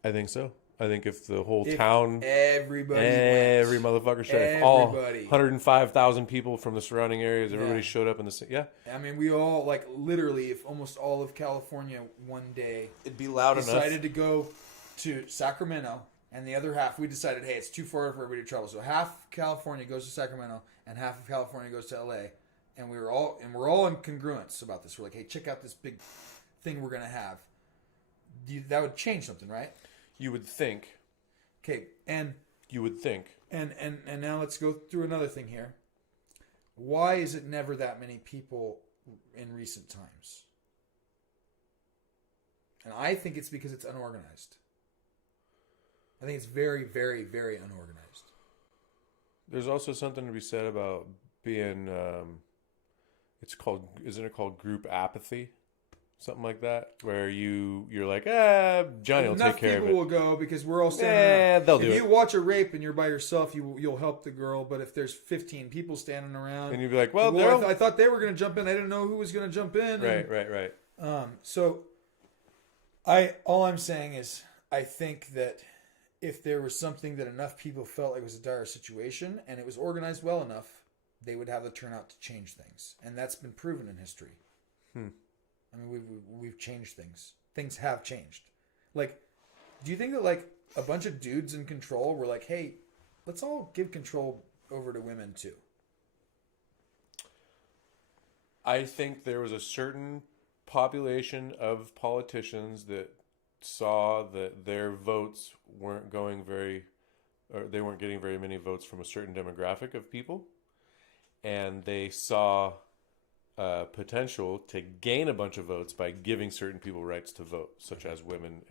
I think so. I think if the whole town, every motherfucker showed, if all 105,000 people from the surrounding areas, everybody showed up in the city. Yeah. I mean, we all, literally, if almost all of California one day it'd be loud decided enough to go to Sacramento, and the other half, we decided, hey, it's too far for everybody to travel. So half California goes to Sacramento, and half of California goes to LA. And we're all in congruence about this. We're like, hey, check out this big thing we're gonna have. That would change something, right? You would think. Okay, and you would think. And now let's go through another thing here. Why is it never that many people in recent times? And I think it's because it's unorganized. I think it's very, very, very unorganized. There's also something to be said about being, isn't it called group apathy? Something like that, where you're like, Johnny will take care of it. Enough people will go because we're all standing around. They'll do it. If you watch a rape and you're by yourself, you'll help the girl. But if there's 15 people standing around, and you'd be like, well, I thought they were going to jump in. I didn't know who was going to jump in. Right. So, all I'm saying is, I think that if there was something that enough people felt like was a dire situation and it was organized well enough, they would have the turnout to change things, and that's been proven in history. I mean, we've changed things. Things have changed. Do you think that a bunch of dudes in control were like, hey, let's all give control over to women too? I think there was a certain population of politicians that saw that their votes weren't going very, or they weren't getting very many votes from a certain demographic of people, and they saw potential to gain a bunch of votes by giving certain people rights to vote, such as women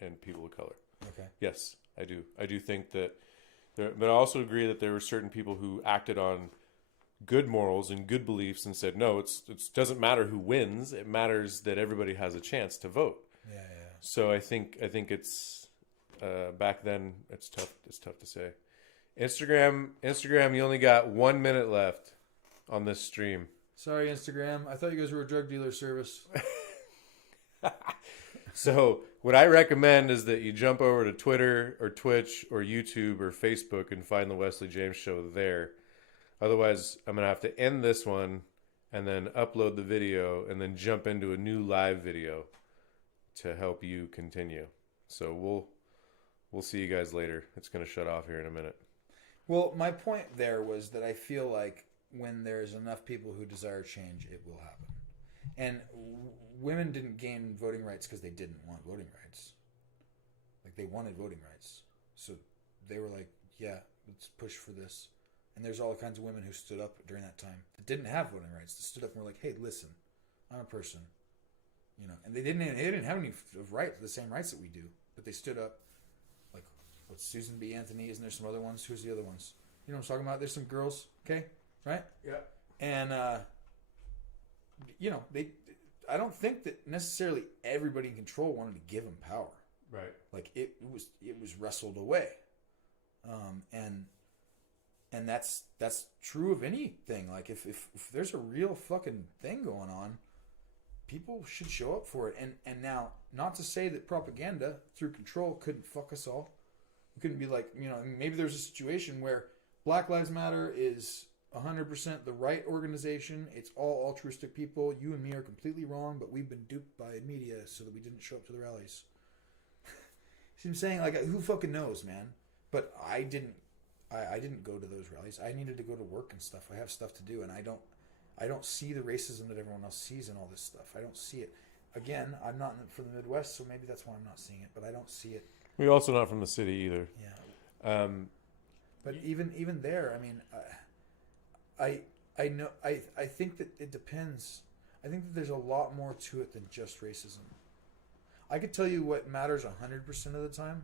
and people of color. Okay. Yes, I do. I do think that there, but I also agree that there were certain people who acted on good morals and good beliefs and said, no, it doesn't matter who wins. It matters that everybody has a chance to vote. Yeah. So I think it's back then it's tough. It's tough to say. Instagram. You only got 1 minute left on this stream. Sorry, Instagram. I thought you guys were a drug dealer service. So what I recommend is that you jump over to Twitter or Twitch or YouTube or Facebook and find the Wesley James Show there. Otherwise, I'm going to have to end this one and then upload the video and then jump into a new live video to help you continue. So we'll see you guys later. It's going to shut off here in a minute. Well, my point there was that I feel like when there's enough people who desire change, it will happen. And women didn't gain voting rights because they didn't want voting rights. Like, they wanted voting rights. So they were like, yeah, let's push for this. And there's all kinds of women who stood up during that time that didn't have voting rights. That stood up and were like, hey, listen, I'm a person. You know, and they didn't have any rights, the same rights that we do. But they stood up. Like, what's Susan B. Anthony? Isn't there some other ones? Who's the other ones? You know what I'm talking about? There's some girls, okay? Right? Yeah. And, you know, I don't think that necessarily everybody in control wanted to give them power. Right. Like, it was wrestled away. And that's true of anything. Like, if there's a real fucking thing going on, people should show up for it. And now, not to say that propaganda through control couldn't fuck us all. It couldn't be like, you know, maybe there's a situation where Black Lives Matter is 100% the right organization. It's all altruistic people. You and me are completely wrong, but we've been duped by media so that we didn't show up to the rallies. See what I'm saying? Like, who fucking knows, man? But I didn't go to those rallies. I needed to go to work and stuff. I have stuff to do, and I don't see the racism that everyone else sees in all this stuff. I don't see it. Again, I'm not from the Midwest, so maybe that's why I'm not seeing it. But I don't see it. We're also not from the city either. Yeah. But even there, I mean, I know. I think that it depends. I think that there's a lot more to it than just racism. I could tell you what matters 100% of the time.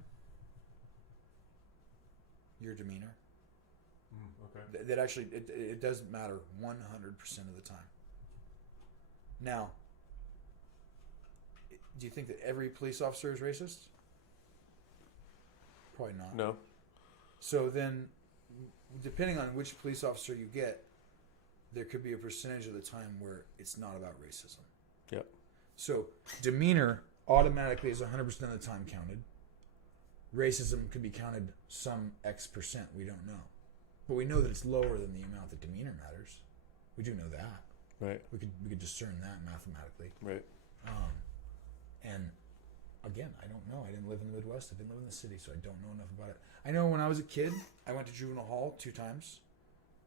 Your demeanor. Okay. That actually, it doesn't matter 100% of the time. Now, do you think that every police officer is racist? Probably not. No. So then, depending on which police officer you get, there could be a percentage of the time where it's not about racism. Yep. So demeanor automatically is 100% of the time counted. Racism could be counted some X%. We don't know. But we know that it's lower than the amount that demeanor matters. We do know that. Right. We could discern that mathematically. Right. And again, I don't know. I didn't live in the Midwest. I didn't live in the city, so I don't know enough about it. I know when I was a kid, I went to juvenile hall 2 times.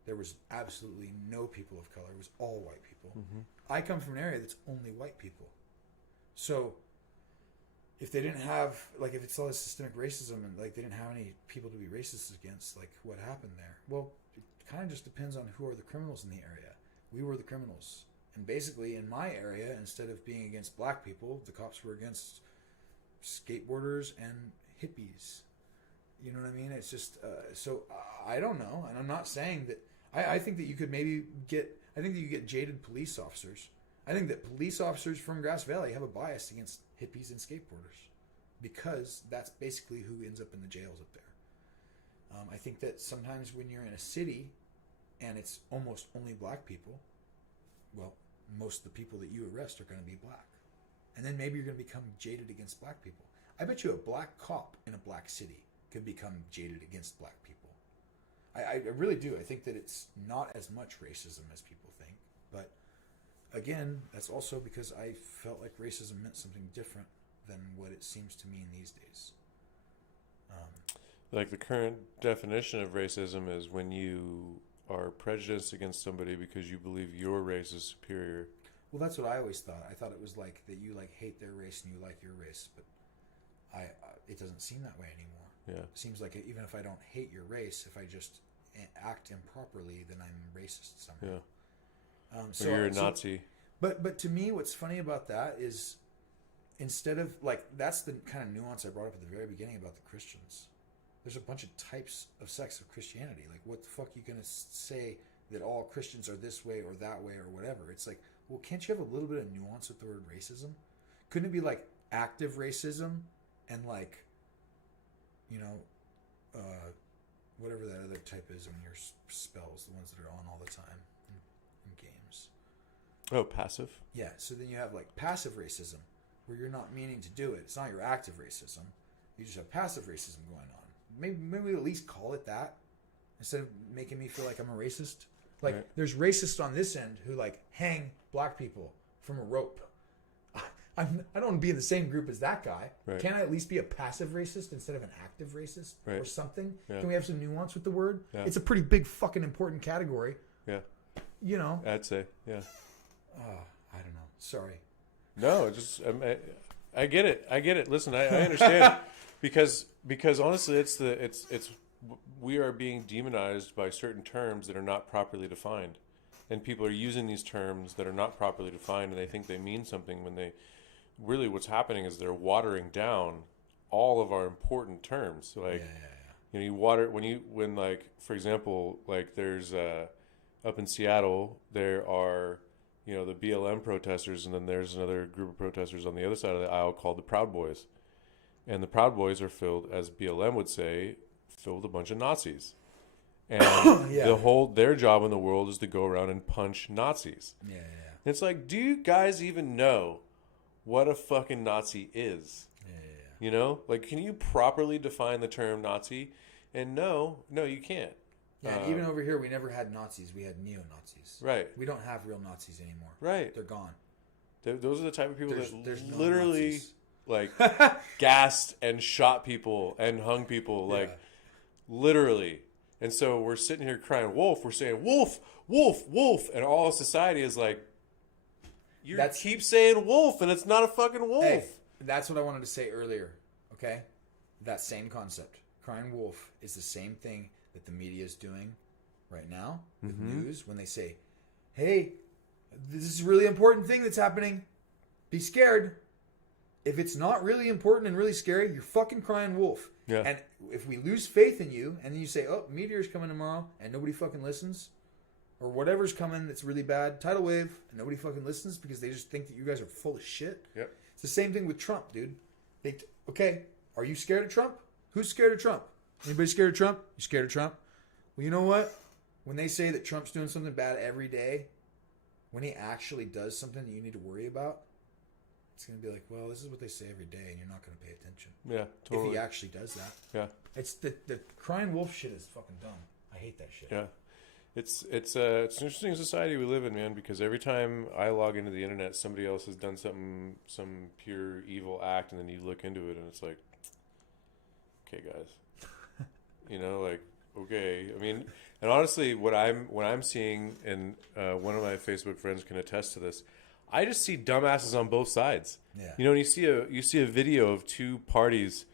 There was absolutely no people of color. It was all white people. Mm-hmm. I come from an area that's only white people. So if they didn't have, like, if it's all this systemic racism and, like, they didn't have any people to be racist against, like, what happened there? Well, it kind of just depends on who are the criminals in the area. We were the criminals. And basically, in my area, instead of being against black people, the cops were against skateboarders and hippies. You know what I mean? It's just, so I don't know. And I'm not saying that, I think that you could maybe get, I think that you get jaded police officers. I think that police officers from Grass Valley have a bias against hippies and skateboarders because that's basically who ends up in the jails up there. I think that sometimes when you're in a city and it's almost only black people, well, most of the people that you arrest are going to be black. And then maybe you're going to become jaded against black people. I bet you a black cop in a black city could become jaded against black people. I really do. I think that it's not as much racism as people think. But again, that's also because I felt like racism meant something different than what it seems to mean these days. Like the current definition of racism is when you are prejudiced against somebody because you believe your race is superior. Well, that's what I always thought. I thought it was like that you like hate their race and you like your race, but it doesn't seem that way anymore. Yeah. It seems like even if I don't hate your race, if I just act improperly, then I'm racist somehow. Yeah. So Or you're a Nazi. But to me, what's funny about that is, instead of like, that's the kind of nuance I brought up at the very beginning about the Christians. There's a bunch of types of sects of Christianity. Like, what the fuck are you gonna say that all Christians are this way or that way or whatever? It's like, well, can't you have a little bit of nuance with the word racism? Couldn't it be like active racism and like, you know, whatever that other type is in your spells, the ones that are on all the time in games. Oh, passive. Yeah, so then you have like passive racism, where you're not meaning to do it. It's not your active racism. You just have passive racism going on. Maybe we at least call it that, instead of making me feel like I'm a racist. Like, Right. there's racists on this end who like hang black people from a rope. I don't want to be in the same group as that guy. Right. Can I at least be a passive racist instead of an active racist or Right. something? Yeah. Can we have some nuance with the word? Yeah. It's a pretty big fucking important category. Yeah. You know? I'd say. Yeah. I don't know. Sorry. No, just I get it. I get it. Listen, I understand because honestly, it's we are being demonized by certain terms that are not properly defined, and people are using these terms that are not properly defined, and they think they mean something when they really what's happening is they're watering down all of our important terms. So like, you know, you water when like, for example, like there's up in Seattle there are, you know, the BLM protesters, and then there's another group of protesters on the other side of the aisle called the Proud Boys. And the Proud Boys are filled, as BLM would say, filled with a bunch of Nazis. And their job in the world is to go around and punch Nazis. Yeah. It's like, do you guys even know what a fucking Nazi is? You know? Like, can you properly define the term Nazi? And no, you can't. Yeah, even over here, we never had Nazis. We had neo-Nazis. Right. We don't have real Nazis anymore. Right. They're gone. Those are the type of people There's that no literally Nazis. like gassed and shot people and hung people, like literally. And so we're sitting here crying wolf. We're saying wolf, wolf, wolf, and all of society is like, you keep saying wolf, and it's not a fucking wolf. Hey, that's what I wanted to say earlier. Okay, that same concept, crying wolf, is the same thing that the media is doing right now with news when they say, hey, this is a really important thing that's happening. Be scared. If it's not really important and really scary, you're fucking crying wolf. Yeah. And if we lose faith in you, and then you say, oh, meteor's coming tomorrow, and nobody fucking listens, or whatever's coming that's really bad, tidal wave, and nobody fucking listens because they just think that you guys are full of shit. Yep. It's the same thing with Trump, dude. Okay, are you scared of Trump? Who's scared of Trump? Anybody scared of Trump? You scared of Trump? Well, you know what? When they say that Trump's doing something bad every day, when he actually does something that you need to worry about, it's going to be like, well, this is what they say every day, and you're not going to pay attention. Yeah, totally. If he actually does that. Yeah. It's the crying wolf shit is fucking dumb. I hate that shit. Yeah. It's an interesting society we live in, man, because every time I log into the internet, somebody else has done some pure evil act, and then you look into it, and it's like, okay, guys. You know, like, okay. I mean, and honestly, what I'm seeing, and one of my Facebook friends can attest to this, I just see dumbasses on both sides. Yeah. You know, when you see a video of two parties,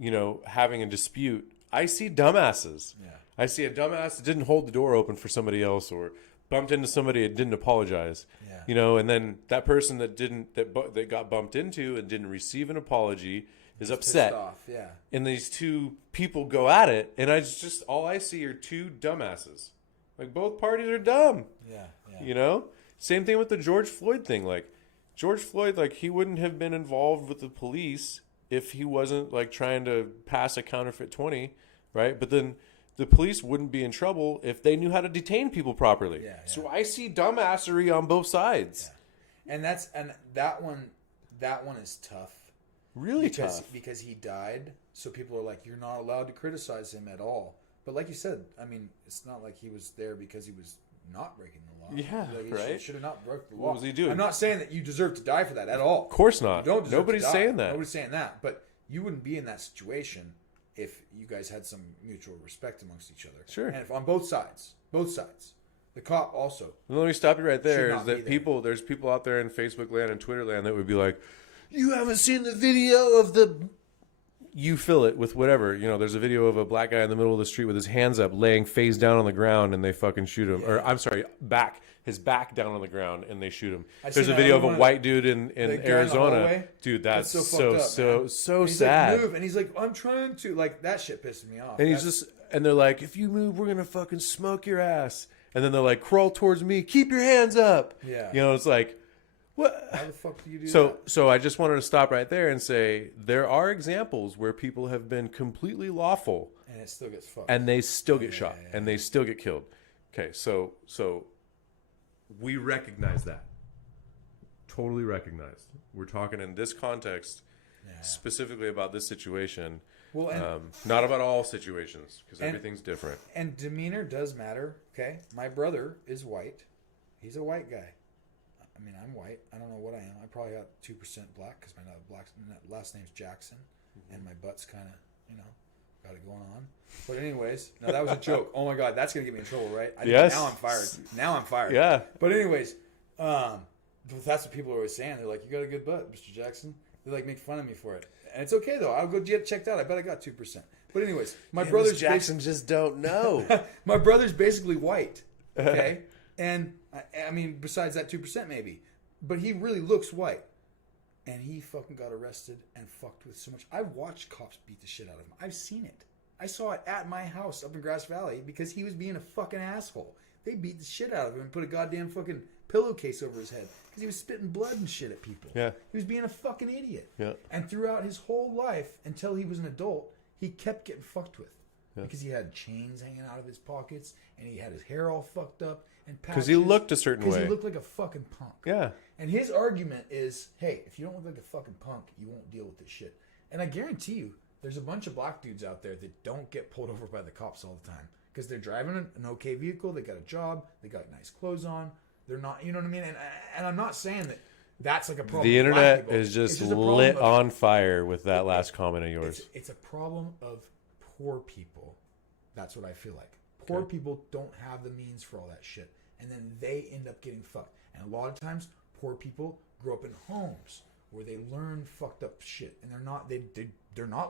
you know, having a dispute, I see dumbasses. Yeah. I see a dumbass that didn't hold the door open for somebody else, or bumped into somebody and didn't apologize. Yeah. You know, and then that person that got bumped into and didn't receive an apology is upset. Pissed off, yeah. And these two people go at it, and all I see are two dumbasses. Like, both parties are dumb. Yeah. You know? Same thing with the George Floyd thing. Like, George Floyd, like, he wouldn't have been involved with the police if he wasn't, like, trying to pass a counterfeit 20, right? But then the police wouldn't be in trouble if they knew how to detain people properly. Yeah. So I see dumbassery on both sides. Yeah. And that one is tough. Really tough. Because he died, so people are like, you're not allowed to criticize him at all. But like you said, I mean, it's not like he was there because he was not breaking the law. Yeah, like, he right? should have not broke the law. What was he doing? I'm not saying that you deserve to die for that at all. Of course not. You don't deserve Nobody's to die. saying that. Nobody's saying that. But you wouldn't be in that situation if you guys had some mutual respect amongst each other. Sure. And if on both sides. The cop also. And let me stop you right there. Should not Is that be there. there's people out there in Facebook land and Twitter land that would be like, you haven't seen the video of the you fill it with whatever. There's a video of a black guy in the middle of the street with his hands up, laying face down on the ground, and they fucking shoot him. Or I'm sorry, his back down on the ground, and they shoot him. There's a video of a white dude in Arizona. Dude, that's so sad. Move. And he's like, I'm trying to. Like, that shit pisses me off. And and they're like, if you move, we're gonna fucking smoke your ass. And then they're like, crawl towards me, keep your hands up. Yeah. It's like, what? How the fuck do you do that? So I just wanted to stop right there and say there are examples where people have been completely lawful, and it still gets fucked, and they still get shot, and they still get killed. Okay, so we recognize that. Totally recognize. We're talking in this context, specifically about this situation. Well, not about all situations, because everything's different. And demeanor does matter. Okay, my brother is white. He's a white guy. I mean, I'm white. I don't know what I am. I probably got 2% black because my last name's Jackson, and my butt's kind of, got it going on. But anyways, no, that was a joke. Oh my God, that's gonna get me in trouble, right? Yes. Now I'm fired. Yeah. But anyways, that's what people are always saying. They're like, "You got a good butt, Mr. Jackson." They like make fun of me for it, and it's okay though. I'll go get it checked out. I bet I got 2%. But anyways, my brother's Jackson just don't know. My brother's basically white. Okay. And, I mean, besides that 2% maybe. But he really looks white. And he fucking got arrested and fucked with so much. I've watched cops beat the shit out of him. I've seen it. I saw it at my house up in Grass Valley because he was being a fucking asshole. They beat the shit out of him and put a goddamn fucking pillowcase over his head because he was spitting blood and shit at people. Yeah. He was being a fucking idiot. Yeah. And throughout his whole life, until he was an adult, he kept getting fucked with. Yeah. Because he had chains hanging out of his pockets and he had his hair all fucked up. Because he looked a certain way. Because he looked like a fucking punk. Yeah. And his argument is, hey, if you don't look like a fucking punk, you won't deal with this shit. And I guarantee you, there's a bunch of black dudes out there that don't get pulled over by the cops all the time. Because they're driving an okay vehicle, they got a job, they got nice clothes on. They're not, you know what I mean? And I'm not saying that that's like a problem. The internet is just lit on fire with that last comment of yours. It's a problem of poor people. That's what I feel like. Poor people don't have the means for all that shit. And then they end up getting fucked. And a lot of times, poor people grow up in homes where they learn fucked up shit. And they're not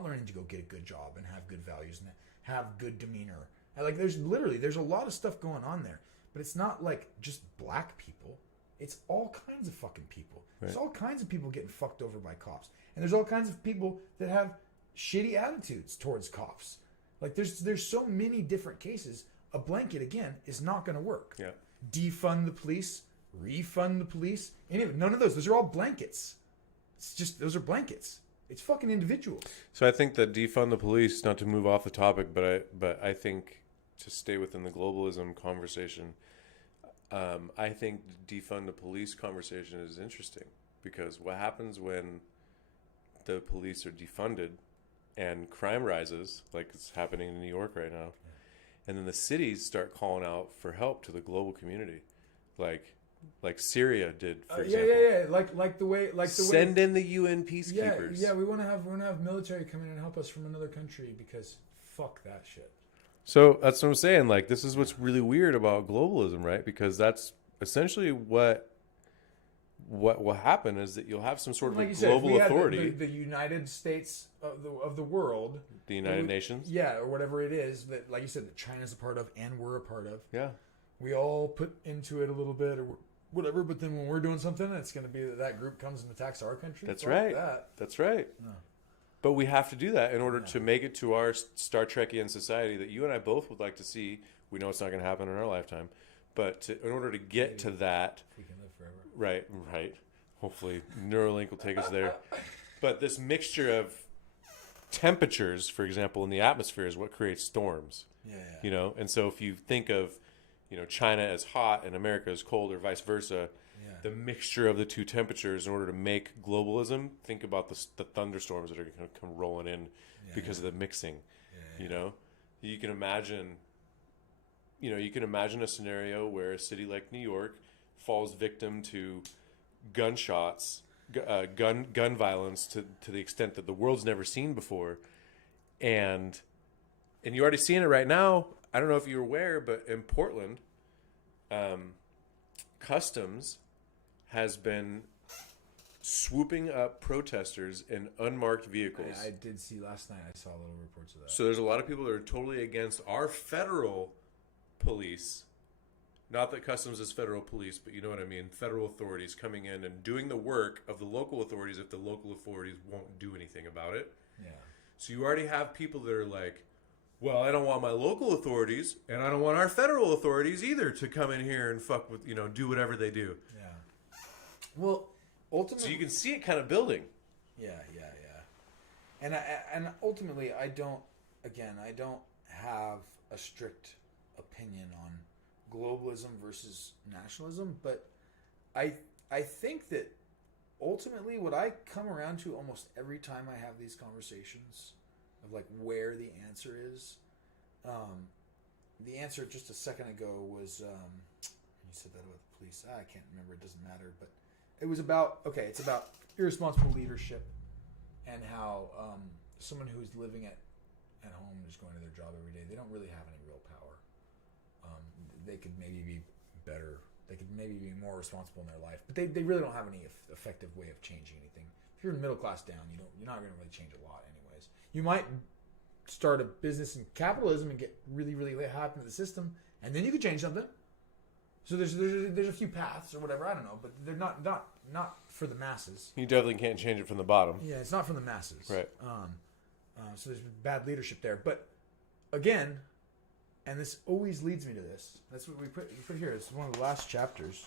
learning to go get a good job and have good values and have good demeanor. And like there's a lot of stuff going on there. But it's not like just black people. It's all kinds of fucking people. Right. There's all kinds of people getting fucked over by cops. And there's all kinds of people that have shitty attitudes towards cops. Like there's so many different cases. A blanket again is not going to work. Yeah. Defund the police, refund the police. None of those. Those are all blankets. It's just those are blankets. It's fucking individuals. So I think that defund the police. Not to move off the topic, but I think to stay within the globalism conversation. I think defund the police conversation is interesting because what happens when the police are defunded and crime rises, like it's happening in New York right now, and then the cities start calling out for help to the global community, like Syria did, for example. Yeah. Like the way send in the UN peacekeepers. Yeah. We want to have military come in and help us from another country because fuck that shit. So that's what I'm saying. Like, this is what's really weird about globalism, right? Because that's essentially what will happen is that you'll have some sort of like global authority. The United States of the world. The United Nations. Yeah, or whatever it is that, like you said, that China's a part of and we're a part of. Yeah. We all put into it a little bit or whatever, but then when we're doing something, it's going to be that group comes and attacks our country. That's right. That's right. No. But we have to do that in order to make it to our Star Trekian society that you and I both would like to see. We know it's not going to happen in our lifetime. But in order to get to that... We can live forever. Right. Hopefully Neuralink will take us there. But this mixture of temperatures, for example, in the atmosphere is what creates storms. Yeah. You know? And so if you think of, China as hot and America as cold or vice versa... The mixture of the two temperatures in order to make globalism. Think about the thunderstorms that are going to come rolling in because of the mixing. You know, you can imagine. You can imagine a scenario where a city like New York falls victim to gunshots, gun violence to the extent that the world's never seen before, and you're already seeing it right now. I don't know if you're aware, but in Portland, customs has been swooping up protesters in unmarked vehicles. I did see last night. I saw little reports of that. So there's a lot of people that are totally against our federal police. Not that Customs is federal police, but you know what I mean. Federal authorities coming in and doing the work of the local authorities if the local authorities won't do anything about it. Yeah. So you already have people that are like, well, I don't want my local authorities and I don't want our federal authorities either to come in here and fuck with, do whatever they do. Yeah. Well, ultimately, So you can see it kind of building. Yeah. And ultimately, I don't have a strict opinion on globalism versus nationalism, but I think that ultimately what I come around to almost every time I have these conversations of like where the answer is, the answer just a second ago was you said that about the police. I can't remember. It doesn't matter, but it was about it's about irresponsible leadership and how someone who's living at home, just going to their job every day, they don't really have any real power. They could maybe be better. They could maybe be more responsible in their life, but they really don't have any effective way of changing anything. If you're middle class down, you're not going to really change a lot, anyways. You might start a business in capitalism and get really, really high up into the system, and then you could change something. So there's a few paths or whatever, I don't know, but they're not for the masses. You definitely can't change it from the bottom. Yeah, it's not from the masses. Right. So there's bad leadership there, but again. And this always leads me to this. That's what we put here. It's one of the last chapters.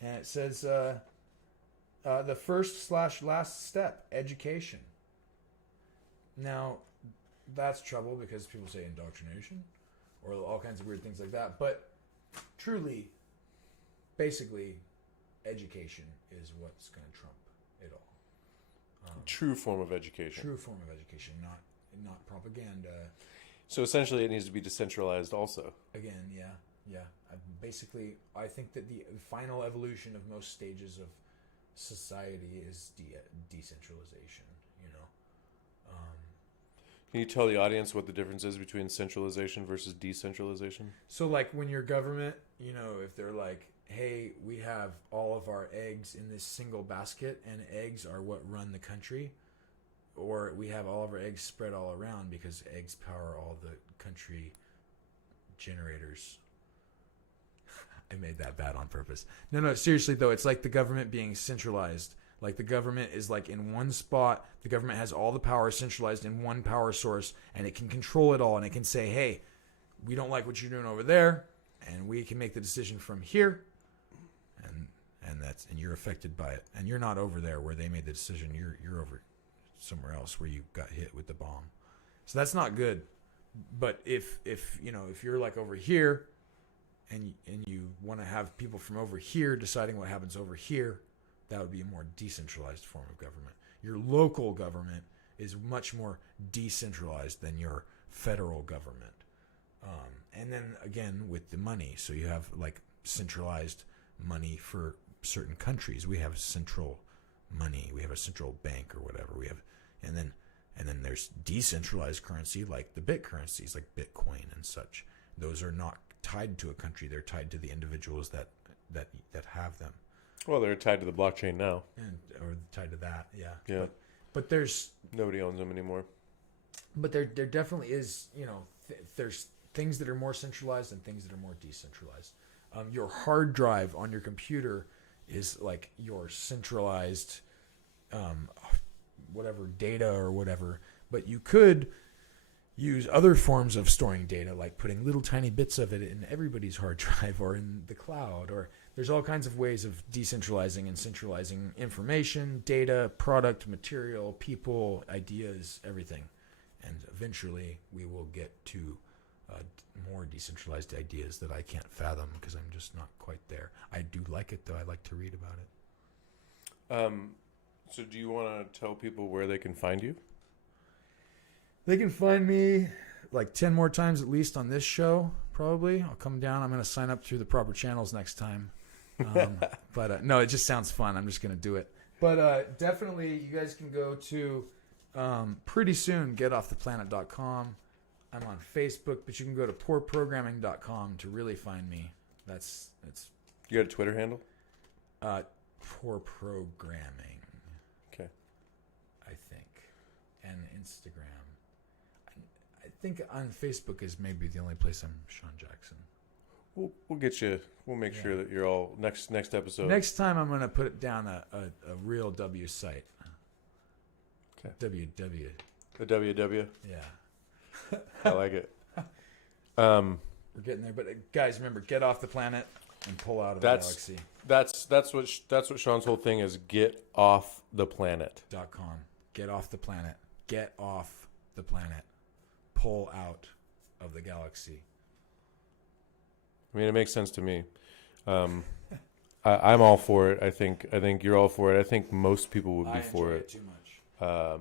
And it says, the first/last step, education. Now, that's trouble because people say indoctrination or all kinds of weird things like that. But truly, basically, education is what's going to trump it all. True form of education. True form of education, not propaganda. So essentially, it needs to be decentralized also. Again, yeah. I think that the final evolution of most stages of society is decentralization. Can you tell the audience what the difference is between centralization versus decentralization? So, like when your government, if they're like, "Hey, we have all of our eggs in this single basket, and eggs are what run the country." Or we have all of our eggs spread all around because eggs power all the country generators. I made that bad on purpose. No, seriously though, it's like the government being centralized. Like the government is like in one spot. The government has all the power centralized in one power source, and it can control it all. And it can say, "Hey, we don't like what you're doing over there, and we can make the decision from here." And you're affected by it. And you're not over there where they made the decision. You're over somewhere else where you got hit with the bomb. So that's not good. But if you're like over here and you want to have people from over here deciding what happens over here, that would be a more decentralized form of government. Your local government is much more decentralized than your federal government. And then again with the money, so you have like centralized money for certain countries. We have central money. We have a central bank or whatever. And then there's decentralized currency like the bit currencies like Bitcoin and such. Those are not tied to a country. They're tied to the individuals that have them. Well, they're tied to the blockchain now. Or tied to that, yeah. Yeah. But there's Nobody owns them anymore. But there definitely is, there's things that are more centralized and things that are more decentralized. Your hard drive on your computer is like your centralized whatever data or whatever, but you could use other forms of storing data, like putting little tiny bits of it in everybody's hard drive or in the cloud, or there's all kinds of ways of decentralizing and centralizing information, data, product, material, people, ideas, everything. And eventually we will get to more decentralized ideas that I can't fathom because I'm just not quite there. I do like it though. I like to read about it. So do you want to tell people where they can find you? They can find me like 10 more times at least on this show, probably. I'll come down. I'm going to sign up through the proper channels next time. But no, it just sounds fun. I'm just going to do it. But definitely you guys can go to pretty soon getofftheplanet.com. I'm on Facebook, but you can go to poorprogramming.com to really find me. It's You got a Twitter handle? Poor Programming. Instagram. I think on Facebook is maybe the only place I'm Sean Jackson. We'll get you. We'll make sure that you're all next episode. Next time I'm gonna put it down a real W site. Okay. WW. The WW. Yeah. I like it. We're getting there, but guys, remember, get off the planet and pull out of the galaxy. That's what Sean's whole thing is. Get off the planet. .com. Get off the planet. Get off the planet. Pull out of the galaxy. I mean, it makes sense to me. I'm all for it. I think you're all for it. I think most people would be for it. Too much.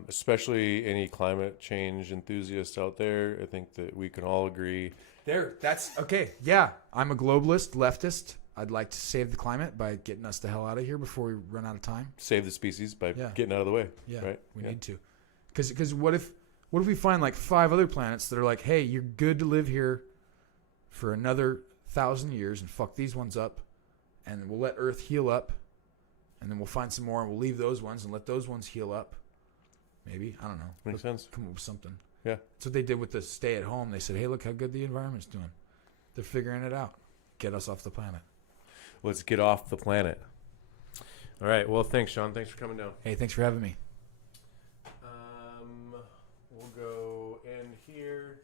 Especially any climate change enthusiasts out there. I think that we can all agree. That's okay. Yeah, I'm a globalist, leftist. I'd like to save the climate by getting us the hell out of here before we run out of time. Save the species by getting out of the way. Yeah, right? We need to. Because what if we find like 5 other planets that are like, hey, you're good to live here for another 1,000 years and fuck these ones up, and we'll let Earth heal up, and then we'll find some more and we'll leave those ones and let those ones heal up. Maybe, I don't know. Makes sense. Come up with something. Yeah. That's what they did with the stay at home. They said, hey, look how good the environment's doing. They're figuring it out. Get us off the planet. Let's get off the planet. All right. Well, thanks, Sean. Thanks for coming down. Hey, thanks for having me. We'll go in here.